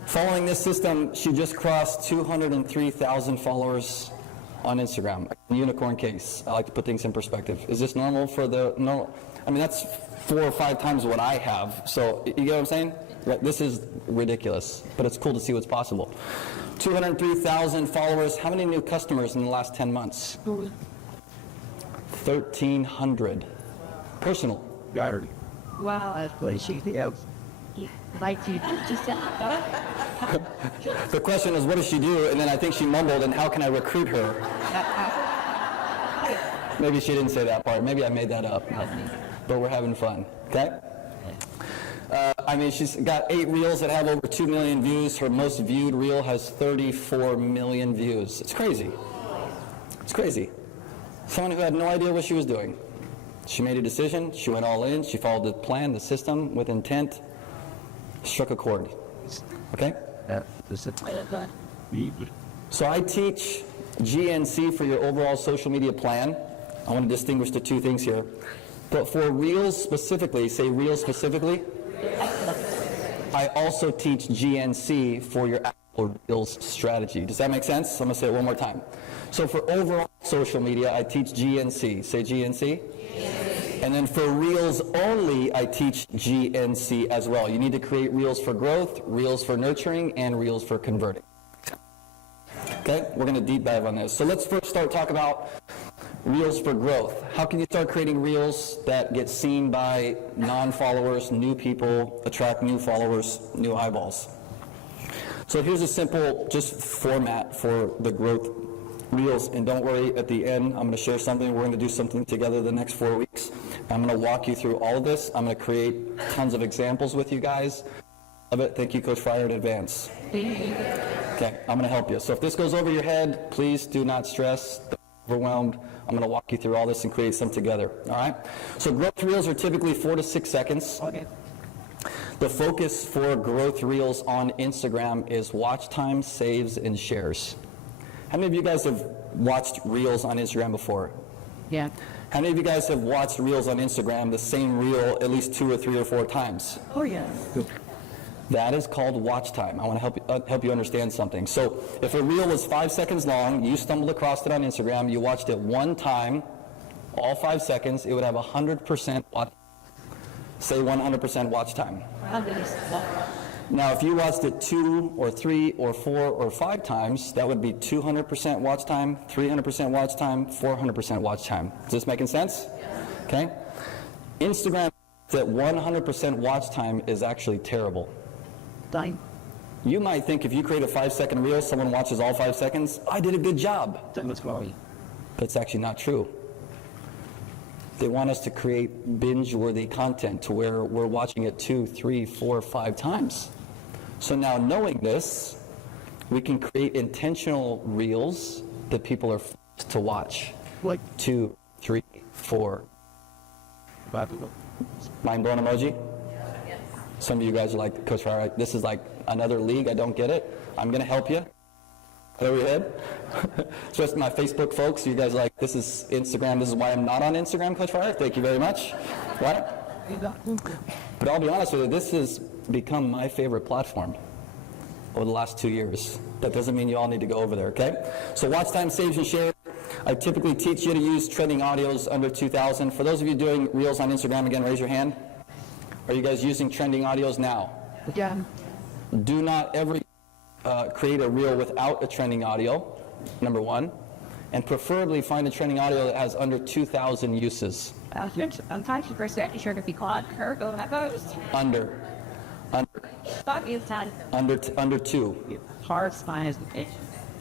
Following this system, she just crossed 203,000 followers on Instagram. A unicorn case. I like to put things in perspective. Is this normal for the normal? I mean, that's 4 or 5 times what I have. So, you get what I'm saying? This is ridiculous, but it's cool to see what's possible. 203,000 followers. How many new customers in the last 10 months? 1,300. Personal. Wow. The question is, what does she do? And then I think she mumbled, and how can I recruit her? Maybe she didn't say that part. Maybe I made that up. But we're having fun, okay? I mean, she's got 8 reels that have over 2 million views. Her most viewed reel has 34 million views. It's crazy. It's crazy. Someone who had no idea what she was doing. She made a decision. She went all in. She followed the plan, the system, with intent. Struck a chord. Okay? So I teach GNC for your overall social media plan. I want to distinguish the 2 things here. But for Reels specifically, say Reels specifically, I also teach GNC for your actual Reels strategy. Does that make sense? I'm going to say it one more time. So for overall social media, I teach GNC. Say GNC. And then for Reels only, I teach GNC as well. You need to create Reels for growth, Reels for nurturing, and Reels for converting. Okay? We're going to deep dive on this. So let's first start talking about Reels for growth. How can you start creating Reels that get seen by non-followers, new people, attract new followers, new eyeballs? So here's a simple just format for the growth Reels, and don't worry, at the end, I'm going to share something. We're going to do something together the next 4 weeks. I'm going to walk you through all of this. I'm going to create tons of examples with you guys of it. Thank you, Coach Fryer, in advance. Okay, I'm going to help you. So if this goes over your head, please do not stress, don't be overwhelmed. I'm going to walk you through all this and create some together, all right? So growth Reels are typically 4 to 6 seconds. Okay. The focus for growth Reels on Instagram is watch time, saves, and shares. How many of you guys have watched Reels on Instagram before? Yeah. How many of you guys have watched Reels on Instagram, the same reel, at least 2 or 3 or 4 times? Oh, yeah. That is called watch time. I want to help you understand something. So if a reel was 5 seconds long, you stumbled across it on Instagram, you watched it one time, all 5 seconds, it would have 100% watch. Say 100% watch time. Now, if you watched it 2 or 3 or 4 or 5 times, that would be 200% watch time, 300% watch time, 400% watch time. Is this making sense? Okay. Instagram that 100% watch time is actually terrible. Time. You might think if you create a 5-second reel, someone watches all 5 seconds, I did a good job. Time is going. But it's actually not true. They want us to create binge-worthy content to where we're watching it 2, 3, 4, 5 times. So now knowing this, we can create intentional reels that people are forced to watch. Like 2, 3, 4. Mind-blown emoji? Some of you guys are like, Coach Fryer, this is like another league, I don't get it. I'm going to help you. Over your head. Especially my Facebook folks, you guys are like, this is Instagram, this is why I'm not on Instagram, Coach Fryer. Thank you very much. Right? But I'll be honest with you, this has become my favorite platform over the last 2 years. That doesn't mean you all need to go over there, okay? So watch time, saves, and share. I typically teach you to use trending audios under 2,000. For those of you doing reels on Instagram, again, raise your hand. Are you guys using trending audios now? Yeah. Do not ever create a reel without a trending audio, number one, and preferably find a trending audio that has under 2,000 uses. I'm trying to percent sure to be caught. Her go that goes. Under two. Hard spines.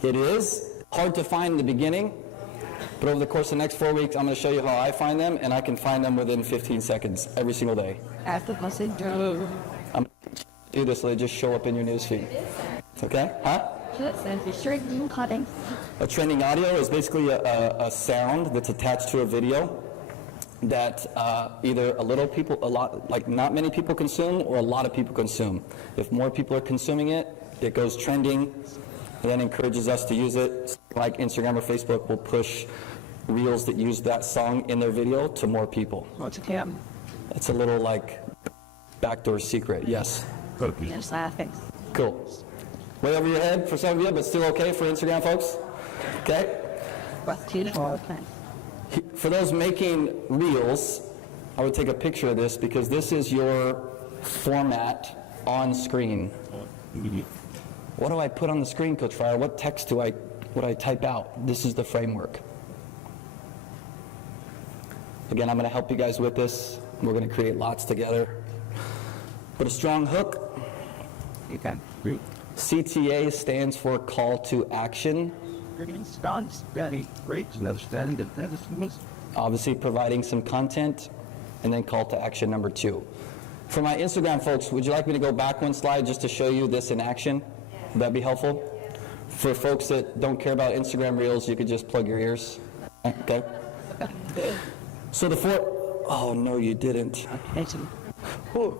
It is hard to find in the beginning, but over the course of the next 4 weeks, I'm going to show you how I find them, and I can find them within 15 seconds every single day. After the syndrome. I'm going to do this so they just show up in your newsfeed. Okay? Huh? Cutting. A trending audio is basically a sound that's attached to a video that either a lot, like not many people consume, or a lot of people consume. If more people are consuming it, it goes trending, and then encourages us to use it. Like Instagram or Facebook will push reels that use that song in their video to more people. What's a cam? It's a little like backdoor secret. Yes. Yes, laughing. Cool. Way over your head for some of you, but still okay for Instagram folks? Okay? For those making reels, I would take a picture of this because this is your format on screen. What do I put on the screen, Coach Fryer? What text would I type out? This is the framework. Again, I'm going to help you guys with this. We're going to create lots together. But a strong hook. Okay. CTA stands for call to action. Obviously providing some content, and then call to action number 2. For my Instagram folks, would you like me to go back one slide just to show you this in action? Would that be helpful? For folks that don't care about Instagram Reels, you could just plug your ears. Okay? So oh no, you didn't. Whew.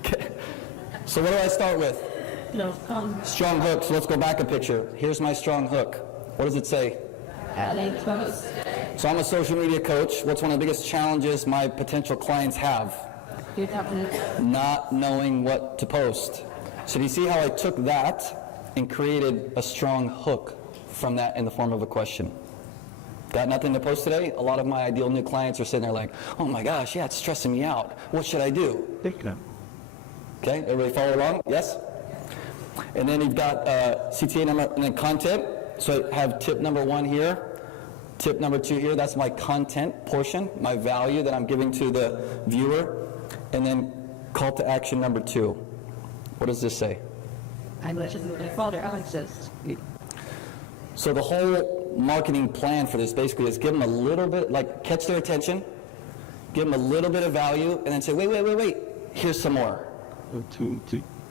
Okay. So what do I start with? Strong hook. So let's go back a picture. Here's my strong hook. What does it say? So I'm a social media coach. What's one of the biggest challenges my potential clients have? Not knowing what to post. So do you see how I took that and created a strong hook from that in the form of a question? Got nothing to post today? A lot of my ideal new clients are sitting there like, oh my gosh, yeah, it's stressing me out. What should I do? Okay, everybody follow along? Yes? And then you've got CTA number and then content. So I have tip number 1 here, tip number 2 here. That's my content portion, my value that I'm giving to the viewer. And then call to action number 2. What does this say? So the whole marketing plan for this basically is give them a little bit, like catch their attention, give them a little bit of value, and then say, wait, here's some more.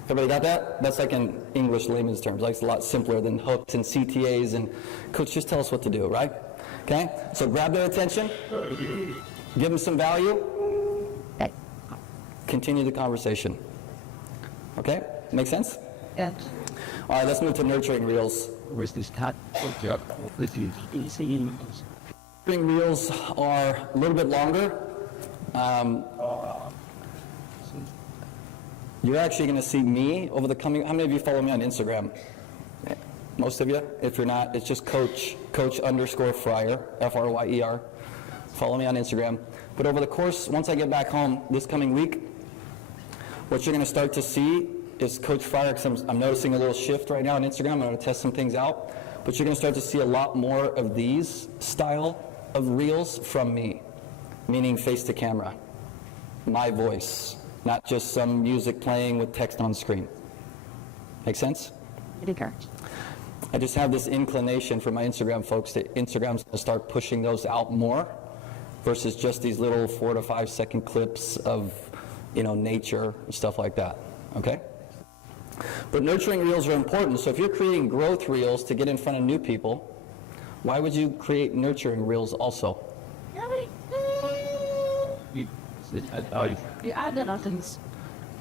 Everybody got that? That's like in English layman's terms. Like it's a lot simpler than hooks and CTAs and coach, just tell us what to do, right? Okay? So grab their attention, give them some value, continue the conversation. Okay? Make sense? Yeah. All right, let's move to nurturing reels. Where's this cut? Nurturing reels are a little bit longer. You're actually going to see me over the coming. How many of you follow me on Instagram? Most of you. If you're not, it's just Coach_Fryer, Fryer. Follow me on Instagram. But over the course, once I get back home this coming week, what you're going to start to see is Coach Fryer, because I'm noticing a little shift right now on Instagram. I'm going to test some things out. But you're going to start to see a lot more of these style of reels from me. meaning face to camera, my voice, not just some music playing with text on screen. Make sense? I just have this inclination for my Instagram folks that Instagram's going to start pushing those out more versus just these little 4 to 5 second clips of, nature and stuff like that, okay? But nurturing reels are important. So if you're creating growth reels to get in front of new people, why would you create nurturing reels also?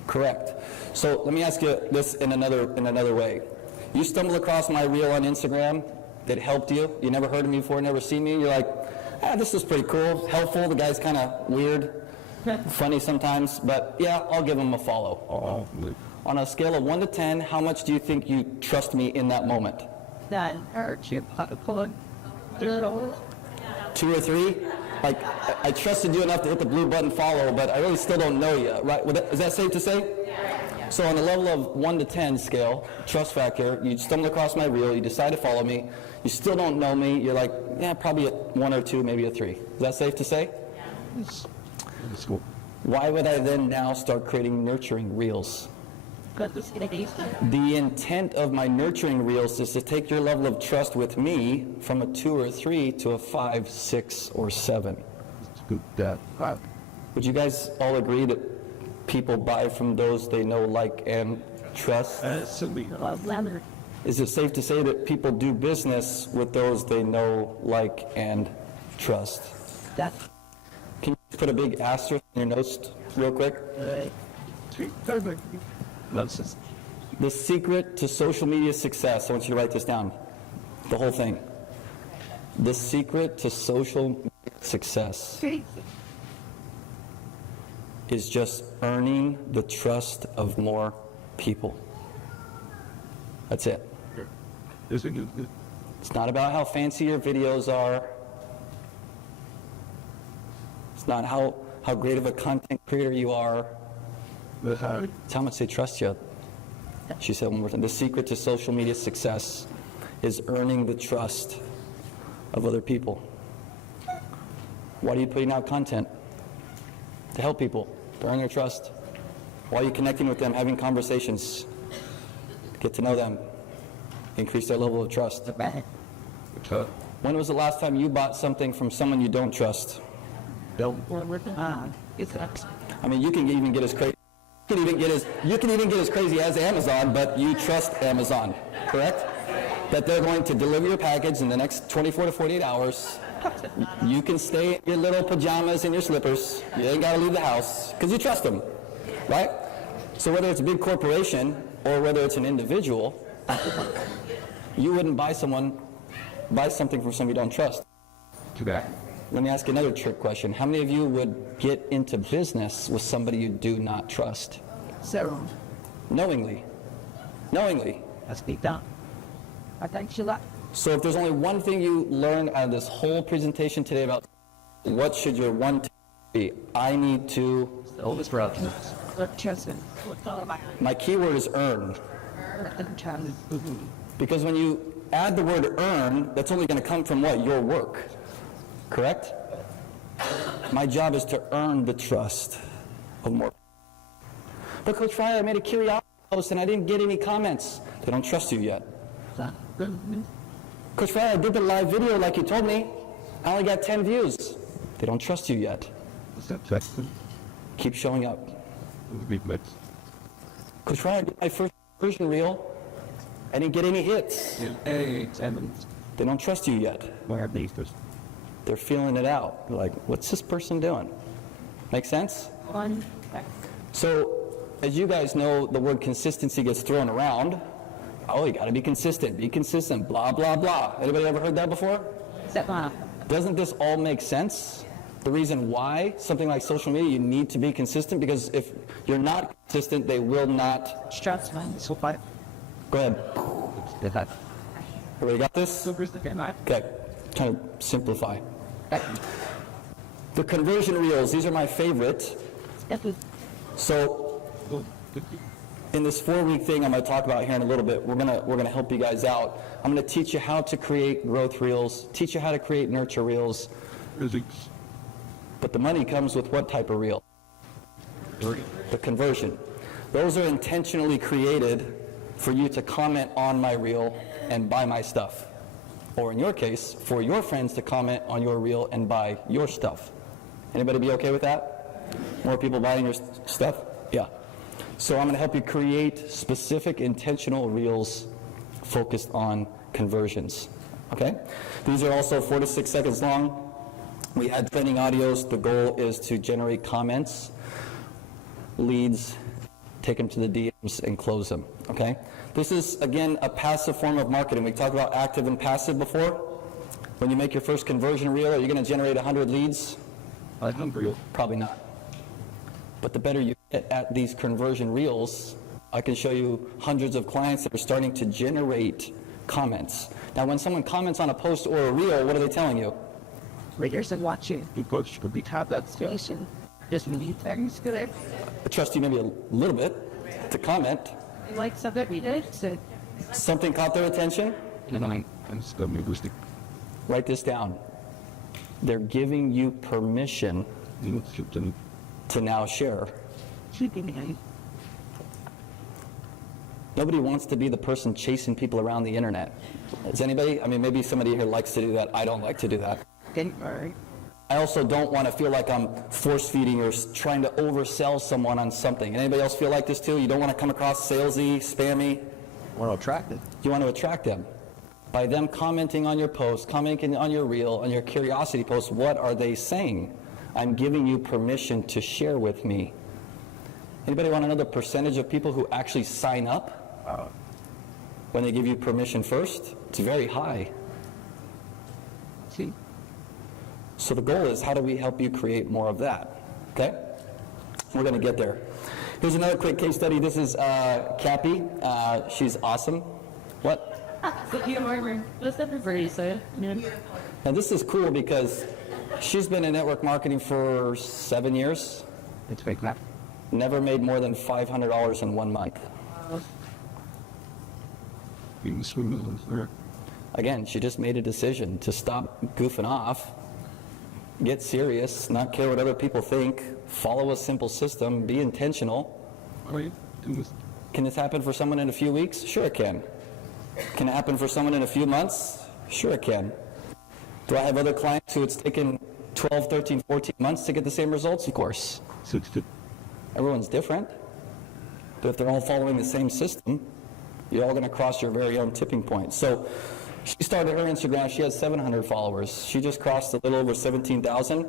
Correct. So let me ask you this in another way. You stumble across my reel on Instagram that helped you. You never heard of me before, never seen me. You're like, this is pretty cool, helpful. The guy's kind of weird, funny sometimes, but yeah, I'll give him a follow. On a scale of 1 to 10, how much do you think you trust me in that moment? 2 or 3? Like, I trusted you enough to hit the blue button follow, but I really still don't know you, right? Is that safe to say? So on a level of 1 to 10 scale, trust factor, you stumble across my reel, you decide to follow me, you still don't know me, you're like, yeah, probably a 1 or 2, maybe a 3. Is that safe to say? Why would I then now start creating nurturing reels? The intent of my nurturing reels is to take your level of trust with me from a 2 or 3 to a 5, 6, or 7. Would you guys all agree that people buy from those they know, like, and trust? Is it safe to say that people do business with those they know, like, and trust? Can you put a big asterisk in your notes real quick? The secret to social media success, I want you to write this down, the whole thing. The secret to social media success is just earning the trust of more people. That's it. It's not about how fancy your videos are. It's not how great of a content creator you are. It's how much they trust you. She said one more time. The secret to social media success is earning the trust of other people. Why are you putting out content? To help people, to earn their trust. Why are you connecting with them, having conversations? Get to know them. Increase their level of trust. When was the last time you bought something from someone you don't trust? I mean, you can even get as crazy. You can even get as crazy as Amazon, but you trust Amazon, correct? That they're going to deliver your package in the next 24 to 48 hours. You can stay in your little pajamas and your slippers. You ain't got to leave the house because you trust them, right? So whether it's a big corporation or whether it's an individual, you wouldn't buy something from someone you don't trust. Too bad. Let me ask you another trick question. How many of you would get into business with somebody you do not trust? So, Knowingly. let's speak down. I thank you. So if there's only one thing you learned out of this whole presentation today about what should your one tip be, I need to... My keyword is earn. Because when you add the word earn, that's only going to come from what? Your work. Correct? My job is to earn the trust of more. But Coach Fryer, I made a curiosity post and I didn't get any comments. They don't trust you yet. Coach Fryer, I did the live video like you told me. I only got 10 views. They don't trust you yet. Keep showing up. Coach Fryer, I did my first version reel. I didn't get any hits. They don't trust you yet. They're feeling it out. They're like, what's this person doing? Make sense? So, as you guys know, the word consistency gets thrown around. Oh, you got to be consistent, blah, blah, blah. Anybody ever heard that before? Doesn't this all make sense? The reason why something like social media, you need to be consistent, because if you're not consistent, they will not... Go ahead. Everybody got this? Okay. Trying to simplify. The conversion reels, these are my favorite. So, in this 4-week thing I'm going to talk about here in a little bit, we're going to help you guys out. I'm going to teach you how to create growth reels, teach you how to create nurture reels. But the money comes with what type of reel? The conversion. Those are intentionally created for you to comment on my reel and buy my stuff. Or in your case, for your friends to comment on your reel and buy your stuff. Anybody be okay with that? More people buying your stuff? Yeah. So I'm going to help you create specific intentional reels focused on conversions. Okay? These are also 4 to 6 seconds long. We add training audios. The goal is to generate comments, leads, take them to the DMs, and close them. Okay? This is, again, a passive form of marketing. We talked about active and passive before. When you make your first conversion reel, are you going to generate 100 leads? Probably not. But the better you get at these conversion reels, I can show you hundreds of clients that are starting to generate comments. Now, when someone comments on a post or a reel, what are they telling you? Readers and watching. Because should we have that station? Just need things good. I trust you maybe a little bit to comment. Like something we did. So. Something caught their attention? Write this down. They're giving you permission to now share. Nobody wants to be the person chasing people around the internet. Is anybody? I mean, maybe somebody here likes to do that. I don't like to do that. I also don't want to feel like I'm force-feeding or trying to oversell someone on something. Anybody else feel like this too? You don't want to come across salesy, spammy? Want to attract them. You want to attract them. By them commenting on your post, commenting on your reel, on your curiosity post, what are they saying? I'm giving you permission to share with me. Anybody want to know the percentage of people who actually sign up when they give you permission first? It's very high. So the goal is, how do we help you create more of that? Okay? We're going to get there. Here's another quick case study. This is Cappy. She's awesome. What? Now this is cool because she's been in network marketing for 7 years. It's fake that. Never made more than $500 in 1 month. Again, she just made a decision to stop goofing off, get serious, not care what other people think, follow a simple system, be intentional. Can this happen for someone in a few weeks? Sure it can. Can it happen for someone in a few months? Sure it can. Do I have other clients who it's taken 12, 13, 14 months to get the same results? Of course. Everyone's different. But if they're all following the same system, you're all going to cross your very own tipping point. So she started her Instagram. She has 700 followers. She just crossed a little over 17,000.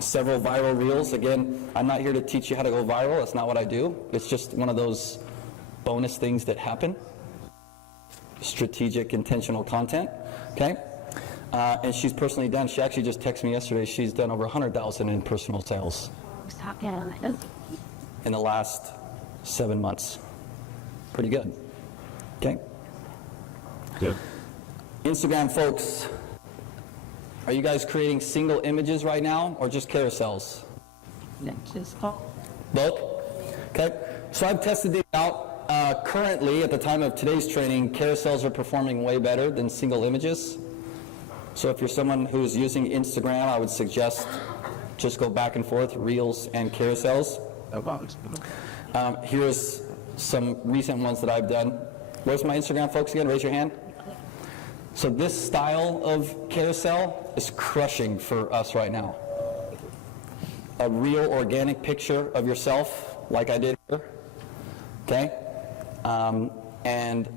Several viral reels. Again, I'm not here to teach you how to go viral. That's not what I do. It's just one of those bonus things that happen. Strategic, intentional content. Okay? And she's personally done, she actually just texted me yesterday, she's done over 100,000 in personal sales in the last 7 months. Pretty good. Okay? Good. Instagram folks, are you guys creating single images right now or just carousels? Both? Okay. So I've tested these out. Currently, at the time of today's training, carousels are performing way better than single images. So if you're someone who's using Instagram, I would suggest just go back and forth, reels and carousels. Here's some recent ones that I've done. Where's my Instagram folks again? Raise your hand. So this style of carousel is crushing for us right now. A real organic picture of yourself, like I did here. Okay? And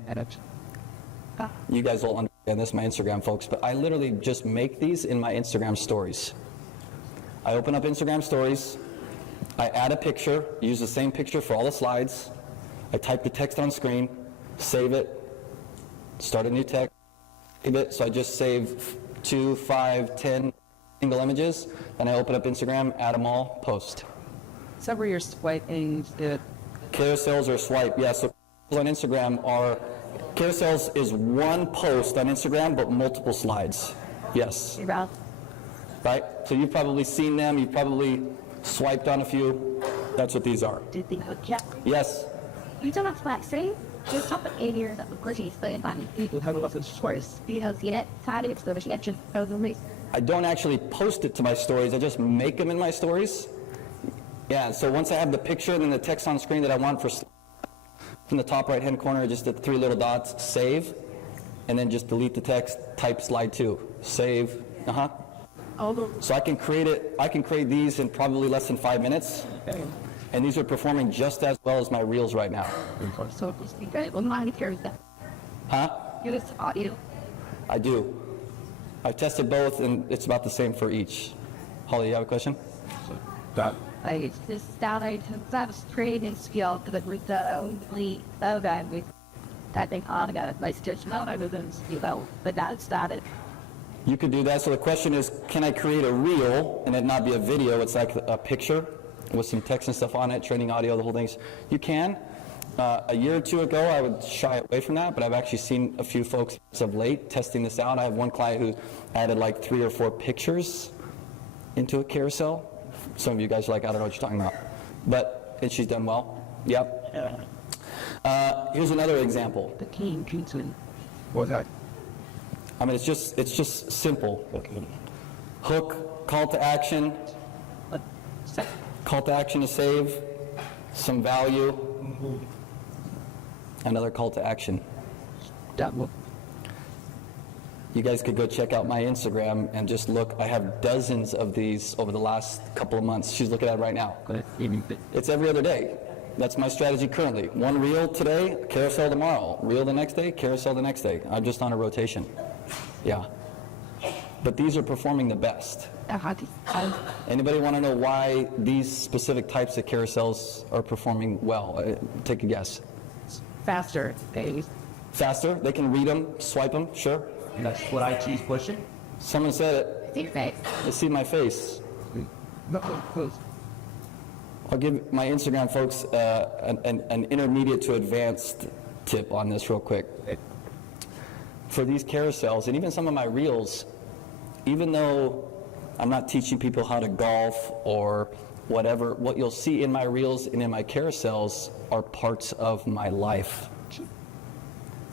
you guys will understand this, my Instagram folks, but I literally just make these in my Instagram stories. I open up Instagram stories, I add a picture, use the same picture for all the slides, I type the text on screen, save it, start a new text, save it, so I just save 2, 5, 10 single images, and I open up Instagram, add them all, post. So where you're swiping the carousels or swipe, yeah, so on Instagram are, carousels is one post on Instagram, but multiple slides. Yes. Right? So you've probably seen them, you've probably swiped on a few. That's what these are. Yes. You don't have to say just top of 8 years of the British thing. people have a lot of choice. Because yet, tired of the rejection of the race. I don't actually post it to my stories, I just make them in my stories. Yeah, so once I have the picture and then the text on screen that I want from the top right hand corner, just the 3 little dots, save, and then just delete the text, type slide 2, save, So I can create these in probably less than 5 minutes, and these are performing just as well as my reels right now. So, you guys will monitor that. Huh? Give us audio. I do. I've tested both, and it's about the same for each. Holly, you have a question? I just thought I took that training skill that was the only that we that they called it my stitch not other than but that's it. You could do that. So the question is, can I create a reel and it not be a video? It's like a picture with some text and stuff on it, training audio, the whole thing. You can. A year or 2 ago, I would shy away from that, but I've actually seen a few folks as of late testing this out. I have one client who added like 3 or 4 pictures into a carousel. Some of you guys are like, I don't know what you're talking about. And she's done well. Yep. Here's another example. The king Putin. What's that? I mean, it's just simple. Hook, call to action to save, some value, another call to action. You guys could go check out my Instagram and just look. I have dozens of these over the last couple of months. She's looking at it right now. It's every other day. That's my strategy currently. 1 reel today, carousel tomorrow. Reel the next day, carousel the next day. I'm just on a rotation. Yeah. But these are performing the best. Anybody want to know why these specific types of carousels are performing well? Take a guess. Faster. Faster? They can read them, swipe them, sure. And that's what I choose pushing. Someone said it. See your face. They see my face. I'll give my Instagram folks an intermediate to advanced tip on this real quick. For these carousels, and even some of my reels, even though I'm not teaching people how to golf or whatever, what you'll see in my reels and in my carousels are parts of my life.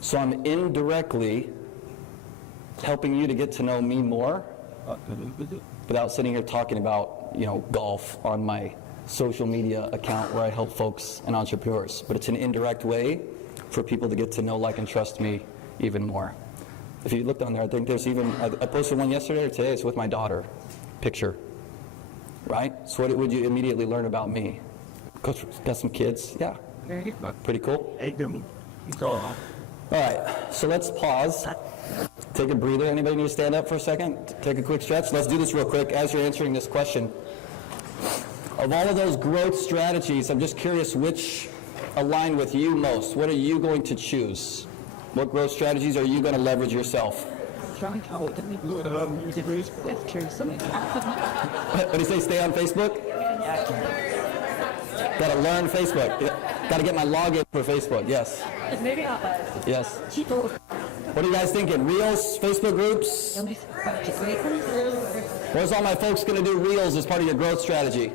So I'm indirectly helping you to get to know me more without sitting here talking about, golf on my social media account where I help folks and entrepreneurs. But it's an indirect way for people to get to know, like, and trust me even more. If you look down there, I think there's even, I posted one yesterday or today, it's with my daughter, picture, right? So what would you immediately learn about me? Coach, got some kids? Yeah. Pretty cool? All right, so let's pause. Take a breather. Anybody need to stand up for a second? Take a quick stretch. Let's do this real quick as you're answering this question. Of all of those growth strategies, I'm just curious which align with you most. What are you going to choose? What growth strategies are you going to leverage yourself? What do you say, stay on Facebook? Got to learn Facebook. Got to get my login for Facebook, yes. Yes. What are you guys thinking? Reels, Facebook groups? Where's all my folks going to do reels as part of your growth strategy?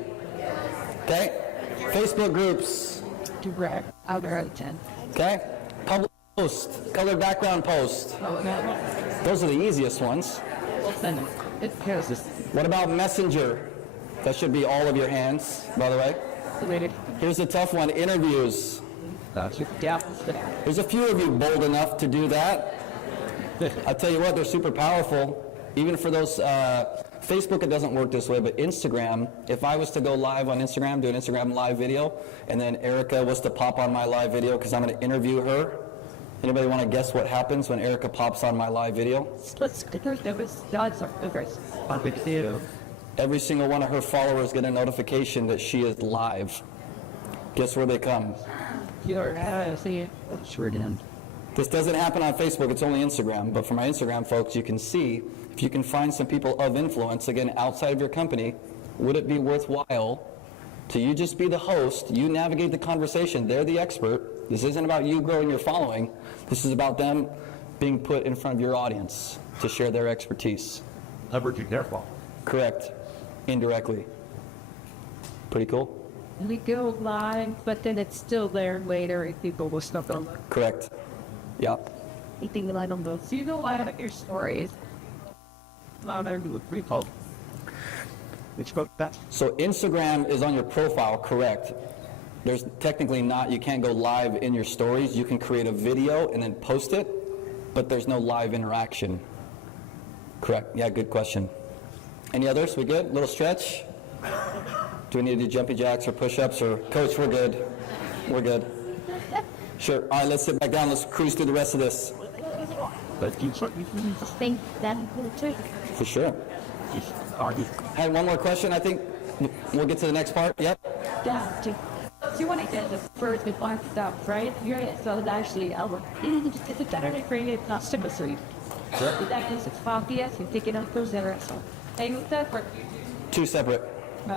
Okay? Facebook groups. Direct. Okay? Public post. Colored background post. Those are the easiest ones. What about Messenger? That should be all of your hands, by the way. Here's a tough one. Interviews. There's a few of you bold enough to do that. I tell you what, they're super powerful. Even for those, Facebook, it doesn't work this way, but Instagram, if I was to go live on Instagram, do an Instagram live video, and then Erica was to pop on my live video because I'm going to interview her, anybody want to guess what happens when Erica pops on my live video? Every single one of her followers get a notification that she is live. Guess where they come? This doesn't happen on Facebook, it's only Instagram. But for my Instagram folks, you can see, if you can find some people of influence, again, outside of your company, would it be worthwhile to you just be the host, you navigate the conversation, they're the expert. This isn't about you growing your following. This is about them being put in front of your audience to share their expertise. Leveraging their fault. Correct. Indirectly. Pretty cool? We go live, but then it's still there later if people will stuff on. Correct. Yeah. Anything that I don't know. So you go live at your stories. recall. Which book that? So Instagram is on your profile, correct? There's technically not, you can't go live in your stories. You can create a video and then post it, but there's no live interaction. Correct. Yeah, good question. Any others? We good? Little stretch? Do we need to do jumpy jacks or push-ups, or Coach, we're good. We're good. Sure. All right, let's sit back down. Let's cruise through the rest of this. Think that For sure. Hey, one more question, I think. We'll get to the next part. Yep. you want to get the first with black stuff, right? You're it, so it's actually it's a better to create it, not super sweet. That is it's obvious, you take it up those there, so and that for Two separate.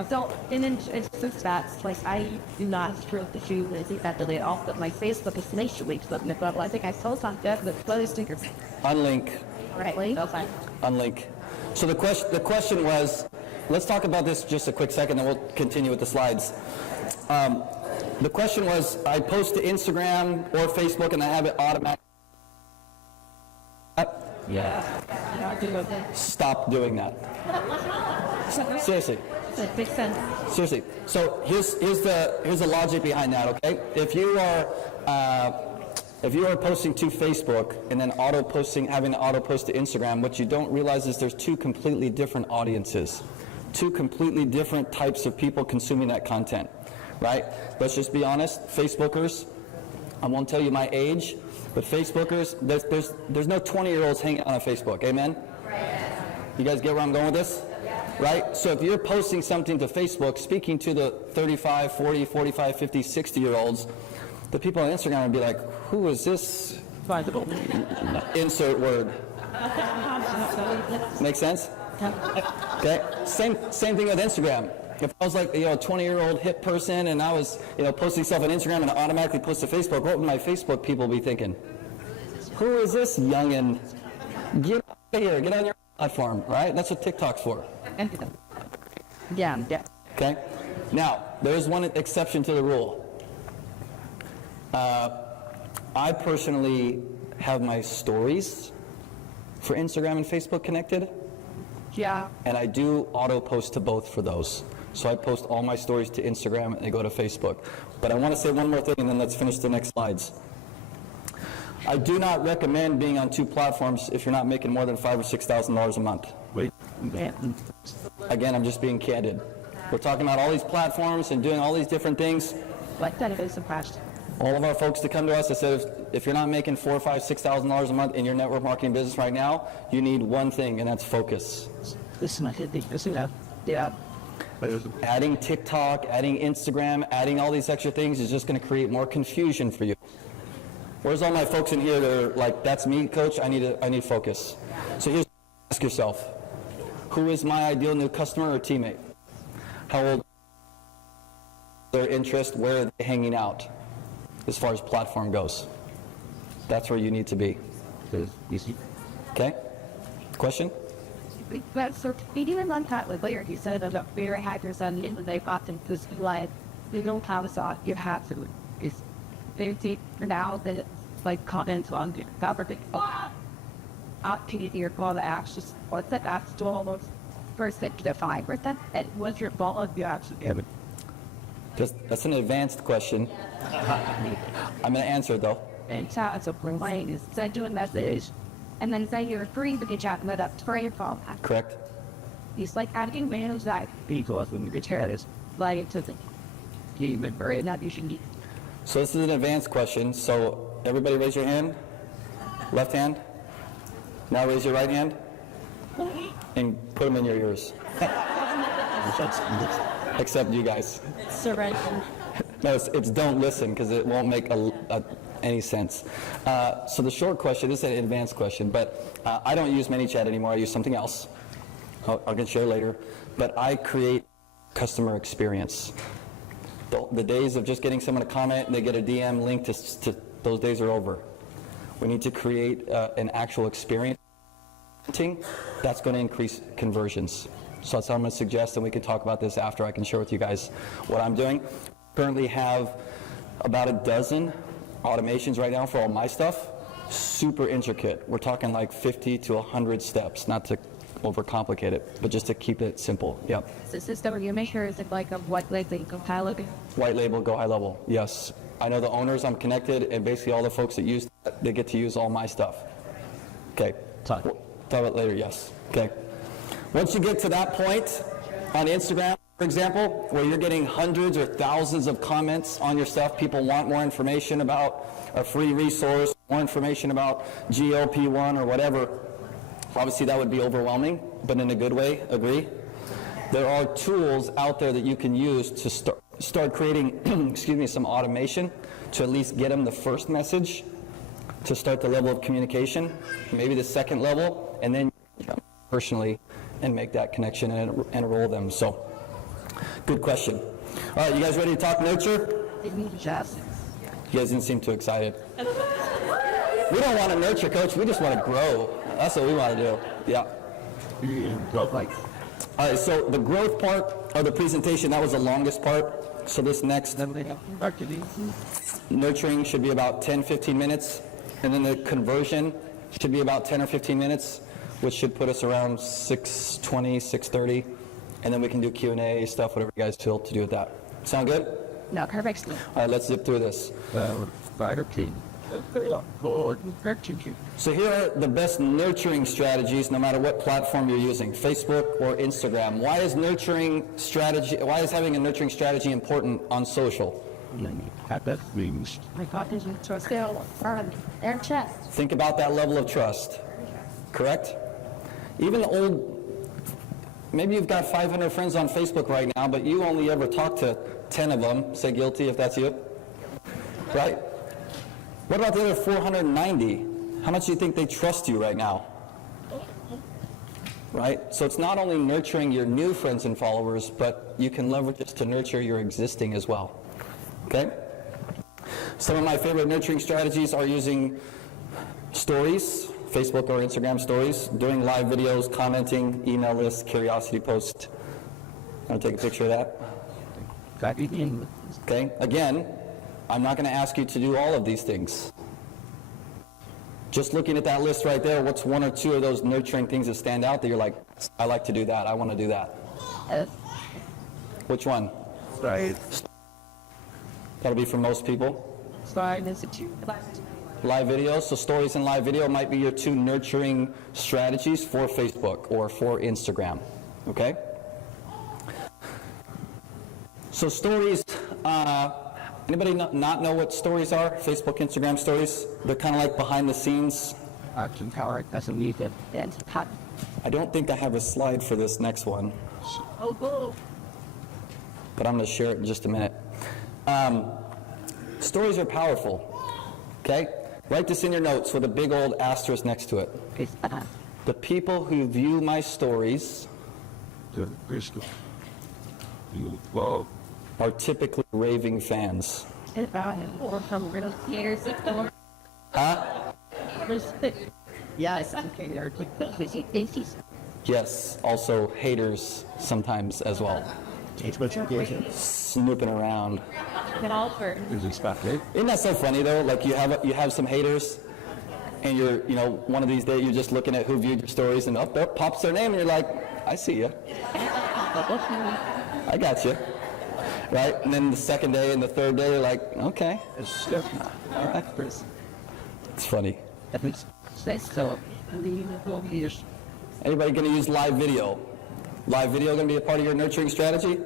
so and then it's just that like I do not screw up the shoe and I think that delete off but my Facebook is nation week but I think I saw something with clothes stickers. Unlink. Right. Okay. Unlink. So the question was, let's talk about this just a quick second, then we'll continue with the slides. The question was, I post to Instagram or Facebook and I have it automatic. Yeah. Stop doing that. Seriously. That makes sense. Seriously. So here's the logic behind that. Okay, if you are posting to Facebook and then having to auto post to Instagram, what you don't realize is there's two completely different audiences, two completely different types of people consuming that content, right? Let's just be honest. Facebookers, I won't tell you my age, but Facebookers, there's no 20-year-olds hanging on Facebook. Amen. You guys get where I'm going with this? Right? So if you're posting something to Facebook, speaking to the 35, 40, 45, 50, 60-year-olds, the people on Instagram would be like, who is this? Insert word. Make sense? Okay. Same thing with Instagram. If I was like, a 20-year-old hip person and I was, posting stuff on Instagram and I automatically post to Facebook, what would my Facebook people be thinking? Who is this youngin'? Get out of here. Get on your platform, right? That's what TikTok's for. Yeah. Okay? Now, there's one exception to the rule. I personally have my stories for Instagram and Facebook connected. Yeah. And I do auto post to both for those. So I post all my stories to Instagram and they go to Facebook. But I want to say one more thing and then let's finish the next slides. I do not recommend being on two platforms if you're not making more than $5,000 or $6,000 a month. Wait. Again, I'm just being candid. We're talking about all these platforms and doing all these different things. Like that is a question. All of our folks that come to us, I said, if you're not making $4,000, $5,000, $6,000 a month in your network marketing business right now, you need one thing, and that's focus. Yeah. Adding TikTok, adding Instagram, adding all these extra things is just going to create more confusion for you. Where's all my folks in here that are like, that's me, coach, I need focus. So here's, ask yourself, who is my ideal new customer or teammate? How old? Their interest, where are they hanging out? As far as platform goes. That's where you need to be. Okay? Question? But so we do a long time with later you said that very hackers on the end they got them to like they don't have a thought you have to is they take for now that like comments on the government out to your call to action. What's that that's to almost first that to 5%? And what's your ball of you actually have it? That's an advanced question. I'm going to answer it, though. And so it's a point is send you a message and then say you're free to get chat with up to your phone. Correct. It's like adding manage that because when you get chat is like it to the human very not you should be. So this is an advanced question. So everybody raise your hand. Left hand. Now raise your right hand. And put them in your ears. Except you guys. Surrender. No, it's don't listen because it won't make any sense. So the short question, this is an advanced question, but I don't use ManyChat anymore. I use something else. I'll get share later. But I create customer experience. The days of just getting someone to comment and they get a DM link to those days are over. We need to create an actual experience. That's going to increase conversions. So that's what I'm going to suggest, and we can talk about this after. I can share with you guys what I'm doing. Currently have about a dozen automations right now for all my stuff. Super intricate. We're talking like 50 to 100 steps, not to overcomplicate it, but just to keep it simple. Yep. The system you make sure is it like a what like they compile it? White label, go high level. Yes. I know the owners, I'm connected, and basically all the folks that use that, they get to use all my stuff. Okay. Talk. We'll talk about it later, yes. Okay. Once you get to that point on Instagram, for example, where you're getting hundreds or thousands of comments on your stuff, people want more information about a free resource, more information about GLP-1 or whatever, obviously that would be overwhelming, but in a good way, agree? There are tools out there that you can use to start creating excuse me, some automation to at least get them the first message, to start the level of communication, maybe the second level, and then personally and make that connection and enroll them. So, good question. All right, you guys ready to talk nurture? You guys didn't seem too excited. We don't want to nurture, Coach. We just want to grow. That's what we want to do. Yeah. All right, so the growth part of the presentation, that was the longest part. So this next nurturing should be about 10, 15 minutes. And then the conversion should be about 10 or 15 minutes, which should put us around 6:20, 6:30. And then we can do Q&A stuff, whatever you guys feel to do with that. Sound good? No, perfect. All right, let's zip through this. So here are the best nurturing strategies, no matter what platform you're using, Facebook or Instagram. Why is having a nurturing strategy important on social? Their chest. Think about that level of trust, correct? Even maybe you've got 500 friends on Facebook right now, but you only ever talk to 10 of them. Say guilty if that's you, right? What about the other 490? How much do you think they trust you right now? Right? So it's not only nurturing your new friends and followers, but you can leverage this to nurture your existing as well. Okay? Some of my favorite nurturing strategies are using stories, Facebook or Instagram stories, doing live videos, commenting, email lists, curiosity posts. Want to take a picture of that? Okay? Again, I'm not going to ask you to do all of these things. Just looking at that list right there, what's one or two of those nurturing things that stand out that you're like, I like to do that, I want to do that? Which one? Right. That'll be for most people. Live videos, so stories and live video might be your two nurturing strategies for Facebook or for Instagram, okay? So stories, anybody not know what stories are? Facebook, Instagram stories? They're kind of like behind the scenes. I don't think I have a slide for this next one, but I'm going to share it in just a minute. Stories are powerful, okay? Write this in your notes with a big old asterisk next to it. The people who view my stories are typically raving fans. Huh? Yes. Yes, also haters sometimes as well. Snooping around. Isn't that so funny though? Like you have some haters, and you're one of these days you're just looking at who viewed your stories, and up there pops their name, and you're like, I see you. I got you. Right? And then the second day and the third day, you're like, okay. All right. It's funny. Anybody going to use live video? Live video going to be a part of your nurturing strategy?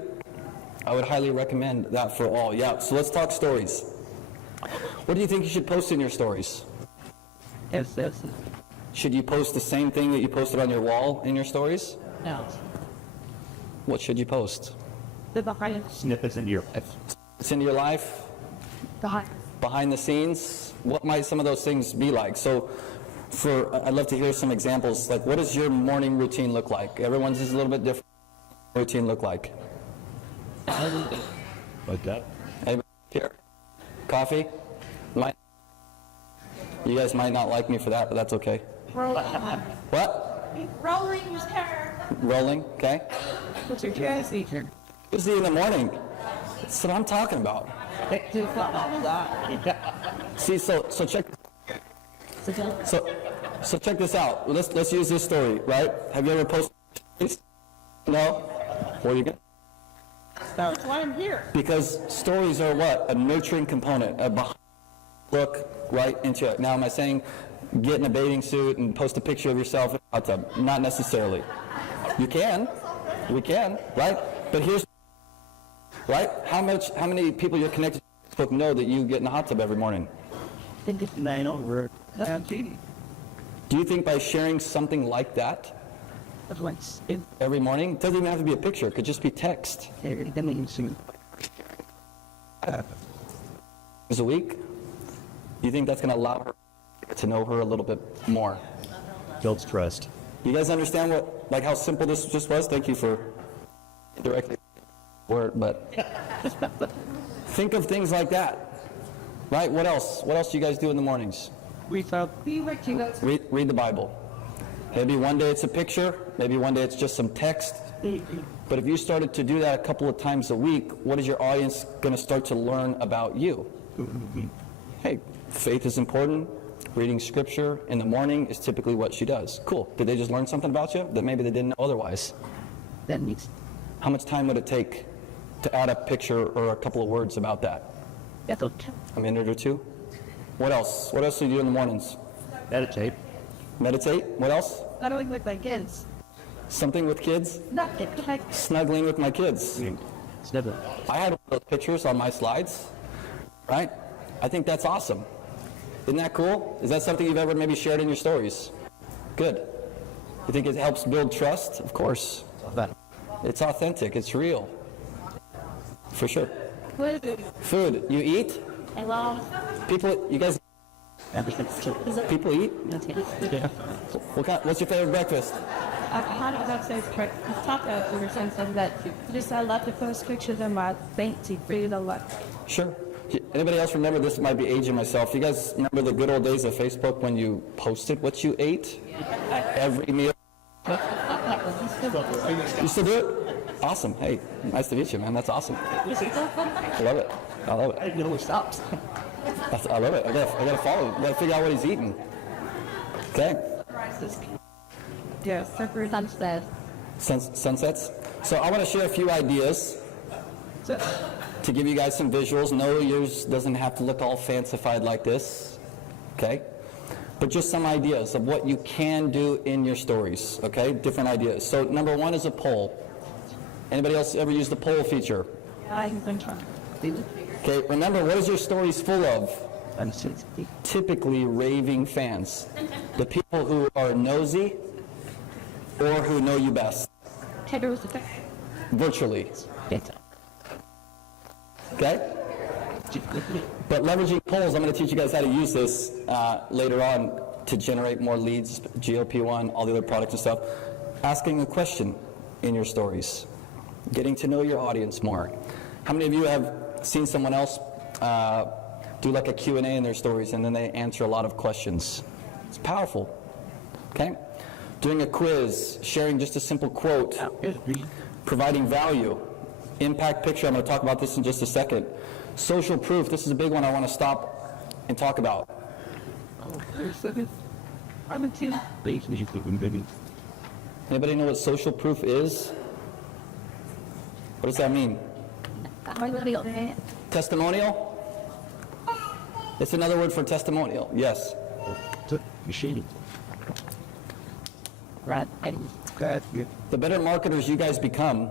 I would highly recommend that for all. Yeah, so let's talk stories. What do you think you should post in your stories? Should you post the same thing that you posted on your wall in your stories? No. What should you post? Snippets into your life. It's into your life? Behind the scenes? What might some of those things be like? So I'd love to hear some examples. Like, what does your morning routine look like? Everyone's is a little bit different. What does your routine look like? Like that. Anybody here? Coffee? You guys might not like me for that, but that's okay. What? Rolling hair. Rolling, okay. What's your jazz eater? Usually in the morning. That's what I'm talking about. See, so check. So So check this out. Let's use this story, right? Have you ever posted stories? No? Well, you get. That's why I'm here. Because stories are what? A nurturing component, a behind look right into it. Now, am I saying get in a bathing suit and post a picture of yourself in a hot tub? Not necessarily. You can. We can, right? But here's, right? How many people you're connected to Facebook know that you get in a hot tub every morning? Nine over. Do you think by sharing something like that every morning, it doesn't even have to be a picture, it could just be text. Once a week, you think that's going to allow her to know her a little bit more? Builds trust. You guys understand how simple this just was? Thank you for directly word, but think of things like that, right? What else? What else do you guys do in the mornings? Read the Bible. Maybe one day it's a picture, maybe one day it's just some text. But if you started to do that a couple of times a week, what is your audience going to start to learn about you? Hey, faith is important. Reading scripture in the morning is typically what she does. Cool. Did they just learn something about you that maybe they didn't know otherwise? How much time would it take to add a picture or a couple of words about that? A minute or two? What else? What else do you do in the mornings? Meditate. Meditate? What else? Cuddling with my kids. Something with kids? Nothing. Snuggling with my kids. I had one of those pictures on my slides, right? I think that's awesome. Isn't that cool? Is that something you've ever maybe shared in your stories? Good. You think it helps build trust? Of course. It's authentic. It's real. For sure. Food. You eat? I love. People, you guys, people eat? What's your favorite breakfast? I've had about say taco ever since that. I love the first pictures of my fancy food a lot. Sure. Anybody else remember, this might be aging myself, you guys remember the good old days of Facebook when you posted what you ate? Every meal? You still do it? Awesome. Hey, nice to meet you, man. That's awesome. I love it. I love it. I didn't know it stops. I love it. I gotta follow him. I gotta figure out what he's eating. Okay. Yeah, separate sunset. Sunsets. So I want to share a few ideas to give you guys some visuals. No, yours doesn't have to look all fancified like this. Okay. But just some ideas of what you can do in your stories. Okay. Different ideas. So number one is a poll. Anybody else ever use the poll feature? I can try. Okay, remember, what is your stories full of? Typically raving fans. The people who are nosy or who know you best. Virtually. Okay? But leveraging polls, I'm going to teach you guys how to use this later on to generate more leads, GLP-1, all the other products and stuff. Asking a question in your stories. Getting to know your audience more. How many of you have seen someone else do like a Q&A in their stories and then they answer a lot of questions? It's powerful. Okay? Doing a quiz, sharing just a simple quote, providing value, impact picture. I'm going to talk about this in just a second. Social proof. This is a big one I want to stop and talk about. Anybody know what social proof is? What does that mean? Testimonial? It's another word for testimonial. Yes. Right. The better marketers you guys become,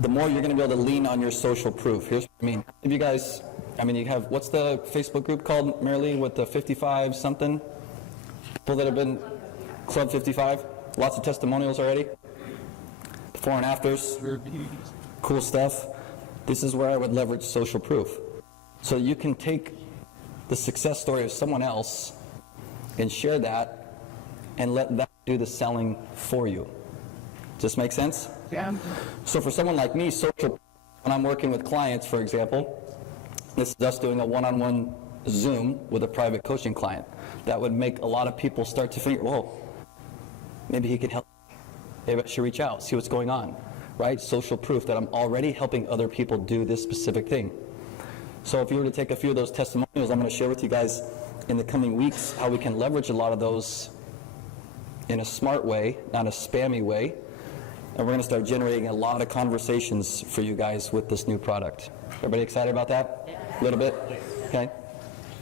the more you're going to be able to lean on your social proof. Here's what I mean. If you guys, you have, what's the Facebook group called, Marilee, with the 55 something? People that have been Club 55? Lots of testimonials already? Before and afters? Cool stuff. This is where I would leverage social proof. So you can take the success story of someone else and share that and let that do the selling for you. Does this make sense? Yeah. So for someone like me, social, when I'm working with clients, for example, this is us doing a one-on-one Zoom with a private coaching client. That would make a lot of people start to think, whoa, maybe he could help. Maybe I should reach out, see what's going on. Right? Social proof that I'm already helping other people do this specific thing. So if you were to take a few of those testimonials, I'm going to share with you guys in the coming weeks how we can leverage a lot of those in a smart way, not a spammy way. And we're going to start generating a lot of conversations for you guys with this new product. Everybody excited about that? A little bit? Okay.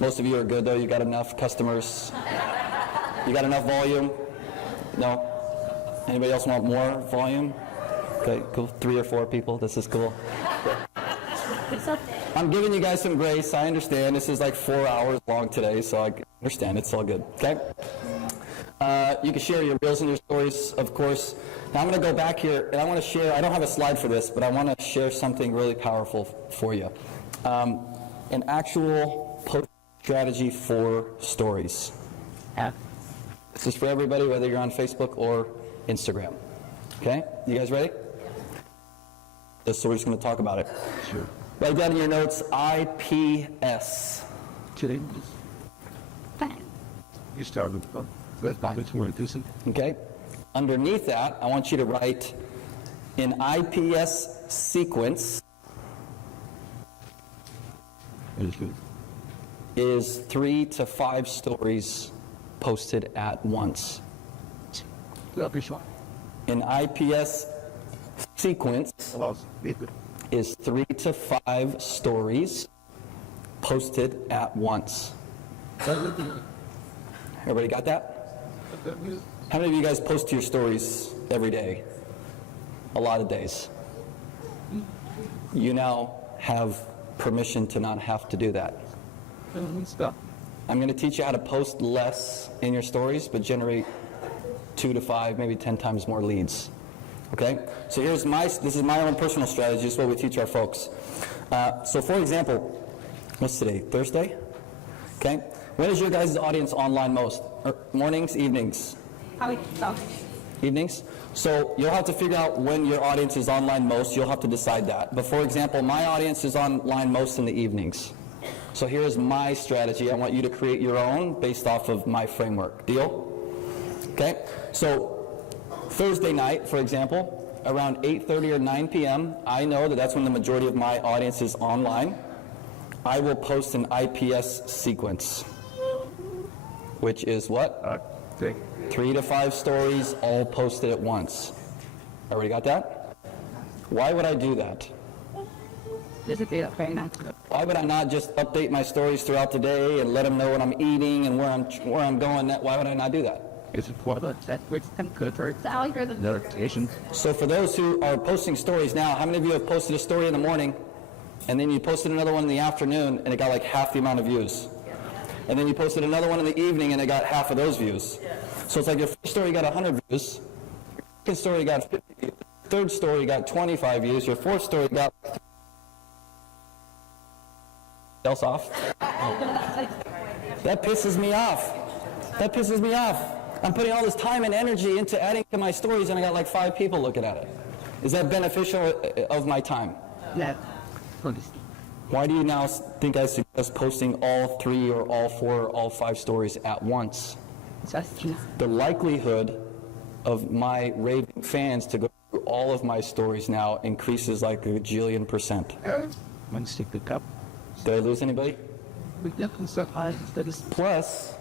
Most of you are good, though. You got enough customers? You got enough volume? No? Anybody else want more volume? Okay, cool. 3 or 4 people. This is cool. I'm giving you guys some grace. I understand. This is like 4 hours long today, so I understand. It's all good. Okay? You can share your reels and your stories, of course. Now I'm going to go back here, and I want to share, I don't have a slide for this, but I want to share something really powerful for you. An actual post strategy for stories. This is for everybody, whether you're on Facebook or Instagram. Okay? You guys ready? So we're just going to talk about it. Sure. Write down in your notes, IPS. Today, you start with Okay? Underneath that, I want you to write an IPS sequence is 3 to 5 stories posted at once. An IPS sequence is 3 to 5 stories posted at once. Everybody got that? How many of you guys post your stories every day? A lot of days. You now have permission to not have to do that. I'm going to teach you how to post less in your stories, but generate 2 to 5, maybe 10 times more leads. Okay? So this is my own personal strategy. This is what we teach our folks. So for example, what's today? Thursday? Okay? When is your guys' audience online most? Mornings, evenings? Evenings? So you'll have to figure out when your audience is online most. You'll have to decide that. But for example, my audience is online most in the evenings. So here's my strategy. I want you to create your own based off of my framework. Deal? Okay? So Thursday night, for example, around 8:30 or 9 p.m., I know that that's when the majority of my audience is online. I will post an IPS sequence, which is what? 3 to 5 stories all posted at once. Everybody got that? Why would I do that? Why would I not just update my stories throughout the day and let them know what I'm eating and where I'm going? Why would I not do that? It's important that which can good for notifications. So for those who are posting stories now, how many of you have posted a story in the morning and then you posted another one in the afternoon and it got like half the amount of views? And then you posted another one in the evening and it got half of those views. So it's like your first story got 100 views, your second story got 50 views, your third story got 25 views, your fourth story got else off. That pisses me off. That pisses me off. I'm putting all this time and energy into adding to my stories and I got like 5 people looking at it. Is that beneficial of my time? Yeah. Why do you now think I suggest posting all 3 or all 4 or all 5 stories at once? The likelihood of my raving fans to go through all of my stories now increases like a gajillion %. Did I lose anybody? Plus,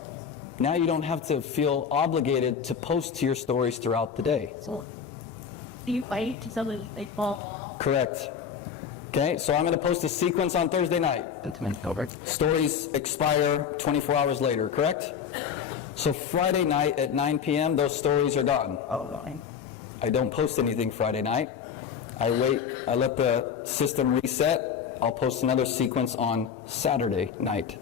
now you don't have to feel obligated to post to your stories throughout the day. Do you wait until they fall? Correct. Okay, so I'm going to post a sequence on Thursday night. Stories expire 24 hours later, correct? So Friday night at 9 p.m., those stories are done. I don't post anything Friday night. I wait, I let the system reset. I'll post another sequence on Saturday night.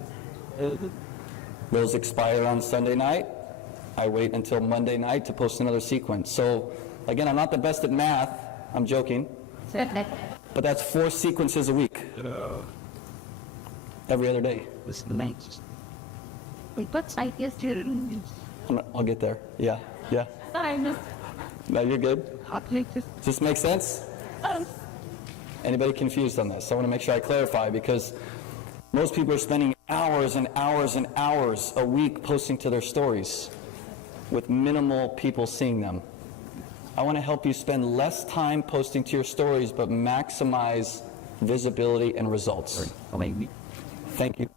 Those expire on Sunday night. I wait until Monday night to post another sequence. So, again, I'm not the best at math. I'm joking. But that's 4 sequences a week. Every other day. What site is to? I'll get there. Yeah. No, you're good. Does this make sense? Anybody confused on this? I want to make sure I clarify because most people are spending hours and hours and hours a week posting to their stories with minimal people seeing them. I want to help you spend less time posting to your stories but maximize visibility and results. Thank you.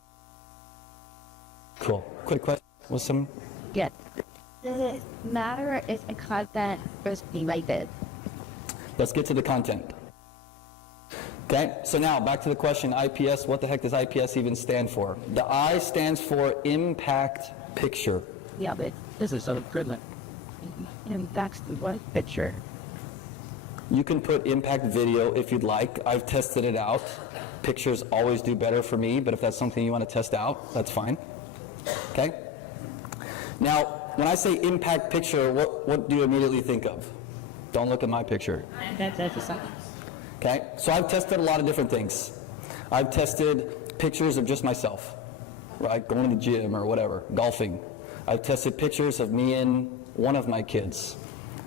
Cool. Quick question. What's some? Get. Does it matter if the content was be like this? Let's get to the content. Okay, so now back to the question, IPS, what the heck does IPS even stand for? The I stands for impact picture. Yeah, but this is so equivalent. And that's the one picture. You can put impact video if you'd like. I've tested it out. Pictures always do better for me, but if that's something you want to test out, that's fine. Okay? Now, when I say impact picture, what do you immediately think of? Don't look at my picture. That's a second. Okay? So I've tested a lot of different things. I've tested pictures of just myself, right? Going to the gym or whatever, golfing. I've tested pictures of me and one of my kids.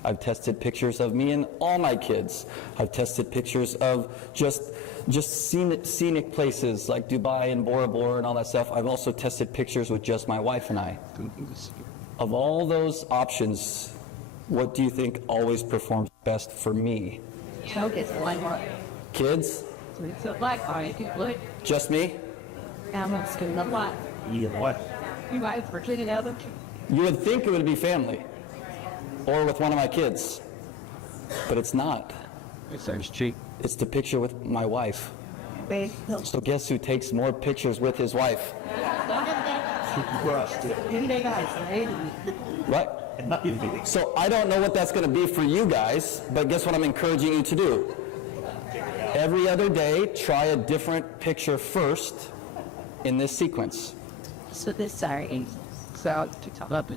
I've tested pictures of me and all my kids. I've tested pictures of just scenic places like Dubai and Bora Bora and all that stuff. I've also tested pictures with just my wife and I. Of all those options, what do you think always performs best for me? It's one more. Kids? So it's a black eye. Look, Just me? I'm not scared of what? Yeah, what? You guys were treated other. You would think it would be family or with one of my kids, but it's not. It sounds cheap. It's the picture with my wife. So guess who takes more pictures with his wife? Right? So I don't know what that's going to be for you guys, but guess what I'm encouraging you to do? Every other day, try a different picture first in this sequence. So this, sorry. So to talk up.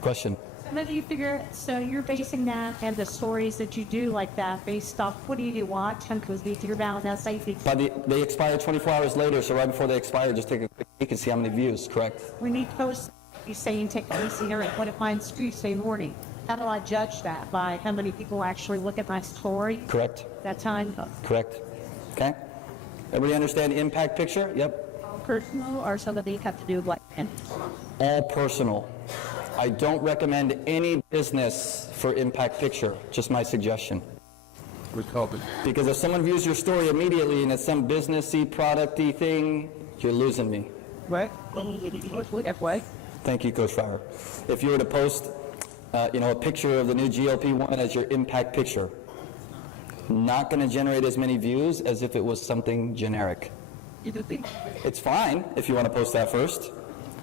Question? How do you figure, so you're basing that and the stories that you do like that based off, what do you watch? Because they figure out that safety. They expire 24 hours later, so right before they expire, just take a quick peek and see how many views, correct? When you post, you say you take place here at what if mine's Tuesday morning. How do I judge that? By how many people actually look at my story? Correct. That time? Correct. Okay? Everybody understand impact picture? Yep. Personal or something you have to do like All personal. I don't recommend any business for impact picture, just my suggestion. Because if someone views your story immediately and it's some businessy, producty thing, you're losing me. What? Thank you, Coach Fryer. If you were to post, a picture of the new GLP-1 as your impact picture, not going to generate as many views as if it was something generic. It's fine if you want to post that first,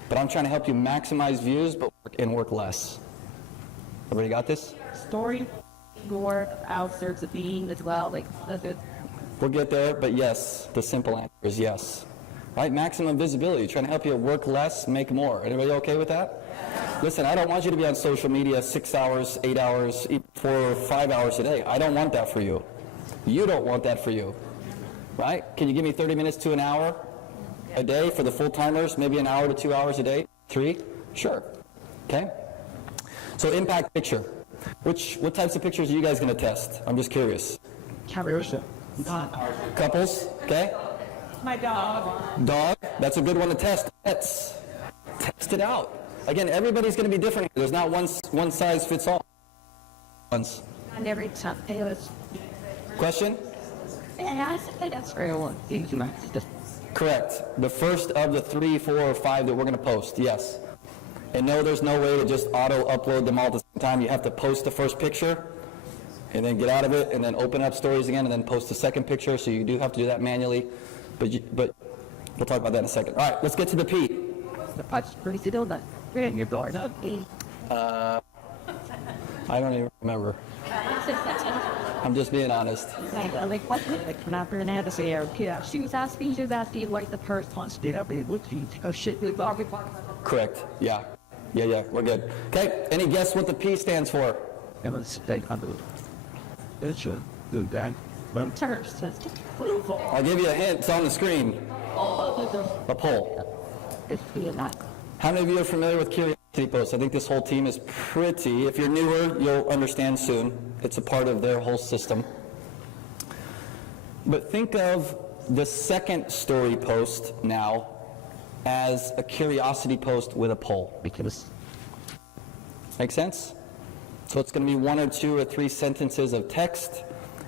but I'm trying to help you maximize views and work less. Everybody got this? Story more out there to being as well. Like that's it. We'll get there, but yes, the simple answer is yes. Right? Maximum visibility, trying to help you work less, make more. Anybody okay with that? Listen, I don't want you to be on social media 6 hours, 8 hours, 4 or 5 hours a day. I don't want that for you. You don't want that for you. Right? Can you give me 30 minutes to an hour a day for the full-timers? Maybe an hour to 2 hours a day? 3? Sure. Okay? So impact picture. What types of pictures are you guys going to test? I'm just curious. Couples? Okay? My dog. Dog? That's a good one to test. Pets. Test it out. Again, everybody's going to be different. There's not one size fits all. Once. And every time it was. Question? Yeah, I think that's very well. Correct. The first of the 3, 4, or 5 that we're going to post, yes. And no, there's no way to just auto-upload them all at the same time. You have to post the first picture, and then get out of it, and then open up stories again, and then post the second picture, so you do have to do that manually. But we'll talk about that in a second. All right, let's get to the P. The punch pretty still that. Your door. I don't even remember. I'm just being honest. Like what? Like not for an adversary. Yeah. She was asking you about the like the first one. Oh shit! Correct. Yeah. We're good. Okay. Any guess what the P stands for? I'll give you a hint. It's on the screen. A poll. How many of you are familiar with Curiosity Post? I think this whole team is pretty. If you're newer, you'll understand soon. It's a part of their whole system. But think of the second story post now as a Curiosity Post with a poll. Make sense? So it's going to be 1 or 2 or 3 sentences of text,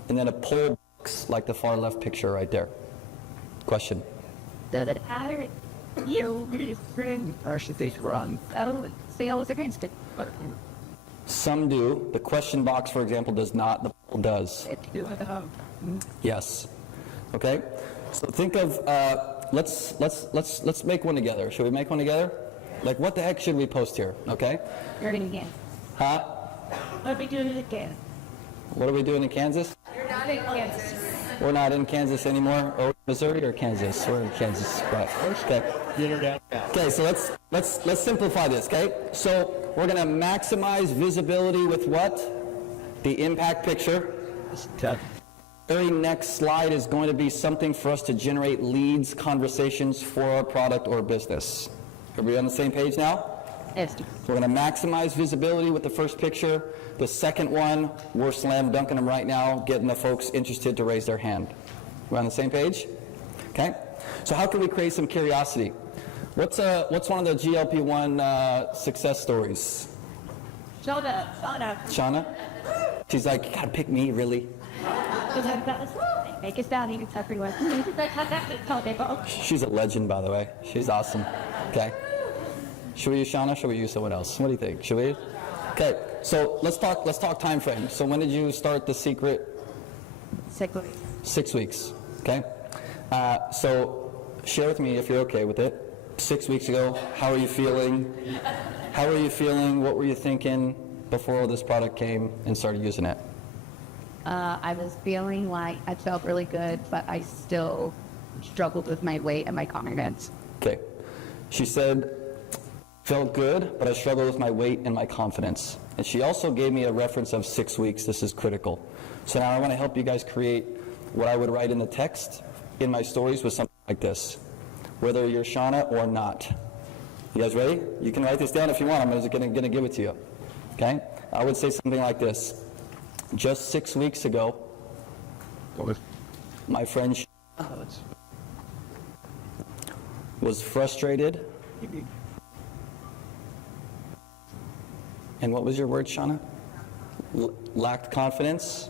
and then a poll box like the far left picture right there. Question? Does it matter You bring or should they run? Sales against it. But Some do. The question box, for example, does not. The poll does. it do Yes. Okay. So think of let's make one together. Should we make one together? Like, what the heck should we post here? Okay. You're doing it again. Huh? Let me do it again. What are we doing in Kansas? You're not in Kansas. We're not in Kansas anymore. Oh, Missouri or Kansas? We're in Kansas. Right. Okay. Okay. So let's simplify this. Okay. So we're going to maximize visibility with what? The impact picture. Very next slide is going to be something for us to generate leads, conversations for our product or business. Are we on the same page now? Yes. We're going to maximize visibility with the first picture. The second one, we're slam dunking them right now, getting the folks interested to raise their hand. We're on the same page? Okay. So how can we create some curiosity? What's one of the GLP-1 success stories? Shauna. Shauna? She's like, you gotta pick me, really? Make it down, you can everyone. She's a legend, by the way. She's awesome. Okay. Should we use Shauna? Should we use someone else? What do you think? Should we? Okay. So let's talk time frame. So when did you start The Secret? 6 weeks. 6 weeks. Okay. So share with me if you're okay with it. 6 weeks ago, how are you feeling? How are you feeling? What were you thinking before this product came and started using it? I was feeling like I felt really good, but I still struggled with my weight and my confidence. Okay. She said, felt good, but I struggled with my weight and my confidence. And she also gave me a reference of 6 weeks. This is critical. So now I want to help you guys create what I would write in the text in my stories with something like this, whether you're Shauna or not. You guys ready? You can write this down if you want. I'm just going to give it to you. Okay? I would say something like this. Just 6 weeks ago, my friend was frustrated. And what was your word, Shauna? Lacked confidence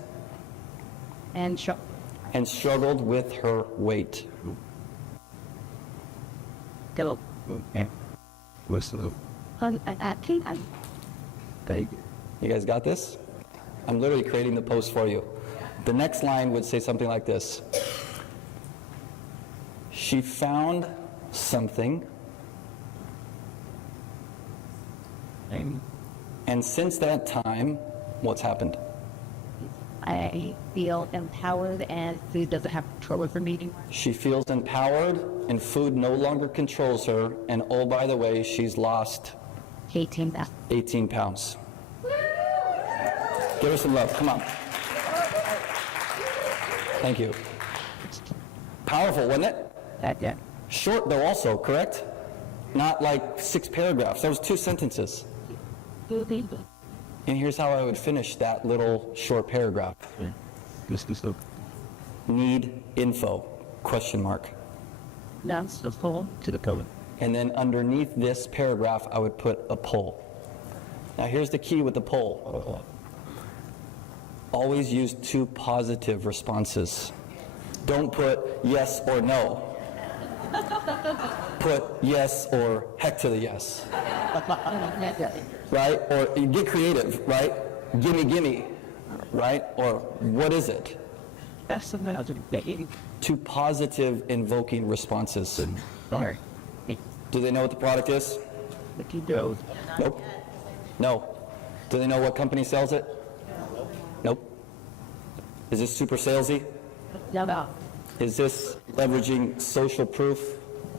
And struggled with her weight. go. You guys got this? I'm literally creating the post for you. The next line would say something like this. She found something, and since that time, what's happened? I feel empowered and food doesn't have control over me anymore. She feels empowered, and food no longer controls her, and oh, by the way, she's lost 18 pounds. 18 pounds. Give her some love. Come on. Thank you. Powerful, wasn't it? Yeah. Short, though, also, correct? Not like 6 paragraphs. That was 2 sentences. And here's how I would finish that little short paragraph. Need info, question mark. That's the poll to the code. And then underneath this paragraph, I would put a poll. Now here's the key with the poll. Always use 2 positive responses. Don't put yes or no. Put yes or heck to the yes. Right? Or you get creative, right? Gimme, right? Or what is it? That's another day. 2 positive invoking responses. Sorry. Do they know what the product is? But you do. Nope. No. Do they know what company sells it? Nope. Is this super salesy? No. Is this leveraging social proof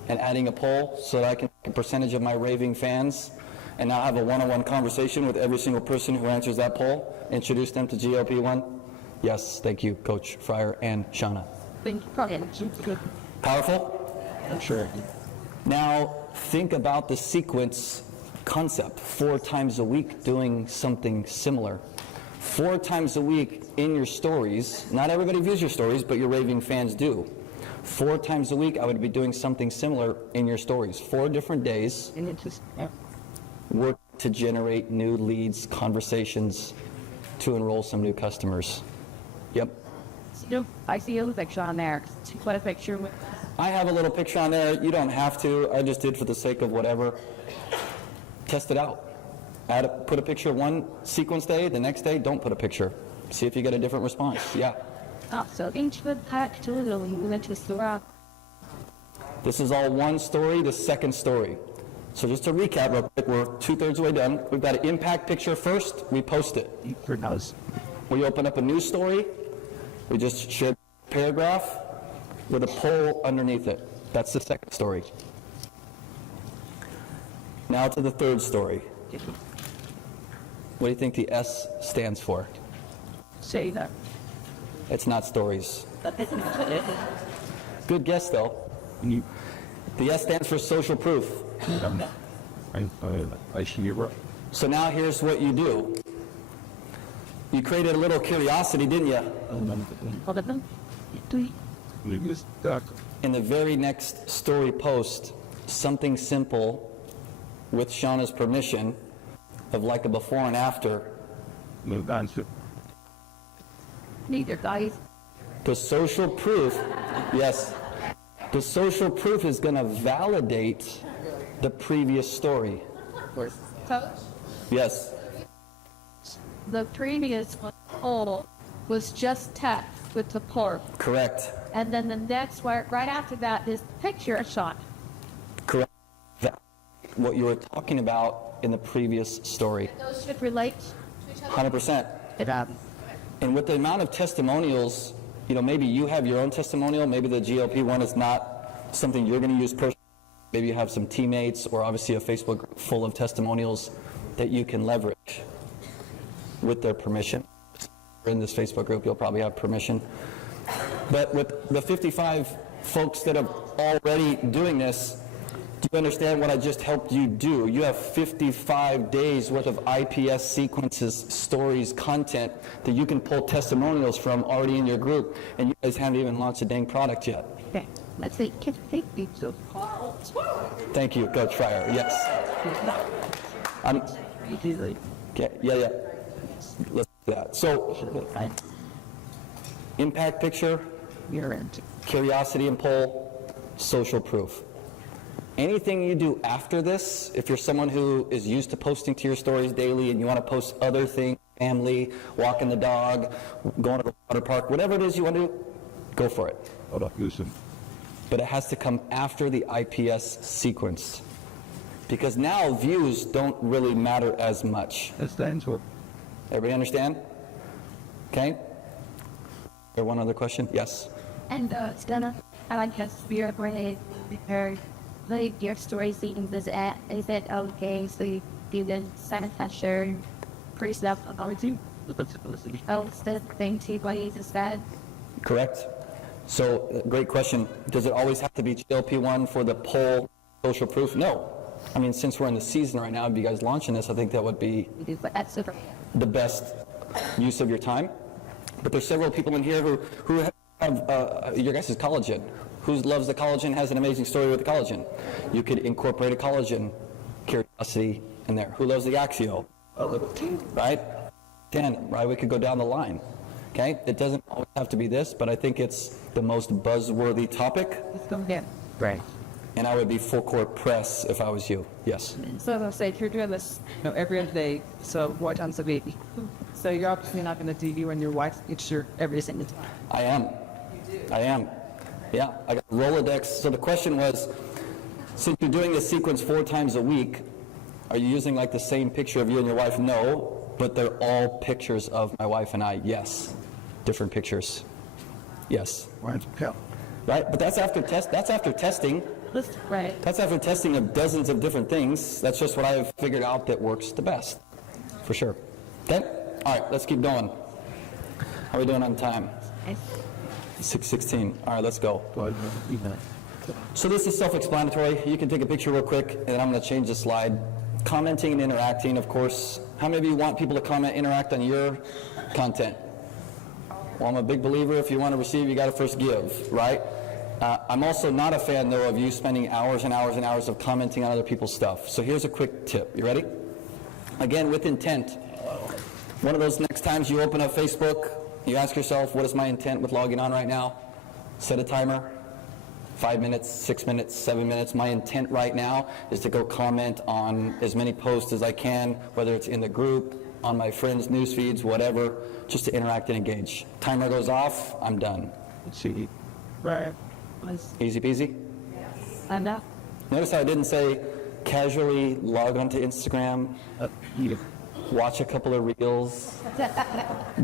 and adding a poll so that I can take a percentage of my raving fans and now have a one-on-one conversation with every single person who answers that poll, introduce them to GLP-1? Yes, thank you, Coach Fryer and Shauna. Thank you. Powerful? I'm sure. Now, think about the sequence concept. 4 times a week doing something similar. 4 times a week in your stories. Not everybody views your stories, but your raving fans do. 4 times a week, I would be doing something similar in your stories. 4 different days. And it just, Work to generate new leads, conversations, to enroll some new customers. Yep. I see a picture on there. What a picture with. I have a little picture on there. You don't have to. I just did for the sake of whatever. Test it out. Put a picture one sequence day, the next day, don't put a picture. See if you get a different response. Yeah. So each would pack to the went to store. This is all one story, the second story. So just to recap real quick, we're 2/3 way done. We've got an impact picture first, we post it. We open up a news story, we just share a paragraph with a poll underneath it. That's the second story. Now to the third story. What do you think the S stands for? Say that. It's not stories. Good guess, though. The S stands for social proof. So now here's what you do. You created a little curiosity, didn't you? In the very next story post, something simple with Shauna's permission of like a before and after. Neither guys. The social proof, yes, the social proof is going to validate the previous story. So Yes, the previous one was just text with the pork. correct, And then the next one, right after that, is the picture shot. correct. What you were talking about in the previous story, Those should relate to each other. 100%. And with the amount of testimonials, you know, maybe you have your own testimonial, maybe the GLP one is not something you're going to use personally. Maybe you have some teammates or obviously a Facebook group full of testimonials that you can leverage with their permission. In this Facebook group, you'll probably have permission. But with the 55 folks that are already doing this, do you understand what I just helped you do? You have 55 days worth of IPS sequences, stories, content that you can pull testimonials from already in your group, and you guys haven't even launched a dang product yet. Okay, let's see. Can take these two. Thank you, Coach Fryer. Yes. Okay, yeah. Let's do that. So, impact picture, curiosity and poll, social proof. Anything you do after this, if you're someone who is used to posting to your stories daily and you want to post other things, family, walking the dog, going to the water park, whatever it is you want to do, go for it. But it has to come after the IPS sequence. Because now views don't really matter as much. Everybody understand? Okay? There one other question? Yes. And it's gonna, I like a spirit where they prepare your story seeing this at. Is it okay? So you do the sanitation, pretty stuff about you. Oh, it's the thing too, what you just said. Correct. So, great question. Does it always have to be GLP-1 for the poll social proof? No. I mean, since we're in the season right now, if you guys launching this, I think that would be That's super. the best use of your time. But there's several people in here who have your guys' collagen. Who loves the collagen, has an amazing story with the collagen. You could incorporate a collagen curiosity in there. Who loves the Axio? Right? Dan, right? We could go down the line. Okay? It doesn't always have to be this, but I think it's the most buzzworthy topic. Right. And I would be full court press if I was you. Yes. So let's say if you're doing this, every other day, so 4 times a week. So you're obviously not going to do you and your wife picture every single time. I am. I am. Yeah, I got Rolodex. So the question was, since you're doing this sequence 4 times a week, are you using like the same picture of you and your wife? No, but they're all pictures of my wife and I. Yes. Different pictures. Yes. Right, but that's after testing. Right. That's after testing of dozens of different things. That's just what I've figured out that works the best, for sure. Okay? All right, let's keep going. How are we doing on time? 6:16. All right, let's go. So this is self-explanatory. You can take a picture real quick, and then I'm going to change the slide. Commenting and interacting, of course. How many of you want people to comment, interact on your content? Well, I'm a big believer, if you want to receive, you got to first give, right? I'm also not a fan, though, of you spending hours and hours and hours of commenting on other people's stuff. So here's a quick tip. You ready? Again, with intent. One of those next times you open up Facebook, you ask yourself, what is my intent with logging on right now? Set a timer. 5 minutes, 6 minutes, 7 minutes. My intent right now is to go comment on as many posts as I can, whether it's in the group, on my friends' news feeds, whatever, just to interact and engage. Timer goes off, I'm done. See, right. Easy peasy? Enough. Notice how I didn't say casually log onto Instagram, watch a couple of reels,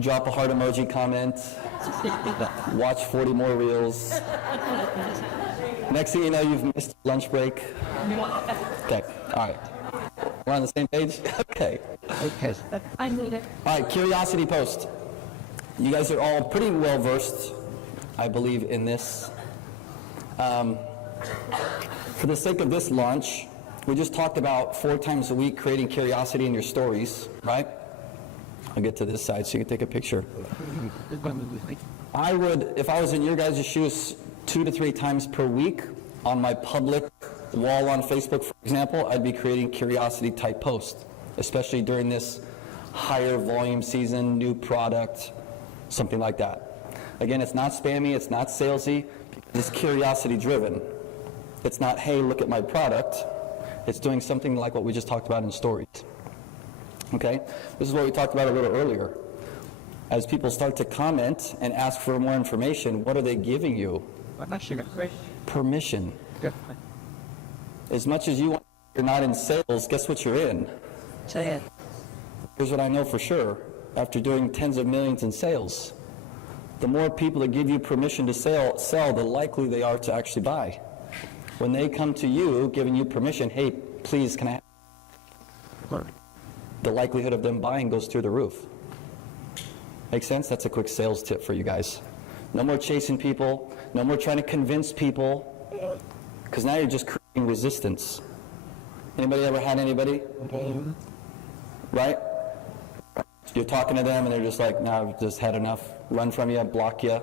drop a heart emoji comment, watch 40 more reels. Next thing you know, you've missed lunch break. Okay, all right. We're on the same page? Okay. I need it. All right, curiosity post. You guys are all pretty well versed, I believe, in this. For the sake of this launch, we just talked about 4 times a week creating curiosity in your stories, right? I'll get to this side so you can take a picture. I would, if I was in your guys' shoes, 2 to 3 times per week on my public wall on Facebook, for example, I'd be creating curiosity type posts, especially during this higher volume season, new product, something like that. Again, it's not spammy, it's not salesy, it's curiosity driven. It's not, hey, look at my product. It's doing something like what we just talked about in stories. Okay? This is what we talked about a little earlier. As people start to comment and ask for more information, what are they giving you? Permission. As much as you're not in sales, guess what you're in? Here's what I know for sure. After doing tens of millions in sales, the more people that give you permission to sell, the likely they are to actually buy. When they come to you, giving you permission, hey, please, can I have... The likelihood of them buying goes through the roof. Make sense? That's a quick sales tip for you guys. No more chasing people. No more trying to convince people. Because now you're just creating resistance. Anybody ever had anybody? Right? You're talking to them and they're just like, no, I've just had enough. Run from you, block you.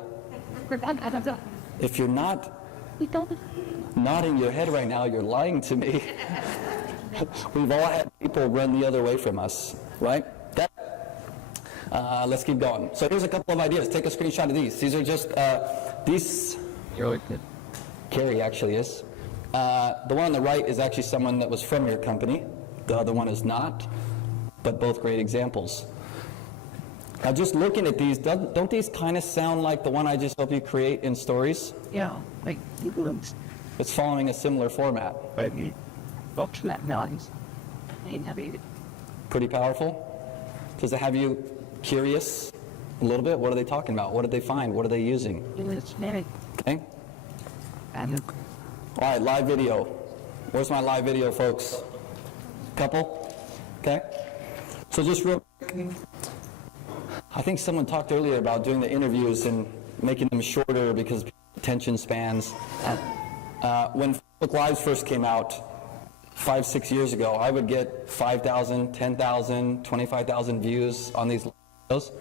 If you're not nodding your head right now, you're lying to me. We've all had people run the other way from us, right? Let's keep going. So here's a couple of ideas. Take a screenshot of these. These are just, Carrie actually is. The one on the right is actually someone that was from your company. The other one is not, but both great examples. Now just looking at these, don't these kind of sound like the one I just helped you create in stories? Yeah, like It's following a similar format. Pretty powerful. Does it have you curious a little bit? What are they talking about? What did they find? What are they using? Okay. All right, live video. Where's my live video, folks? Couple? Okay. So just real quick. I think someone talked earlier about doing the interviews and making them shorter because of attention spans. When Facebook Lives first came out 5-6 years ago, I would get 5,000, 10,000, 25,000 views on these videos.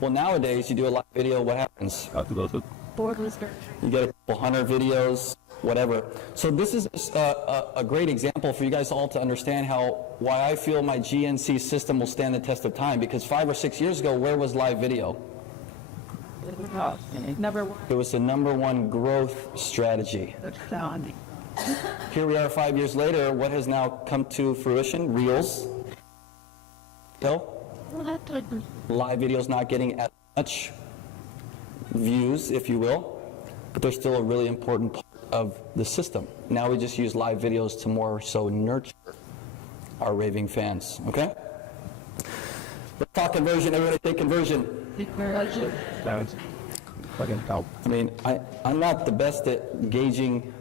Well, nowadays, you do a live video, what happens? You get a couple hundred videos, whatever. So this is a great example for you guys all to understand why I feel my GNC system will stand the test of time, because 5 or 6 years ago, where was live video? It was the #1 growth strategy. Here we are 5 years later. What has now come to fruition? Reels. Live video's not getting as much views, if you will, but they're still a really important part of the system. Now we just use live videos to more so nurture our raving fans, okay? Let's talk conversion. Everybody take conversion. I mean, I'm not the best at gauging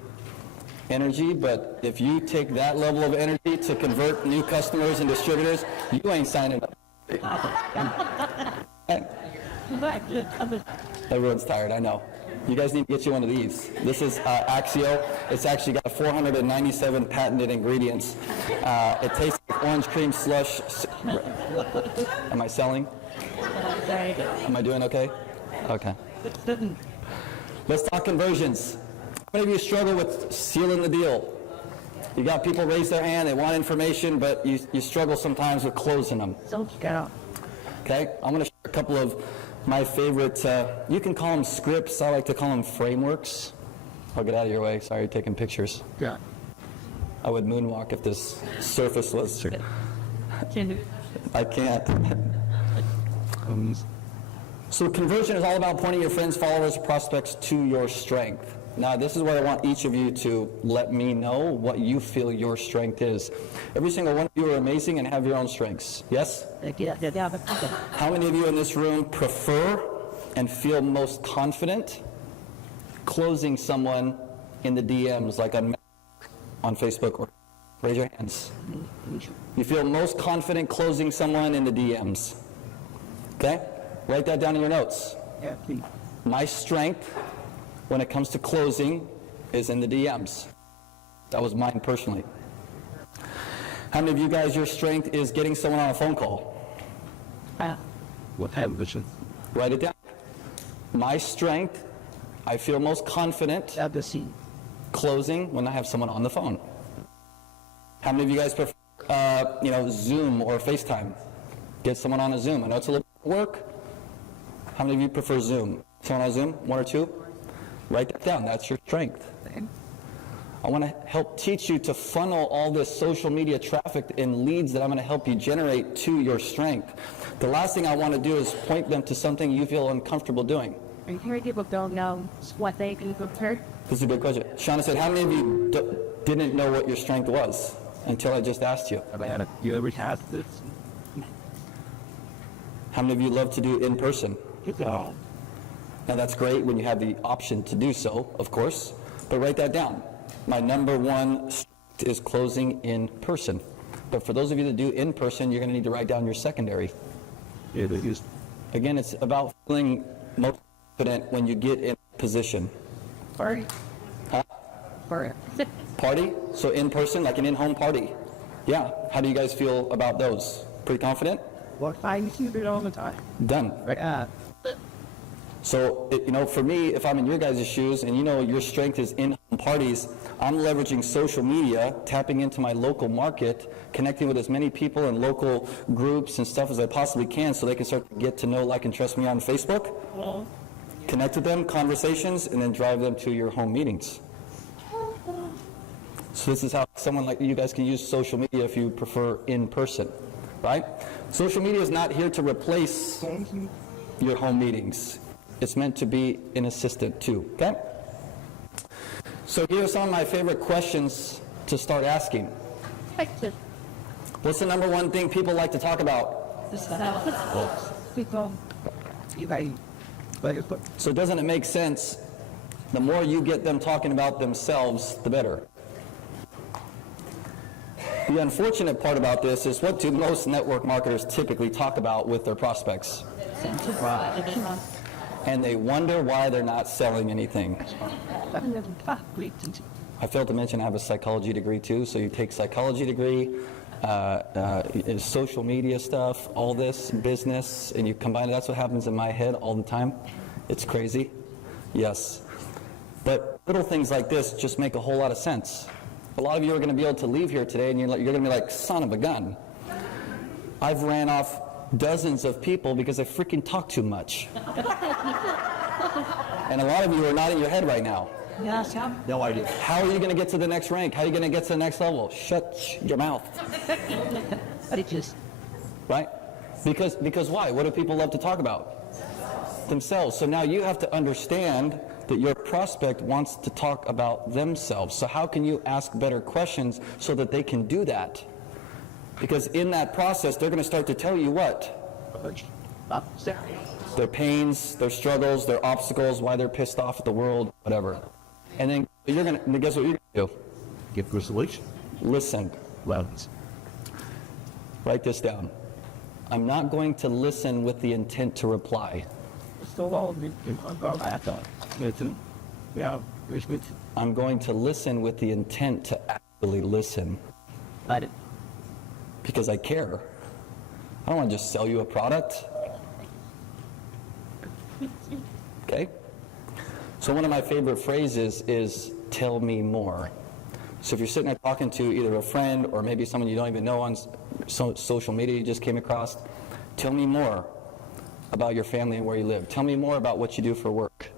energy, but if you take that level of energy to convert new customers and distributors, you ain't signing up. Everyone's tired, I know. You guys need to get you one of these. This is Axio. It's actually got 497 patented ingredients. It tastes like orange cream slush. Am I selling? Am I doing okay? Okay. Let's talk conversions. How many of you struggle with sealing the deal? You got people raise their hand, they want information, but you struggle sometimes with closing them. Okay, I'm going to share a couple of my favorite, you can call them scripts, I like to call them frameworks. I'll get out of your way. Sorry, you're taking pictures. Yeah. I would moonwalk if this surface was. Can you? I can't. So conversion is all about pointing your friends, followers, prospects to your strength. Now, this is where I want each of you to let me know what you feel your strength is. Every single one of you are amazing and have your own strengths. Yes? How many of you in this room prefer and feel most confident closing someone in the DMs like on Facebook? Or raise your hands. You feel most confident closing someone in the DMs. Okay? Write that down in your notes. My strength when it comes to closing is in the DMs. That was mine personally. How many of you guys, your strength is getting someone on a phone call? What happened? Write it down. My strength, I feel most confident closing when I have someone on the phone. How many of you guys prefer, Zoom or FaceTime? Get someone on a Zoom. I know it's a little work. How many of you prefer Zoom? Someone on Zoom? One or two? Write that down. That's your strength. I want to help teach you to funnel all this social media traffic and leads that I'm going to help you generate to your strength. The last thing I want to do is point them to something you feel uncomfortable doing. Are you hearing people don't know what they can prepare? This is a good question. Shauna said, how many of you didn't know what your strength was until I just asked you? You ever had this? How many of you love to do in person? No. Now that's great when you have the option to do so, of course, but write that down. My number one strength is closing in person. But for those of you that do in person, you're going to need to write down your secondary. Again, it's about feeling most confident when you get in position. Party. Huh? Party? So in person, like an in-home party. Yeah. How do you guys feel about those? Pretty confident? Well, I keep it all the time. Done. Right. So, for me, if I'm in your guys' shoes and your strength is in-home parties, I'm leveraging social media, tapping into my local market, connecting with as many people and local groups and stuff as I possibly can so they can start to get to know, like, and trust me on Facebook, connect with them, conversations, and then drive them to your home meetings. So this is how someone like you guys can use social media if you prefer in person, right? Social media is not here to replace your home meetings. It's meant to be an assistant too, okay? So here are some of my favorite questions to start asking. What's the number one thing people like to talk about? So doesn't it make sense? The more you get them talking about themselves, the better. The unfortunate part about this is, what do most network marketers typically talk about with their prospects? And they wonder why they're not selling anything. I failed to mention I have a psychology degree too, so you take psychology degree, social media stuff, all this, business, and you combine it. That's what happens in my head all the time. It's crazy. Yes. But little things like this just make a whole lot of sense. A lot of you are going to be able to leave here today and you're going to be like, son of a gun. I've ran off dozens of people because I freaking talk too much. And a lot of you are nodding your head right now. Yes, No idea. How are you going to get to the next rank? How are you going to get to the next level? Shut your mouth. Right? Because why? What do people love to talk about? Themselves. So now you have to understand that your prospect wants to talk about themselves. So how can you ask better questions so that they can do that? Because in that process, they're going to start to tell you what? Their pains, their struggles, their obstacles, why they're pissed off at the world, whatever. And then guess what you're going to do? Give them a solution. Listen. Well, Write this down. I'm not going to listen with the intent to reply. I'm going to listen with the intent to actually listen. Because I care. I don't want to just sell you a product. Okay? So one of my favorite phrases is, tell me more. So if you're sitting there talking to either a friend or maybe someone you don't even know on social media you just came across, tell me more about your family and where you live. Tell me more about what you do for work.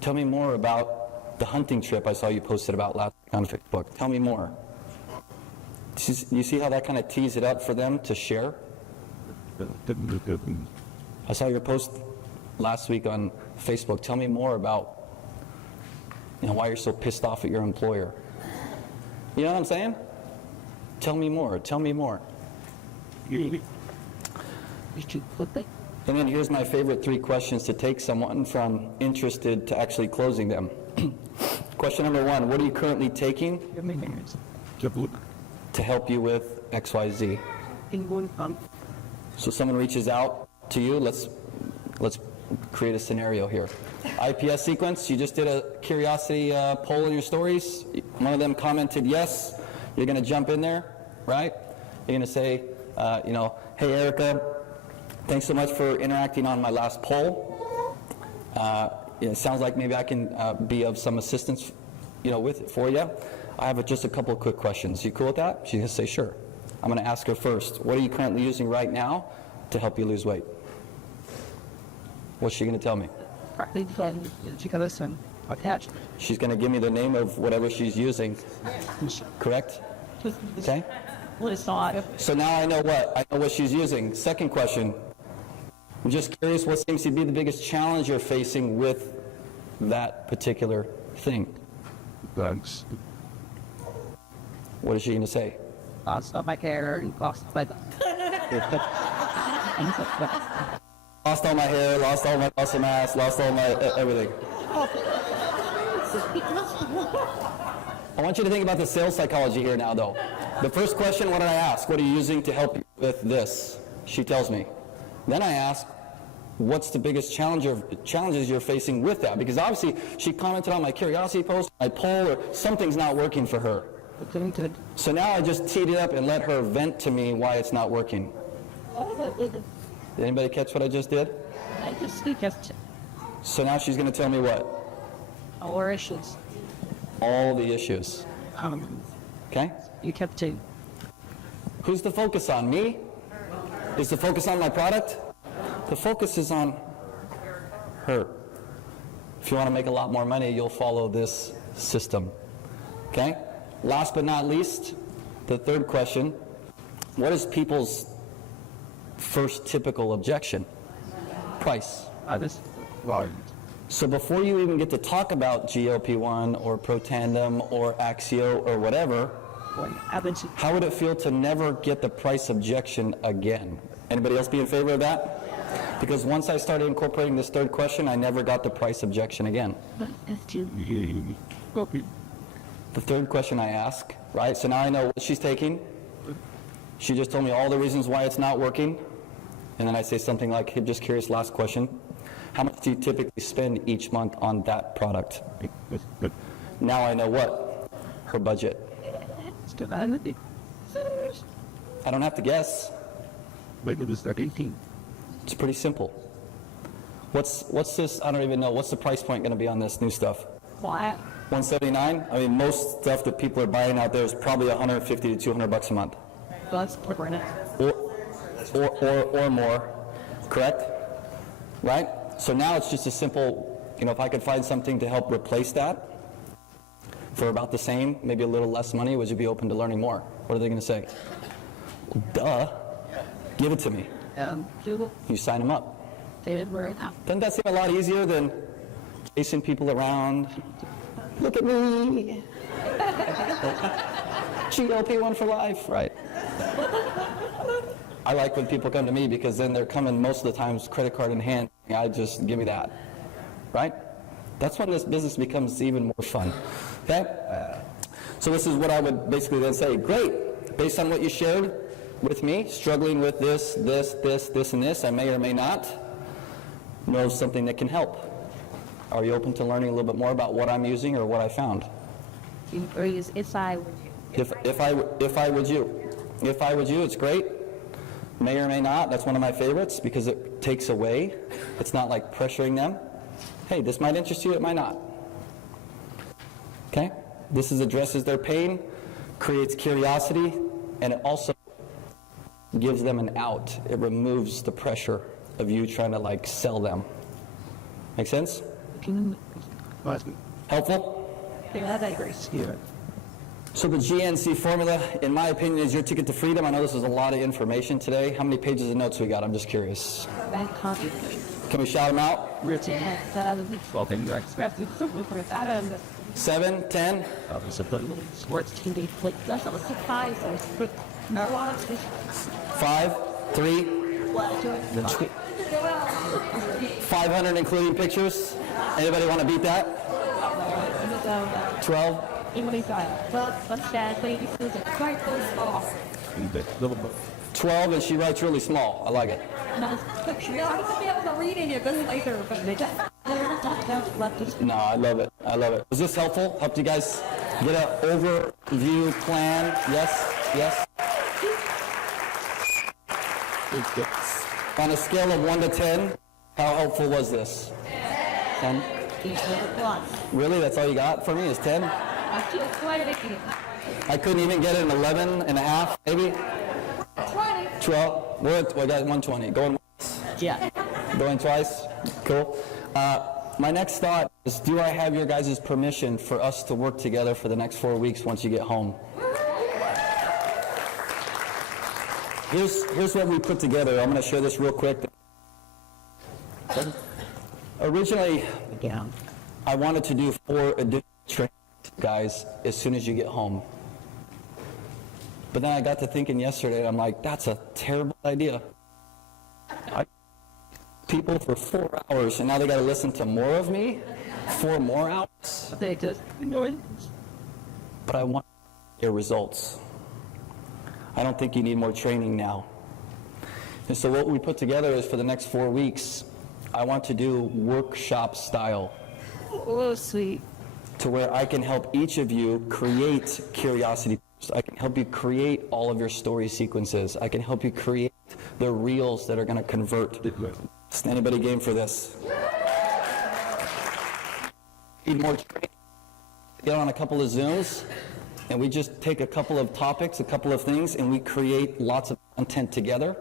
Tell me more about the hunting trip I saw you posted about last week on Facebook. Tell me more. You see how that kind of tees it up for them to share? I saw your post last week on Facebook. Tell me more about, why you're so pissed off at your employer. You know what I'm saying? Tell me more. Tell me more. And then here's my favorite 3 questions to take someone from interested to actually closing them. Question number 1, what are you currently taking to help you with XYZ? So someone reaches out to you, let's create a scenario here. IPS sequence, you just did a curiosity poll in your stories. One of them commented yes. You're going to jump in there, right? You're going to say, hey, Erica, thanks so much for interacting on my last poll. It sounds like maybe I can be of some assistance, with it for you. I have just a couple of quick questions. You cool with that? She's going to say, sure. I'm going to ask her first, what are you currently using right now to help you lose weight? What's she going to tell me? She's going to give me the name of whatever she's using, correct? Okay? So now I know what? I know what she's using. Second question. I'm just curious, what seems to be the biggest challenge you're facing with that particular thing? Thanks. What is she going to say? Lost all my hair and lost my... Lost all my hair, lost all my muscle mass, lost all my everything. I want you to think about the sales psychology here now, though. The first question, what did I ask? What are you using to help you with this? She tells me. Then I ask, what's the biggest challenges you're facing with that? Because obviously she commented on my curiosity post, my poll, or something's not working for her. So now I just teed it up and let her vent to me why it's not working. Did anybody catch what I just did? I just kept So now she's going to tell me what? our issues. All the issues. Okay? You kept to. Who's the focus on? Me? Is the focus on my product? The focus is on her. If you want to make a lot more money, you'll follow this system. Okay? Last but not least, the third question, what is people's first typical objection? Price. So before you even get to talk about GLP-1 or Protandim or Axio or whatever, how would it feel to never get the price objection again? Anybody else be in favor of that? Because once I started incorporating this third question, I never got the price objection again. The third question I ask, right? So now I know what she's taking. She just told me all the reasons why it's not working. And then I say something like, hey, just curious, last question. How much do you typically spend each month on that product? Now I know what? Her budget. I don't have to guess. It's pretty simple. What's this? I don't even know. What's the price point going to be on this new stuff? What? $179? I mean, most stuff that people are buying out there is probably $150 to $200 a month. That's important. Or more, correct? Right? So now it's just a simple, if I could find something to help replace that for about the same, maybe a little less money, would you be open to learning more? What are they going to say? Duh. Give it to me. You sign them up. Doesn't that seem a lot easier than chasing people around? Look at me. GLP-1 for life, right? I like when people come to me because then they're coming most of the times credit card in hand. I just give me that, right? That's when this business becomes even more fun, okay? So this is what I would basically then say. Great, based on what you shared with me, struggling with this, and this, I may or may not know something that can help. Are you open to learning a little bit more about what I'm using or what I found? If I would you. If I would you, it's great. May or may not. That's one of my favorites because it takes away. It's not like pressuring them. Hey, this might interest you, it might not. Okay? This addresses their pain, creates curiosity, and it also gives them an out. It removes the pressure of you trying to sell them. Make sense? Helpful? That's a great spirit. So the GNC formula, in my opinion, is your ticket to freedom. I know this is a lot of information today. How many pages of notes we got? I'm just curious. That confidence. Can we shout them out? Written. Well, then you're expecting something for that. And 7, 10? sports TV. Like, that's not a surprise. So no one. 5, 3, 500 including pictures. Anybody want to beat that? 12? 12, and she writes really small. I like it. No, I love it. I love it. Was this helpful? Helped you guys get an overview plan? Yes? Yes? On a scale of 1 to 10, how helpful was this? 10? Really? That's all you got for me is 10? I couldn't even get an 11 and a half, maybe? 12? We got 120. Going once? Yeah. Going twice? Cool. My next thought is, do I have your guys' permission for us to work together for the next 4 weeks once you get home? Here's what we put together. I'm going to share this real quick. Originally, I wanted to do 4 additional trainings, guys, as soon as you get home. But then I got to thinking yesterday, I'm like, that's a terrible idea. People for 4 hours, and now they got to listen to more of me? 4 more hours? They just But I want your results. I don't think you need more training now. And so what we put together is for the next 4 weeks, I want to do workshop style. Oh, sweet. To where I can help each of you create curiosity. I can help you create all of your story sequences. I can help you create the reels that are going to convert. Is anybody game for this? Need more training? Get on a couple of Zooms, and we just take a couple of topics, a couple of things, and we create lots of content together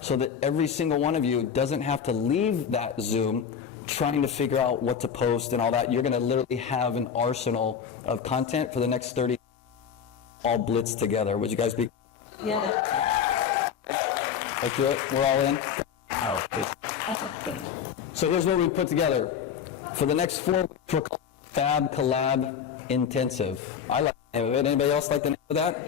so that every single one of you doesn't have to leave that Zoom trying to figure out what to post and all that. You're going to literally have an arsenal of content for the next 30 all blitz together. Would you guys be? Yeah. Let's do it. We're all in. So here's what we put together. For the next 4 weeks, we're called Fab Collab Intensive. I like the name of it. Anybody else like the name of that?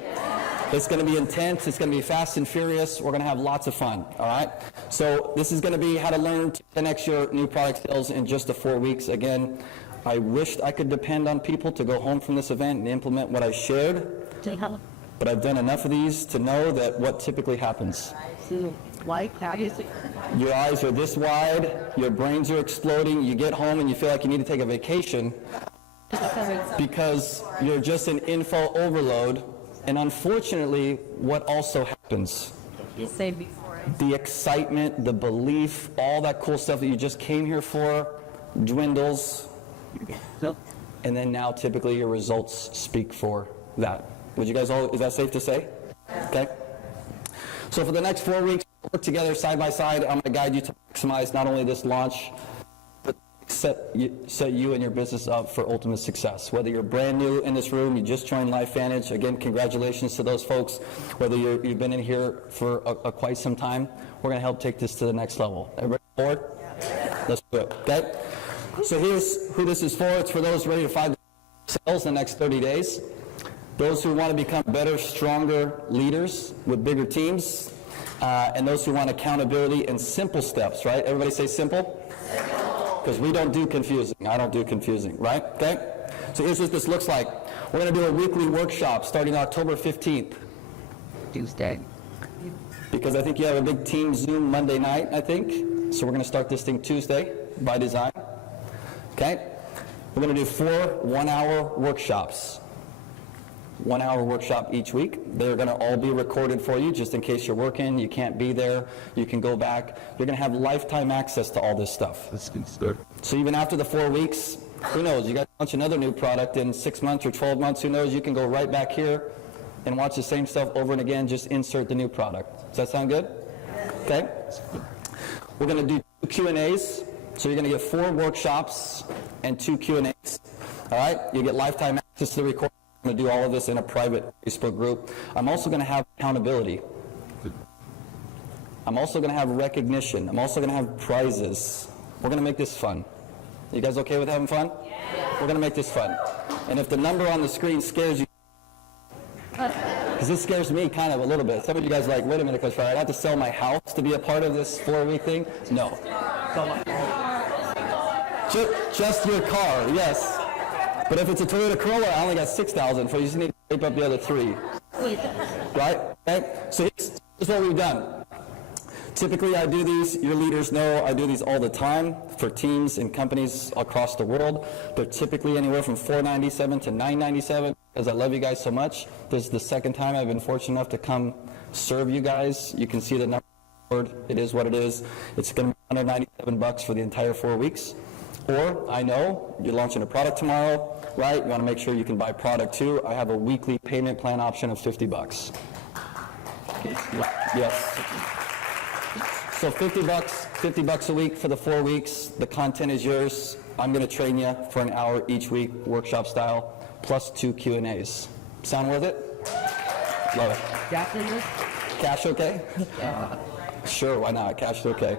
It's going to be intense. It's going to be fast and furious. We're going to have lots of fun. All right? So this is going to be how to learn to 10x your new product sales in just 4 weeks. Again, I wished I could depend on people to go home from this event and implement what I shared. But I've done enough of these to know that what typically happens. Your eyes are this wide, your brains are exploding, you get home and you feel like you need to take a vacation because you're just an info overload. And unfortunately, what also happens? The excitement, the belief, all that cool stuff that you just came here for dwindles. And then now typically your results speak for that. Would you guys all, is that safe to say? Okay. So for the next 4 weeks, we'll work together side by side. I'm going to guide you to maximize not only this launch, but set you and your business up for ultimate success. Whether you're brand new in this room, you just joined LifeVantage, again, congratulations to those folks. Whether you've been in here for quite some time, we're going to help take this to the next level. Everybody on board? Let's do it, okay? So here's who this is for. It's for those ready to find sales in the next 30 days. Those who want to become better, stronger leaders with bigger teams, and those who want accountability and simple steps, right? Everybody say simple? Because we don't do confusing. I don't do confusing, right? Okay? So here's what this looks like. We're going to do a weekly workshop starting October 15th. Tuesday. Because I think you have a big team Zoom Monday night, I think. So we're going to start this thing Tuesday by design. Okay? We're going to do 4 one-hour workshops. 1 hour workshop each week. They're going to all be recorded for you just in case you're working, you can't be there, you can go back. You're going to have lifetime access to all this stuff. So even after the 4 weeks, who knows, you got to launch another new product in 6 months or 12 months, who knows, you can go right back here and watch the same stuff over and again, just insert the new product. Does that sound good? Okay. We're going to do 2 Q&As. So you're going to get 4 workshops and 2 Q&As. All right? You get lifetime access access to the recording. I'm going to do all of this in a private Facebook group. I'm also going to have accountability. I'm also going to have recognition. I'm also going to have prizes. We're going to make this fun. You guys okay with having fun? Yeah. We're going to make this fun. And if the number on the screen scares you, because this scares me kind of a little bit. Some of you guys are like, wait a minute, Coach Fryer, I'd have to sell my house to be a part of this 4-week thing? No. Just your car, yes. But if it's a Toyota Corolla, I only got 6,000 for you. Just need to scrape up the other 3. Right? Okay? So here's what we've done. Typically, I do these, your leaders know I do these all the time for teams and companies across the world. They're typically anywhere from $497 to $997 because I love you guys so much. This is the second time I've been fortunate enough to come serve you guys. You can see the number. It is what it is. It's going to be $197 for the entire 4 weeks. Or, I know, you're launching a product tomorrow, right? You want to make sure you can buy product too. I have a weekly payment plan option of $50. Yes. So $50 a week for the 4 weeks. The content is yours. I'm going to train you for an hour each week, workshop style, plus 2 Q&As. Sound worth it? Love it. Cash okay? Sure, why not? Cash is okay.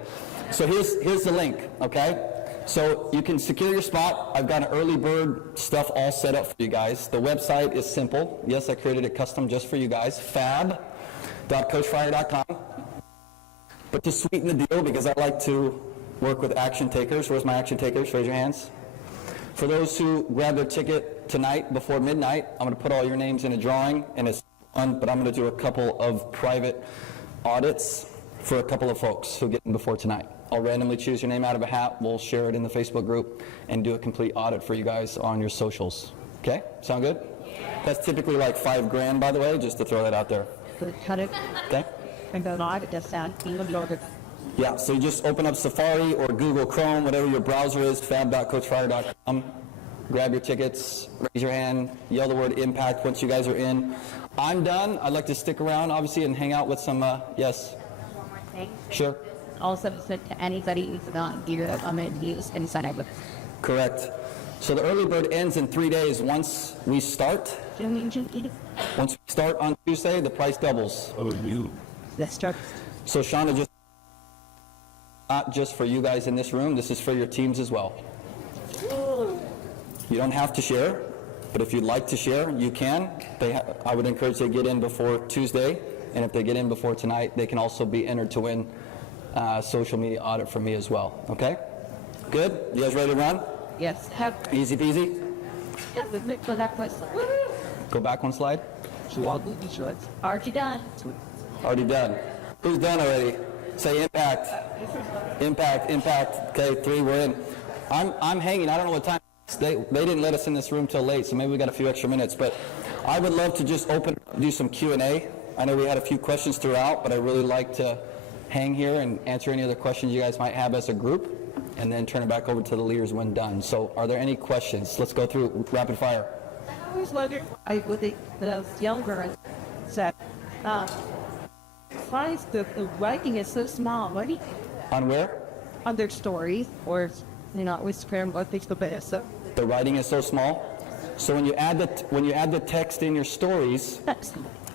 So here's the link, okay? So you can secure your spot. I've got an early bird stuff all set up for you guys. The website is simple. Yes, I created it custom just for you guys. fab.coachfryer.com. But to sweeten the deal, because I like to work with action takers. Where's my action takers? Raise your hands. For those who grab their ticket tonight before midnight, I'm going to put all your names in a drawing, and it's fun, but I'm going to do a couple of private audits for a couple of folks who get in before tonight. I'll randomly choose your name out of a hat. We'll share it in the Facebook group and do a complete audit for you guys on your socials. Okay? Sound good? Yeah. That's typically like $5,000, by the way, just to throw that out there. Cut it. Okay? And then I would just sound Yeah, so you just open up Safari or Google Chrome, whatever your browser is, fab.coachfryer.com. Grab your tickets, raise your hand, yell the word impact once you guys are in. I'm done. I'd like to stick around, obviously, and hang out with some, yes? One more thing. Sure. Also sent to anybody who's not here that I'm going to use and sign up with. Correct. So the early bird ends in 3 days. Once we start on Tuesday, the price doubles. Oh, you. Let's start. So Shauna, just not just for you guys in this room, this is for your teams as well. You don't have to share, but if you'd like to share, you can. I would encourage they get in before Tuesday, and if they get in before tonight, they can also be entered to win social media audit from me as well. Okay? Good? You guys ready to run? Yes. Easy peasy? Go back one slide. Go back one slide. Already done. Already done. Who's done already? Say impact. Impact, impact. Okay, 3, we're in. I'm hanging. I don't know what time. They didn't let us in this room till late, so maybe we got a few extra minutes. But I would love to just do some Q&A. I know we had a few questions throughout, but I really like to hang here and answer any other questions you guys might have as a group, and then turn it back over to the leaders when done. So are there any questions? Let's go through rapid fire. I always wondered when I was younger and said, why is the writing is so small? What do you On where? on their stories or Instagram or Facebook? So The writing is so small. So when you add the text in your stories,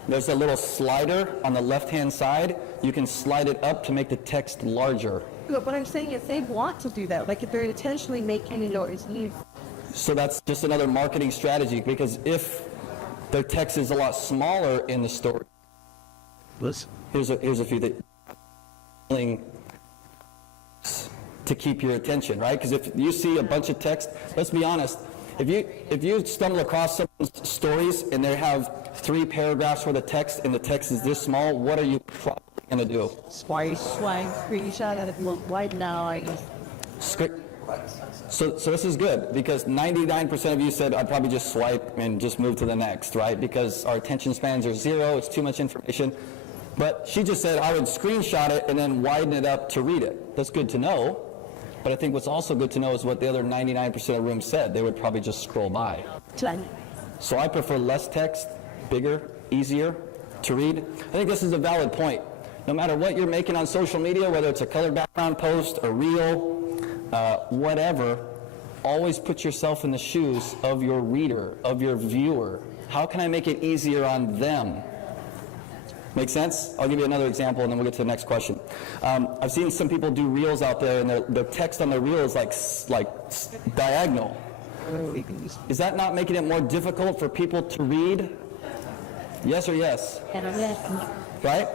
there's a little slider on the left-hand side. You can slide it up to make the text larger. But what I'm saying is they want to do that. Like if they're intentionally making it noise. So that's just another marketing strategy, because if their text is a lot smaller in the story, here's a few that to keep your attention, right? Because if you see a bunch of text, let's be honest, if you stumble across someone's stories and they have 3 paragraphs worth of text and the text is this small, what are you probably going to do? Swipe, screenshot of it, widen out. So this is good, because 99% of you said I'd probably just swipe and just move to the next, right? Because our attention spans are 0, it's too much information. But she just said I would screenshot it and then widen it up to read it. That's good to know. But I think what's also good to know is what the other 99% of the room said. They would probably just scroll by. So I prefer less text, bigger, easier to read. I think this is a valid point. No matter what you're making on social media, whether it's a colored background post, a reel, whatever, always put yourself in the shoes of your reader, of your viewer. How can I make it easier on them? Make sense? I'll give you another example, and then we'll get to the next question. I've seen some people do reels out there, and the text on the reel is like diagonal. Is that not making it more difficult for people to read? Yes or yes? Right?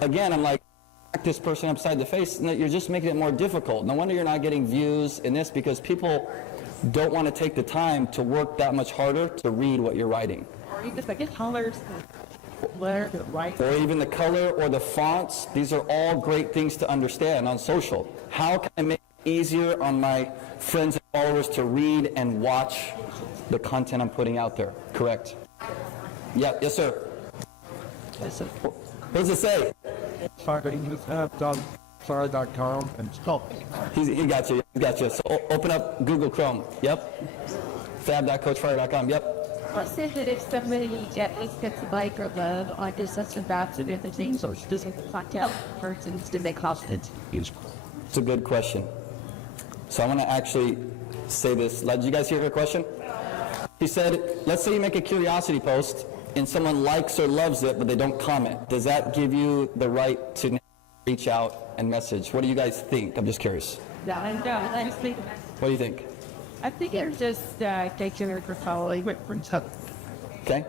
Again, I'm like, smack this person upside the face, and you're just making it more difficult. No wonder you're not getting views in this, because people don't want to take the time to work that much harder to read what you're writing. Or you just like colors, where to write. Or even the color or the fonts. These are all great things to understand on social. How can I make it easier on my friends and followers to read and watch the content I'm putting out there? Correct. Yeah, yes, sir. What does it say? Farah.com and stop. He got you. He got you. So open up Google Chrome. Yep. fab.coachfire.com. Yep. Let's say that if somebody gets a bike or love on just such a bad of the things, or doesn't contact persons to make confidence. It's a good question. So I want to actually say this. Did you guys hear her question? He said, let's say you make a curiosity post and someone likes or loves it, but they don't comment. Does that give you the right to reach out and message? What do you guys think? I'm just curious. What What do you think? I think it's just taking her for following with friends. Okay.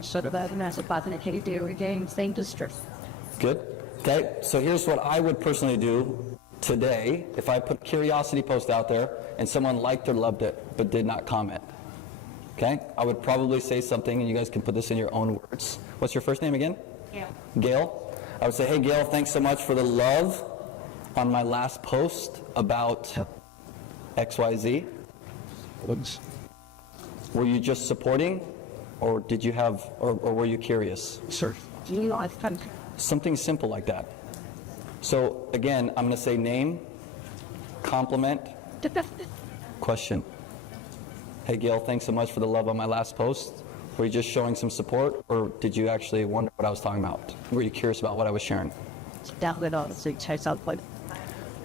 So that's a positive thing to do again, same district. Good. Okay. So here's what I would personally do today if I put a curiosity post out there and someone liked or loved it but did not comment. Okay? I would probably say something, and you guys can put this in your own words. What's your first name again? Gail. Gail. I would say, hey, Gail, thanks so much for the love on my last post about XYZ. Were you just supporting, or did you have, or were you curious? Sir. Something simple like that. So again, I'm going to say name, compliment, question. Hey, Gail, thanks so much for the love on my last post. Were you just showing some support, or did you actually wonder what I was talking about? Were you curious about what I was sharing?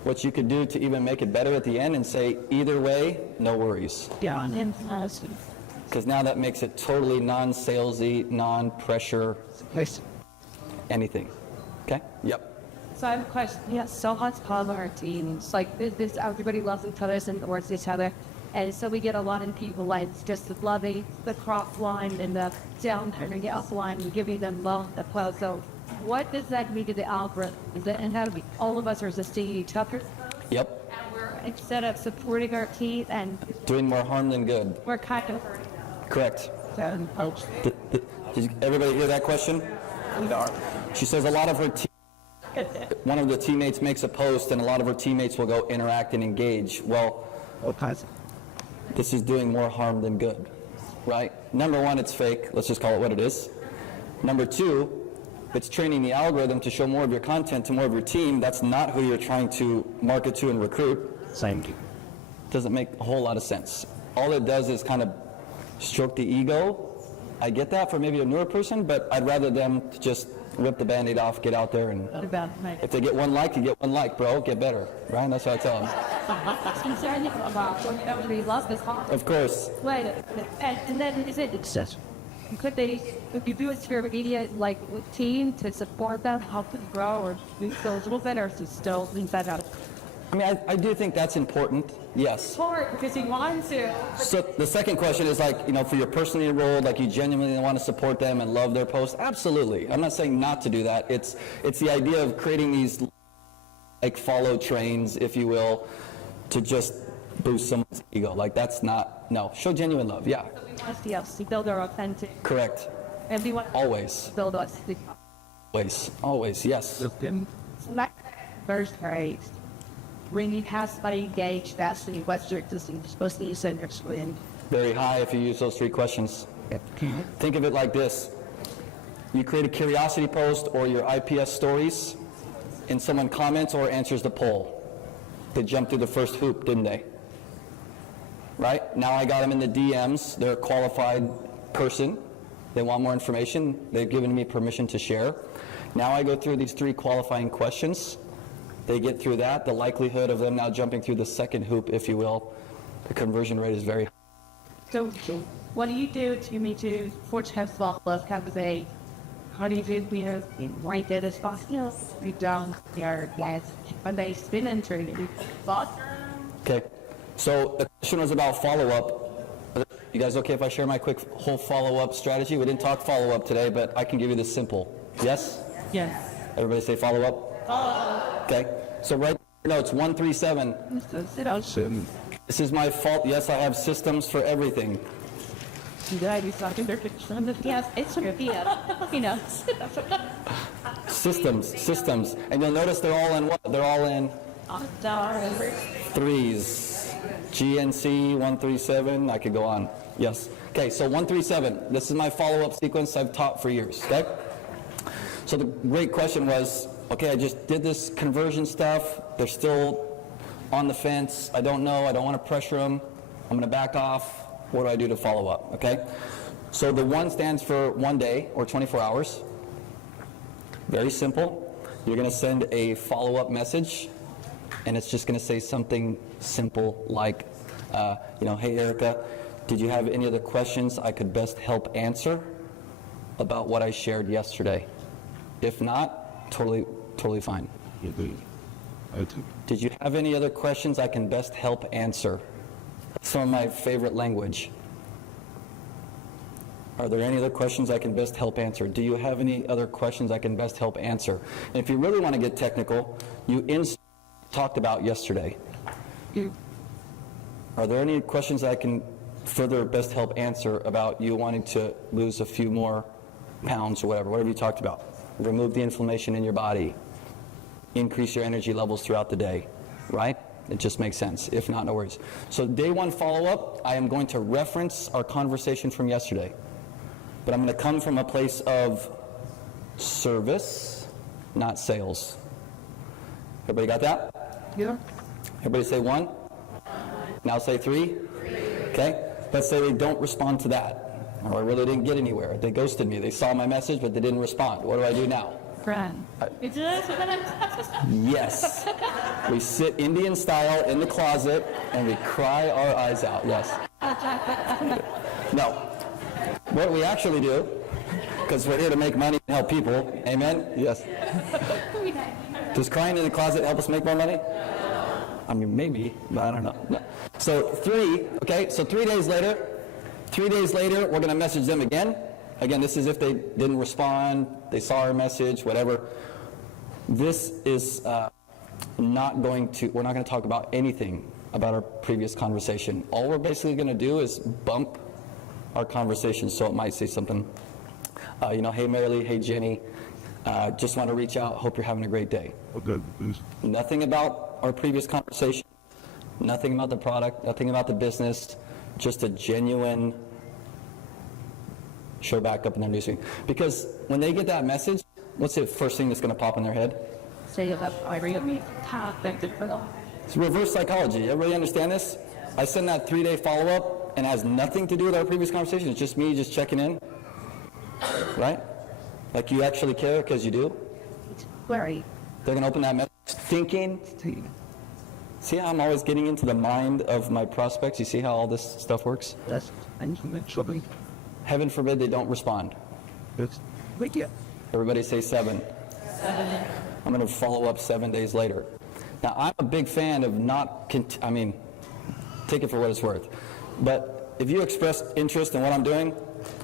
What you could do to even make it better at the end and say, either way, no worries. Yeah. Because now that makes it totally non-salesy, non-pressure, anything. Okay? Yep. So I have a question. Yes, so much of our teams, like this, everybody loves each other and towards each other. And so we get a lot of people like just loving the crop line and the down and the up line and giving them love as well. So what does that mean to the algorithm? Is that, and how do we, all of us are assisting each other? Yep. And we're, instead of supporting our team and Doing more harm than good. we're kind of Correct. so, Did everybody hear that question? She says a lot of her one of the teammates makes a post, and a lot of her teammates will go interact and engage. Well, this is doing more harm than good, right? Number one, it's fake. Let's just call it what it is. Number two, it's training the algorithm to show more of your content to more of your team. That's not who you're trying to market to and recruit. Same. Doesn't make a whole lot of sense. All it does is kind of stroke the ego. I get that for maybe a newer person, but I'd rather them just rip the Band-Aid off, get out there, and if they get one like, you get one like, bro. Get better, right? That's what I tell them. everybody loves this hard. Of course. Wait, and then is it Success. could they, if you do a spirit media like with team to support them, help them grow, or do so a little bit, or to still leave that out? I mean, I do think that's important, yes. Hard because he wants to. So the second question is like, for your personally enrolled, like you genuinely want to support them and love their post. Absolutely. I'm not saying not to do that. It's the idea of creating these like follow trains, if you will, to just boost someone's ego. Like that's not, no, show genuine love. Yeah. So we want to build our authentic. Correct. And we want Always. to build us. Always, yes. First grade. When you have somebody engaged, that's the what you're supposed to use in your screen. Very high if you use those three questions. Think of it like this. You create a curiosity post or your IPS stories, and someone comments or answers the poll. They jumped through the first hoop, didn't they? Right? Now I got them in the DMs. They're a qualified person. They want more information. They've given me permission to share. Now I go through these three qualifying questions. They get through that. The likelihood of them now jumping through the second hoop, if you will, The conversion rate is very high. So, what do you do to me to forge have small love kind of a how do you do we have right there as possible? We down your guys when they spin and turn it. Okay, so the question was about follow-up. You guys okay if I share my quick whole follow-up strategy? We didn't talk follow-up today, but I can give you this simple. Yes? Yes. Everybody say follow-up? Follow-up. Okay, so right now it's 137. This is my fault. Yes, I have systems for everything. Yes, it's you know. Systems. And you'll notice they're all in what? They're all in threes. GNC 137, I could go on. Yes. Okay, so 137. This is my follow-up sequence I've taught for years, okay? So the great question was, okay, I just did this conversion stuff. They're still on the fence. I don't know. I don't want to pressure them. I'm going to back off. What do I do to follow up, okay? So the 1 stands for 1 day or 24 hours. Very simple. You're going to send a follow-up message, and it's just going to say something simple like, hey, Erica, did you have any other questions I could best help answer about what I shared yesterday? If not, totally fine. Did you have any other questions I can best help answer? Some of my favorite language. Are there any other questions I can best help answer? Do you have any other questions I can best help answer? And if you really want to get technical, you talked about yesterday. Are there any questions I can further best help answer about you wanting to lose a few more pounds or whatever you talked about? Remove the inflammation in your body. Increase your energy levels throughout the day, right? It just makes sense. If not, no worries. So day 1 follow-up, I am going to reference our conversation from yesterday. But I'm going to come from a place of service, not sales. Everybody got that? Yeah. Everybody say 1. Now say 3. Okay? Let's say they don't respond to that. Or I really didn't get anywhere. They ghosted me. They saw my message, but they didn't respond. What do I do now? Run. Yes. We sit Indian style in the closet and we cry our eyes out. Yes. No. What we actually do, because we're here to make money and help people. Amen? Yes. Does crying in the closet help us make more money? I mean, maybe, but I don't know. No. So 3, okay, so 3 days later, we're going to message them again. Again, this is if they didn't respond, they saw our message, whatever. This is we're not going to talk about anything about our previous conversation. All we're basically going to do is bump our conversation, so it might say something, hey Marilee, hey Jenny, just want to reach out, hope you're having a great day. Okay. Nothing about our previous conversation, nothing about the product, nothing about the business, just a genuine show back up in their newsfeed. Because when they get that message, what's the first thing that's going to pop in their head? It's reverse psychology. Everybody understand this? I send that 3-day follow-up and it has nothing to do with our previous conversation. It's just me just checking in. Right? Like you actually care because you do. Worry. They're going to open that message thinking. See how I'm always getting into the mind of my prospects? You see how all this stuff works? That's something. Heaven forbid they don't respond. Everybody say 7. I'm going to follow up 7 days later. Now, I'm a big fan of take it for what it's worth. But if you express interest in what I'm doing,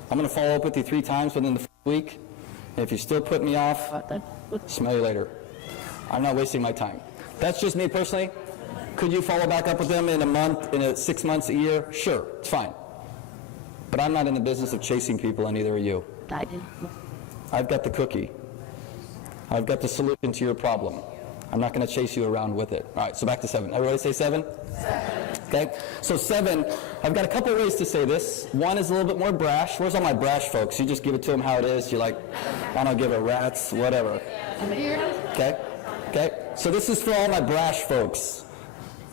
I'm going to follow up with you 3 times within the first week. And if you still put me off, smell you later. I'm not wasting my time. That's just me personally. Could you follow back up with them in a month, in 6 months, a year? Sure, it's fine. But I'm not in the business of chasing people, and neither are you. I've got the cookie. I've got the solution to your problem. I'm not going to chase you around with it. All right, so back to 7. Everybody say 7? 7. Okay, so 7, I've got a couple ways to say this. 1 is a little bit more brash. Where's all my brash folks? You just give it to them how it is. You're like, I don't give a rat's, whatever. Okay, so this is for all my brash folks.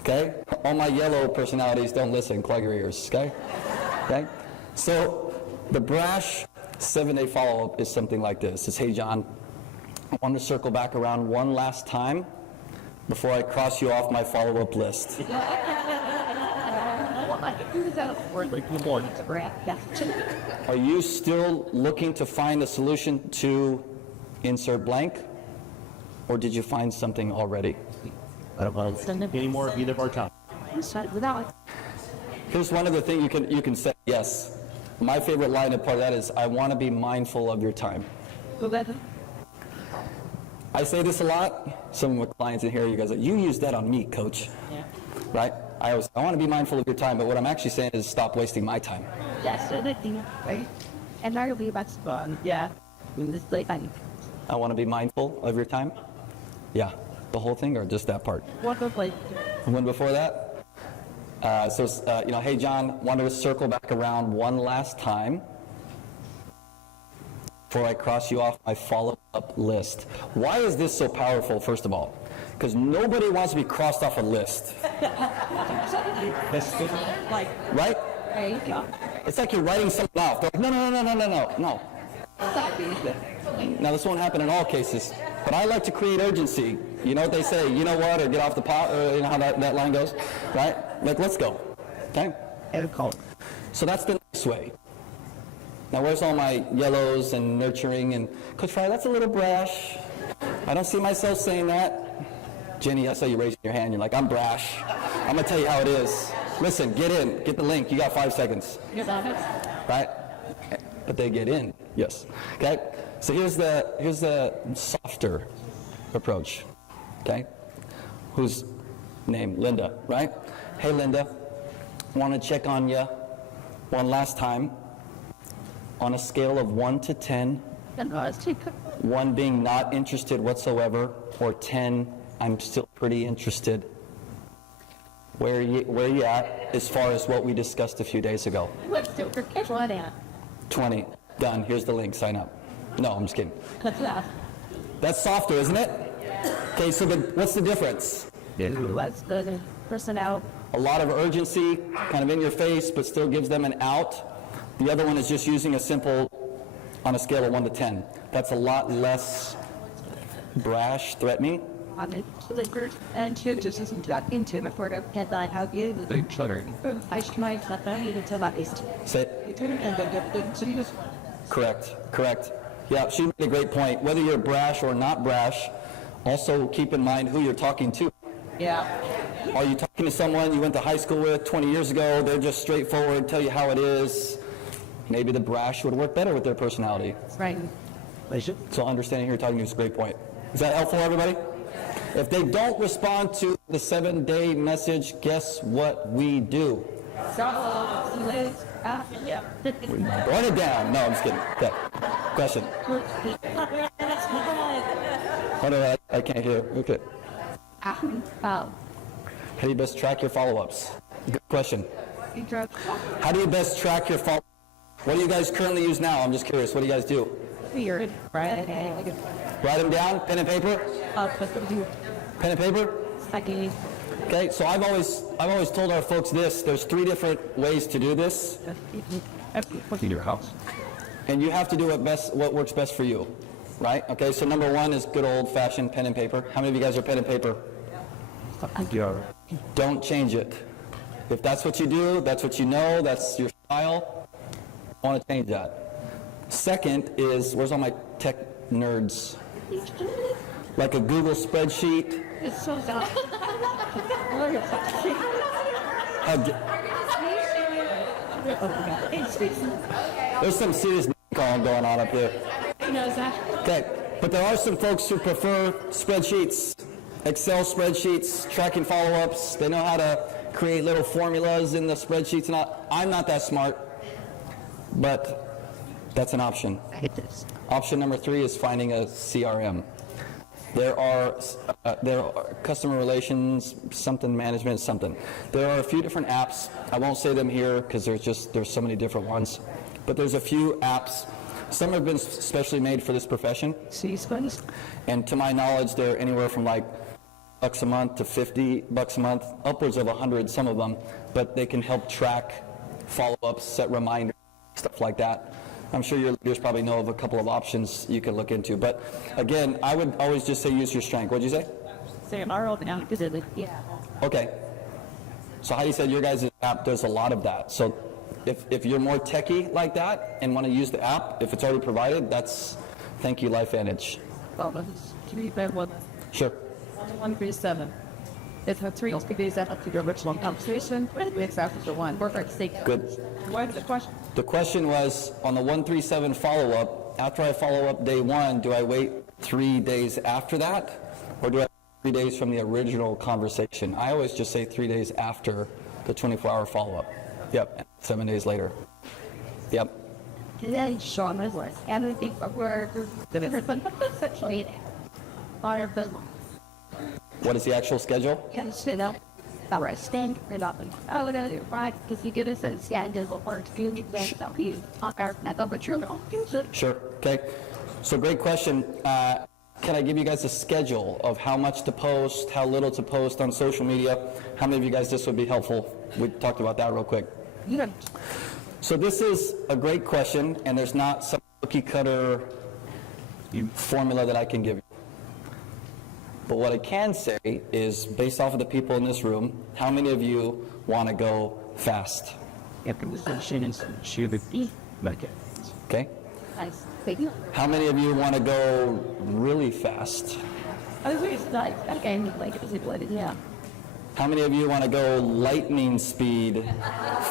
Okay, all my yellow personalities, don't listen, clog your ears, okay? So the brash 7-day follow-up is something like this. It's, hey, John, I want to circle back around one last time before I cross you off my follow-up list. Are you still looking to find a solution to insert blank? Or did you find something already? I don't want any more of either of our time. Here's one other thing you can say yes. My favorite line of part of that is, I want to be mindful of your time. I say this a lot. Some of my clients in here, you guys are like, you use that on me, coach. Yeah. Right? I want to be mindful of your time, but what I'm actually saying is stop wasting my time. That's the thing, right? And I'll be back to Yeah. I want to be mindful of your time. Yeah. The whole thing or just that part? What was like? The one before that? Hey, John, wanted to circle back around one last time before I cross you off my follow-up list. Why is this so powerful, first of all? Because nobody wants to be crossed off a list. Right? It's like you're writing something off. They're like, no. Now, this won't happen in all cases, but I like to create urgency. You know what they say, you know what, or get off the pot, or you know how that line goes, right? Like, let's go, okay? So that's the next way. Now, where's all my yellows and nurturing and, Coach Fry, that's a little brash. I don't see myself saying that. Jenny, I saw you raising your hand. You're like, I'm brash. I'm going to tell you how it is. Listen, get in. Get the link. You got 5 seconds. Right? But they get in. Yes. Okay? So here's the softer approach. Okay? Whose name? Linda, right? Hey, Linda. Want to check on you one last time. On a scale of 1 to 10, 1 being not interested whatsoever, or 10, I'm still pretty interested. Where are you at as far as what we discussed a few days ago? 20. Done. Here's the link. Sign up. No, I'm just kidding. That's softer, isn't it? Okay, so what's the difference? What's the person out? A lot of urgency, kind of in your face, but still gives them an out. The other one is just using a simple, on a scale of 1 to 10. That's a lot less brash, threat me. And to just isn't that into the port of headline, how you I should might not need until that is. Say it. Correct. Yeah, she made a great point. Whether you're brash or not brash, also keep in mind who you're talking to. Yeah. Are you talking to someone you went to high school with 20 years ago? They're just straightforward, tell you how it is. Maybe the brash would work better with their personality. Right. So understanding who you're talking to is a great point. Is that helpful, everybody? If they don't respond to the 7-day message, guess what we do? Write it down. No, I'm just kidding. Okay. Question. Oh, no, I can't hear. Okay. How do you best track your follow-ups? Good question. How do you best track your follow-ups? What do you guys currently use now? I'm just curious. What do you guys do? Write them down? Pen and paper? Pen and paper? Okay, so I've always told our folks this. There's 3 different ways to do this. In your house. And you have to do what works best for you, right? Okay, so number 1 is good old-fashioned pen and paper. How many of you guys are pen and paper? Don't change it. If that's what you do, that's what you know, that's your style, I want to change that. Second is, where's all my tech nerds? Like a Google spreadsheet. It's so dumb. There's some serious calling going on up here. He knows that. Okay, but there are some folks who prefer spreadsheets, Excel spreadsheets, tracking follow-ups. They know how to create little formulas in the spreadsheets. I'm not that smart, but that's an option. I hate this. Option number 3 is finding a CRM. There are customer relations, something management, something. There are a few different apps. I won't say them here because there's so many different ones. But there's a few apps. Some have been specially made for this profession. And to my knowledge, they're anywhere from like $1 a month to $50 a month, upwards of 100, some of them. But they can help track follow-ups, set reminders, stuff like that. I'm sure your leaders probably know of a couple of options you can look into. But again, I would always just say use your strength. What'd you say? Say tomorrow now. Yeah. Okay. So Heidi said your guys' app does a lot of that. So if you're more techie like that and want to use the app, if it's already provided, thank you, LifeVantage. Well, let's keep that one. Sure. 137. It's a 3 days after the original conversation. It's after the one. Perfect. Good. What's the question? The question was, on the 137 follow-up, after I follow up day 1, do I wait 3 days after that? Or do I wait 3 days from the original conversation? I always just say 3 days after the 24-hour follow-up. Yep, 7 days later. Yep. Today, Sean was everything for the different essentially fire business. What is the actual schedule? Can sit up. Our stand it up and oh, we're gonna do right because you get us a schedule for to do that stuff. You are not but you're not. Sure. Okay. So great question. Can I give you guys a schedule of how much to post, how little to post on social media? How many of you guys this would be helpful? We talked about that real quick. Yeah. So this is a great question, and there's not some cookie cutter formula that I can give you. But what I can say is, based off of the people in this room, how many of you want to go fast? Okay. Nice. Thank you. How many of you want to go really fast? I was really like that game like it was it yeah. How many of you want to go lightning speed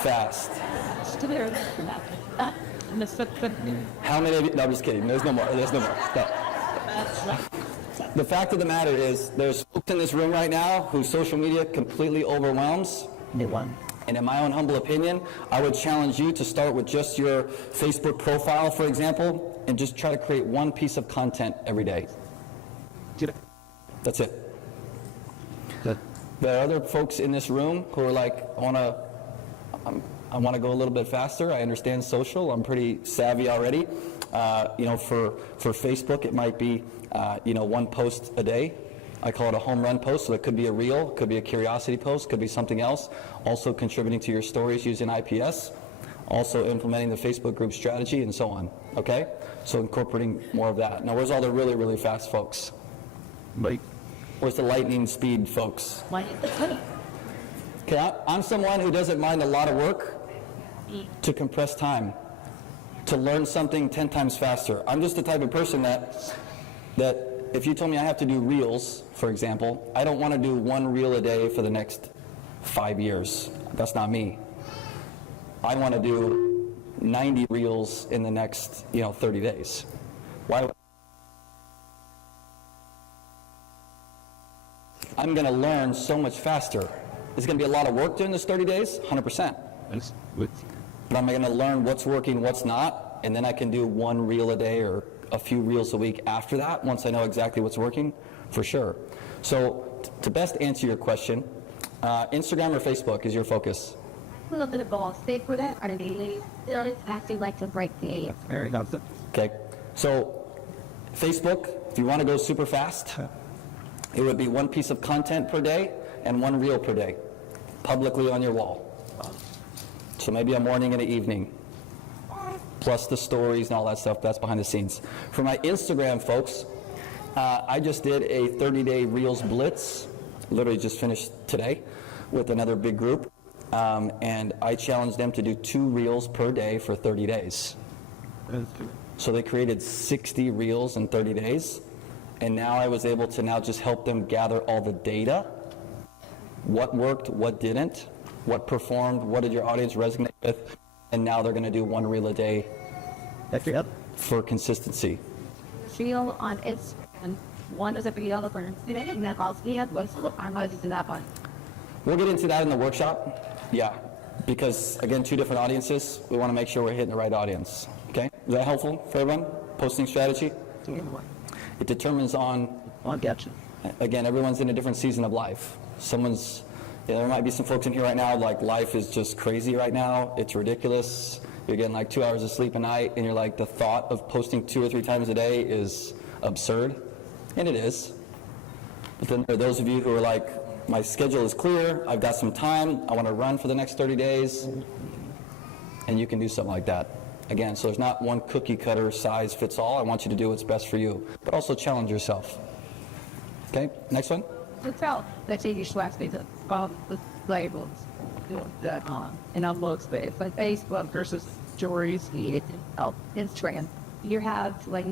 fast? How many of you? No, I'm just kidding. There's no more. There's no more. No. The fact of the matter is, there's folks in this room right now whose social media completely overwhelms. And in my own humble opinion, I would challenge you to start with just your Facebook profile, for example, and just try to create one piece of content every day. That's it. There are other folks in this room who are like, I want to go a little bit faster. I understand social. I'm pretty savvy already. For Facebook, it might be, one post a day. I call it a home run post, so it could be a reel, could be a curiosity post, could be something else. Also contributing to your stories using IPS, also implementing the Facebook group strategy, and so on. Okay? So incorporating more of that. Now, where's all the really, really fast folks? Where's the lightning speed folks? Okay, I'm someone who doesn't mind a lot of work to compress time, to learn something 10 times faster. I'm just the type of person that if you told me I have to do reels, for example, I don't want to do 1 reel a day for the next 5 years. That's not me. I want to do 90 reels in the next, 30 days. Why? I'm going to learn so much faster. It's going to be a lot of work during this 30 days, 100%. But I'm going to learn what's working, what's not, and then I can do 1 reel a day or a few reels a week after that, once I know exactly what's working, for sure. So to best answer your question, Instagram or Facebook is your focus? A little bit of both. They put that on a daily. They're acting like to break the Okay. So Facebook, if you want to go super fast, it would be 1 piece of content per day and 1 reel per day, publicly on your wall. So maybe a morning and an evening, plus the stories and all that stuff. That's behind the scenes. For my Instagram folks, I just did a 30-day Reels Blitz, literally just finished today with another big group, and I challenged them to do 2 reels per day for 30 days. So they created 60 reels in 30 days, and now I was able to now just help them gather all the data, what worked, what didn't, what performed, what did your audience resonate with, and now they're going to do 1 reel a day for consistency. Reel on Instagram. One is a video for and that also what's I'm going to do that one. We'll get into that in the workshop. Yeah, because again, 2 different audiences. We want to make sure we're hitting the right audience. Okay, is that helpful for everyone? Posting strategy. It determines on. Again, everyone's in a different season of life. There might be some folks in here right now, like life is just crazy right now. It's ridiculous. You're getting like 2 hours of sleep a night, and you're like, the thought of posting 2 or 3 times a day is absurd. And it is. But then there are those of you who are like, my schedule is clear, I've got some time, I want to run for the next 30 days. And you can do something like that. Again, so there's not one cookie cutter size fits all. I want you to do what's best for you, but also challenge yourself. Okay, next one. To tell that you swap the labels. doing that on. And I'm looks but Facebook versus stories, Instagram. You have like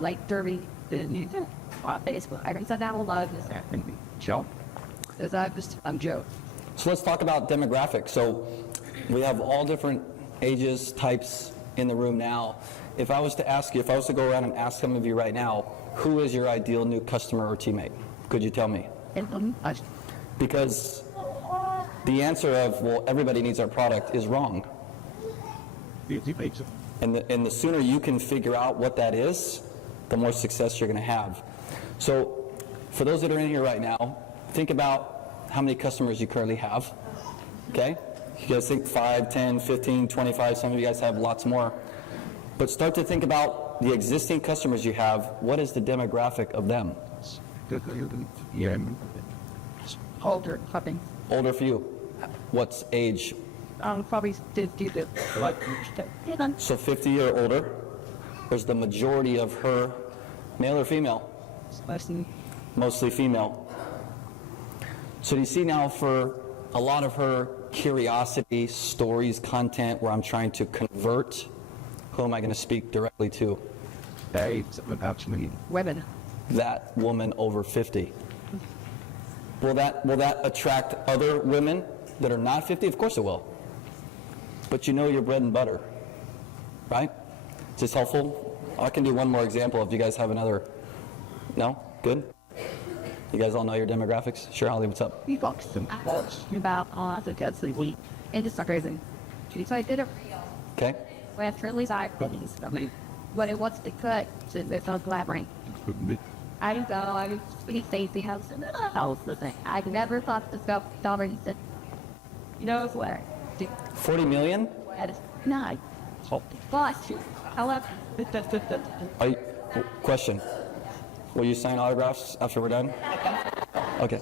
like Derby on Facebook. I can send out a lot of this happening. Joe. Because I'm Joe. So let's talk about demographics. So we have all different ages, types in the room now. If I was to ask you, if I was to go around and ask some of you right now, who is your ideal new customer or teammate? Could you tell me? Because the answer of, well, everybody needs our product is wrong. And the sooner you can figure out what that is, the more success you're going to have. So for those that are in here right now, think about how many customers you currently have, okay? You guys think 5, 10, 15, 25, some of you guys have lots more. But start to think about the existing customers you have. What is the demographic of them? Older, puppy. Older for you. What's age? Probably 50 to like. So 50 or older. Was the majority of her male or female? Mostly female. So do you see now, for a lot of her curiosity, stories, content, where I'm trying to convert, who am I going to speak directly to? Women. That woman over 50. Will that attract other women that are not 50? Of course it will. But you know your bread and butter, right? Is this helpful? I can do one more example if you guys have another. No? Good? You guys all know your demographics? Sure, Holly, what's up? We boxed them about the kids this week. And it's not crazy. So I did a reel. Okay. With really side things. But it was the cut, so it's not collaborating. I don't know, I was pretty safety house and house the thing. I never thought this stuff already said, you know what? 40 million? No. Boss, however. Question. Will you sign autographs after we're done? Okay.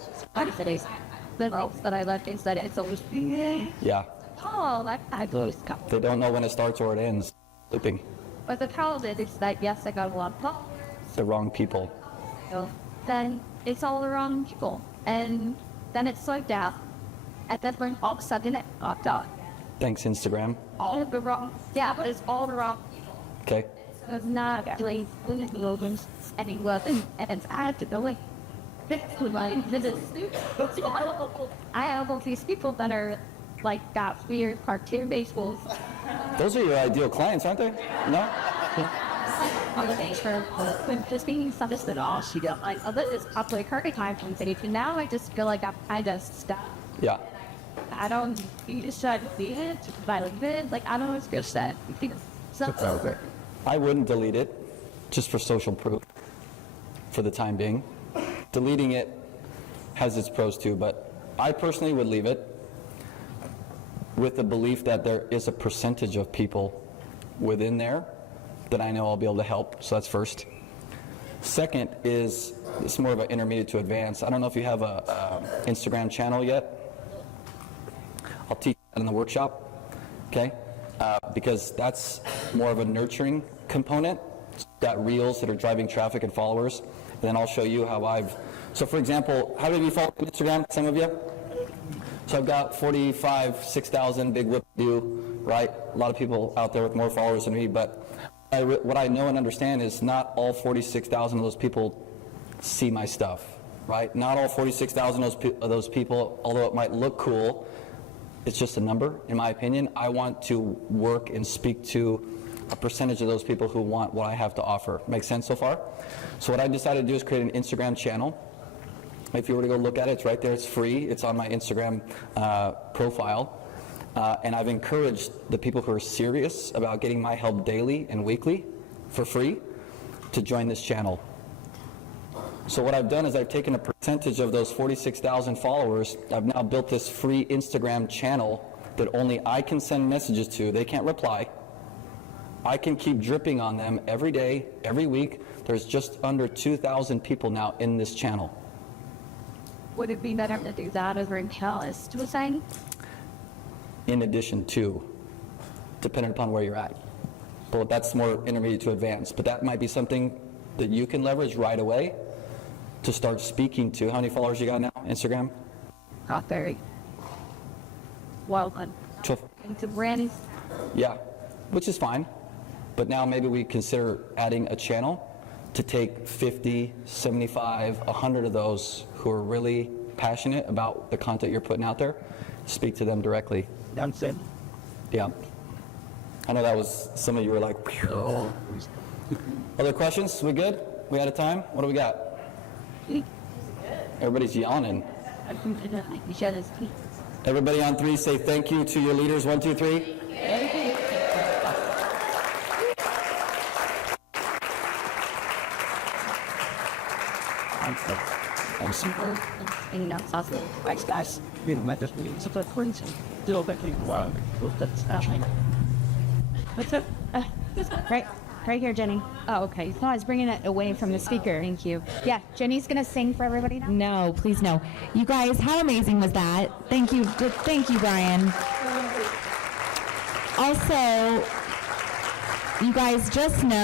That I left instead, it's always, Yeah. oh, that I lose. They don't know when it starts or it ends. Looping. But the problem is that, yes, I got a lot of calls. The wrong people. So then it's all the wrong people. And then it slowed down. And then when all of a sudden it popped up. Thanks, Instagram. All of the wrong, yeah, but it's all the wrong people. Okay. So it's not actually logos, and it wasn't, and it's I had to go away. I have all these people that are like got weird cartoon baseballs. Those are your ideal clients, aren't they? No? On the base for just being something that all she got like oh, this is popular current time from city to now I just feel like I just stop. Yeah. I don't you just try to see it, I like it, like I don't know it's good set. So I wouldn't delete it, just for social proof, for the time being. Deleting it has its pros too, but I personally would leave it with the belief that there is a percentage of people within there that I know I'll be able to help, so that's first. Second is, it's more of an intermediate to advanced. I don't know if you have a Instagram channel yet. I'll teach that in the workshop, okay? Because that's more of a nurturing component. It's got reels that are driving traffic and followers. And then I'll show you how so for example, how many of you follow Instagram? Some of you? So I've got 45, 6,000, big whip do, right? A lot of people out there with more followers than me, but what I know and understand is not all 46,000 of those people see my stuff, right? Not all 46,000 of those people, although it might look cool, it's just a number, in my opinion. I want to work and speak to a percentage of those people who want what I have to offer. Make sense so far? So what I decided to do is create an Instagram channel. If you were to go look at it, it's right there. It's free. It's on my Instagram profile. And I've encouraged the people who are serious about getting my help daily and weekly for free to join this channel. So what I've done is I've taken a percentage of those 46,000 followers. I've now built this free Instagram channel that only I can send messages to. They can't reply. I can keep dripping on them every day, every week. There's just under 2,000 people now in this channel. would it be better to do that over in Calais was saying? In addition to, depending upon where you're at. But that's more intermediate to advanced. But that might be something that you can leverage right away to start speaking to. How many followers you got now, Instagram? Not very. well done. Into Brandy's. Yeah, which is fine. But now maybe we consider adding a channel to take 50, 75, 100 of those who are really passionate about the content you're putting out there, speak to them directly. That's it. Yeah. I know that was, some of you were like, "Phew." Other questions? We good? We out of time? What do we got? Everybody's yawning. Everybody on 3 say thank you to your leaders. 1, 2, 3. I'm super. And that's awesome. Thanks, guys. You know, just so that Quincy. Still back in wow. That's What's up? Right here, Jenny. Oh, okay. No, I was bringing it away from the speaker. Thank you. Yeah, Jenny's gonna sing for everybody now. No, please no. You guys, how amazing was that? Thank you, Brian. Also, you guys just know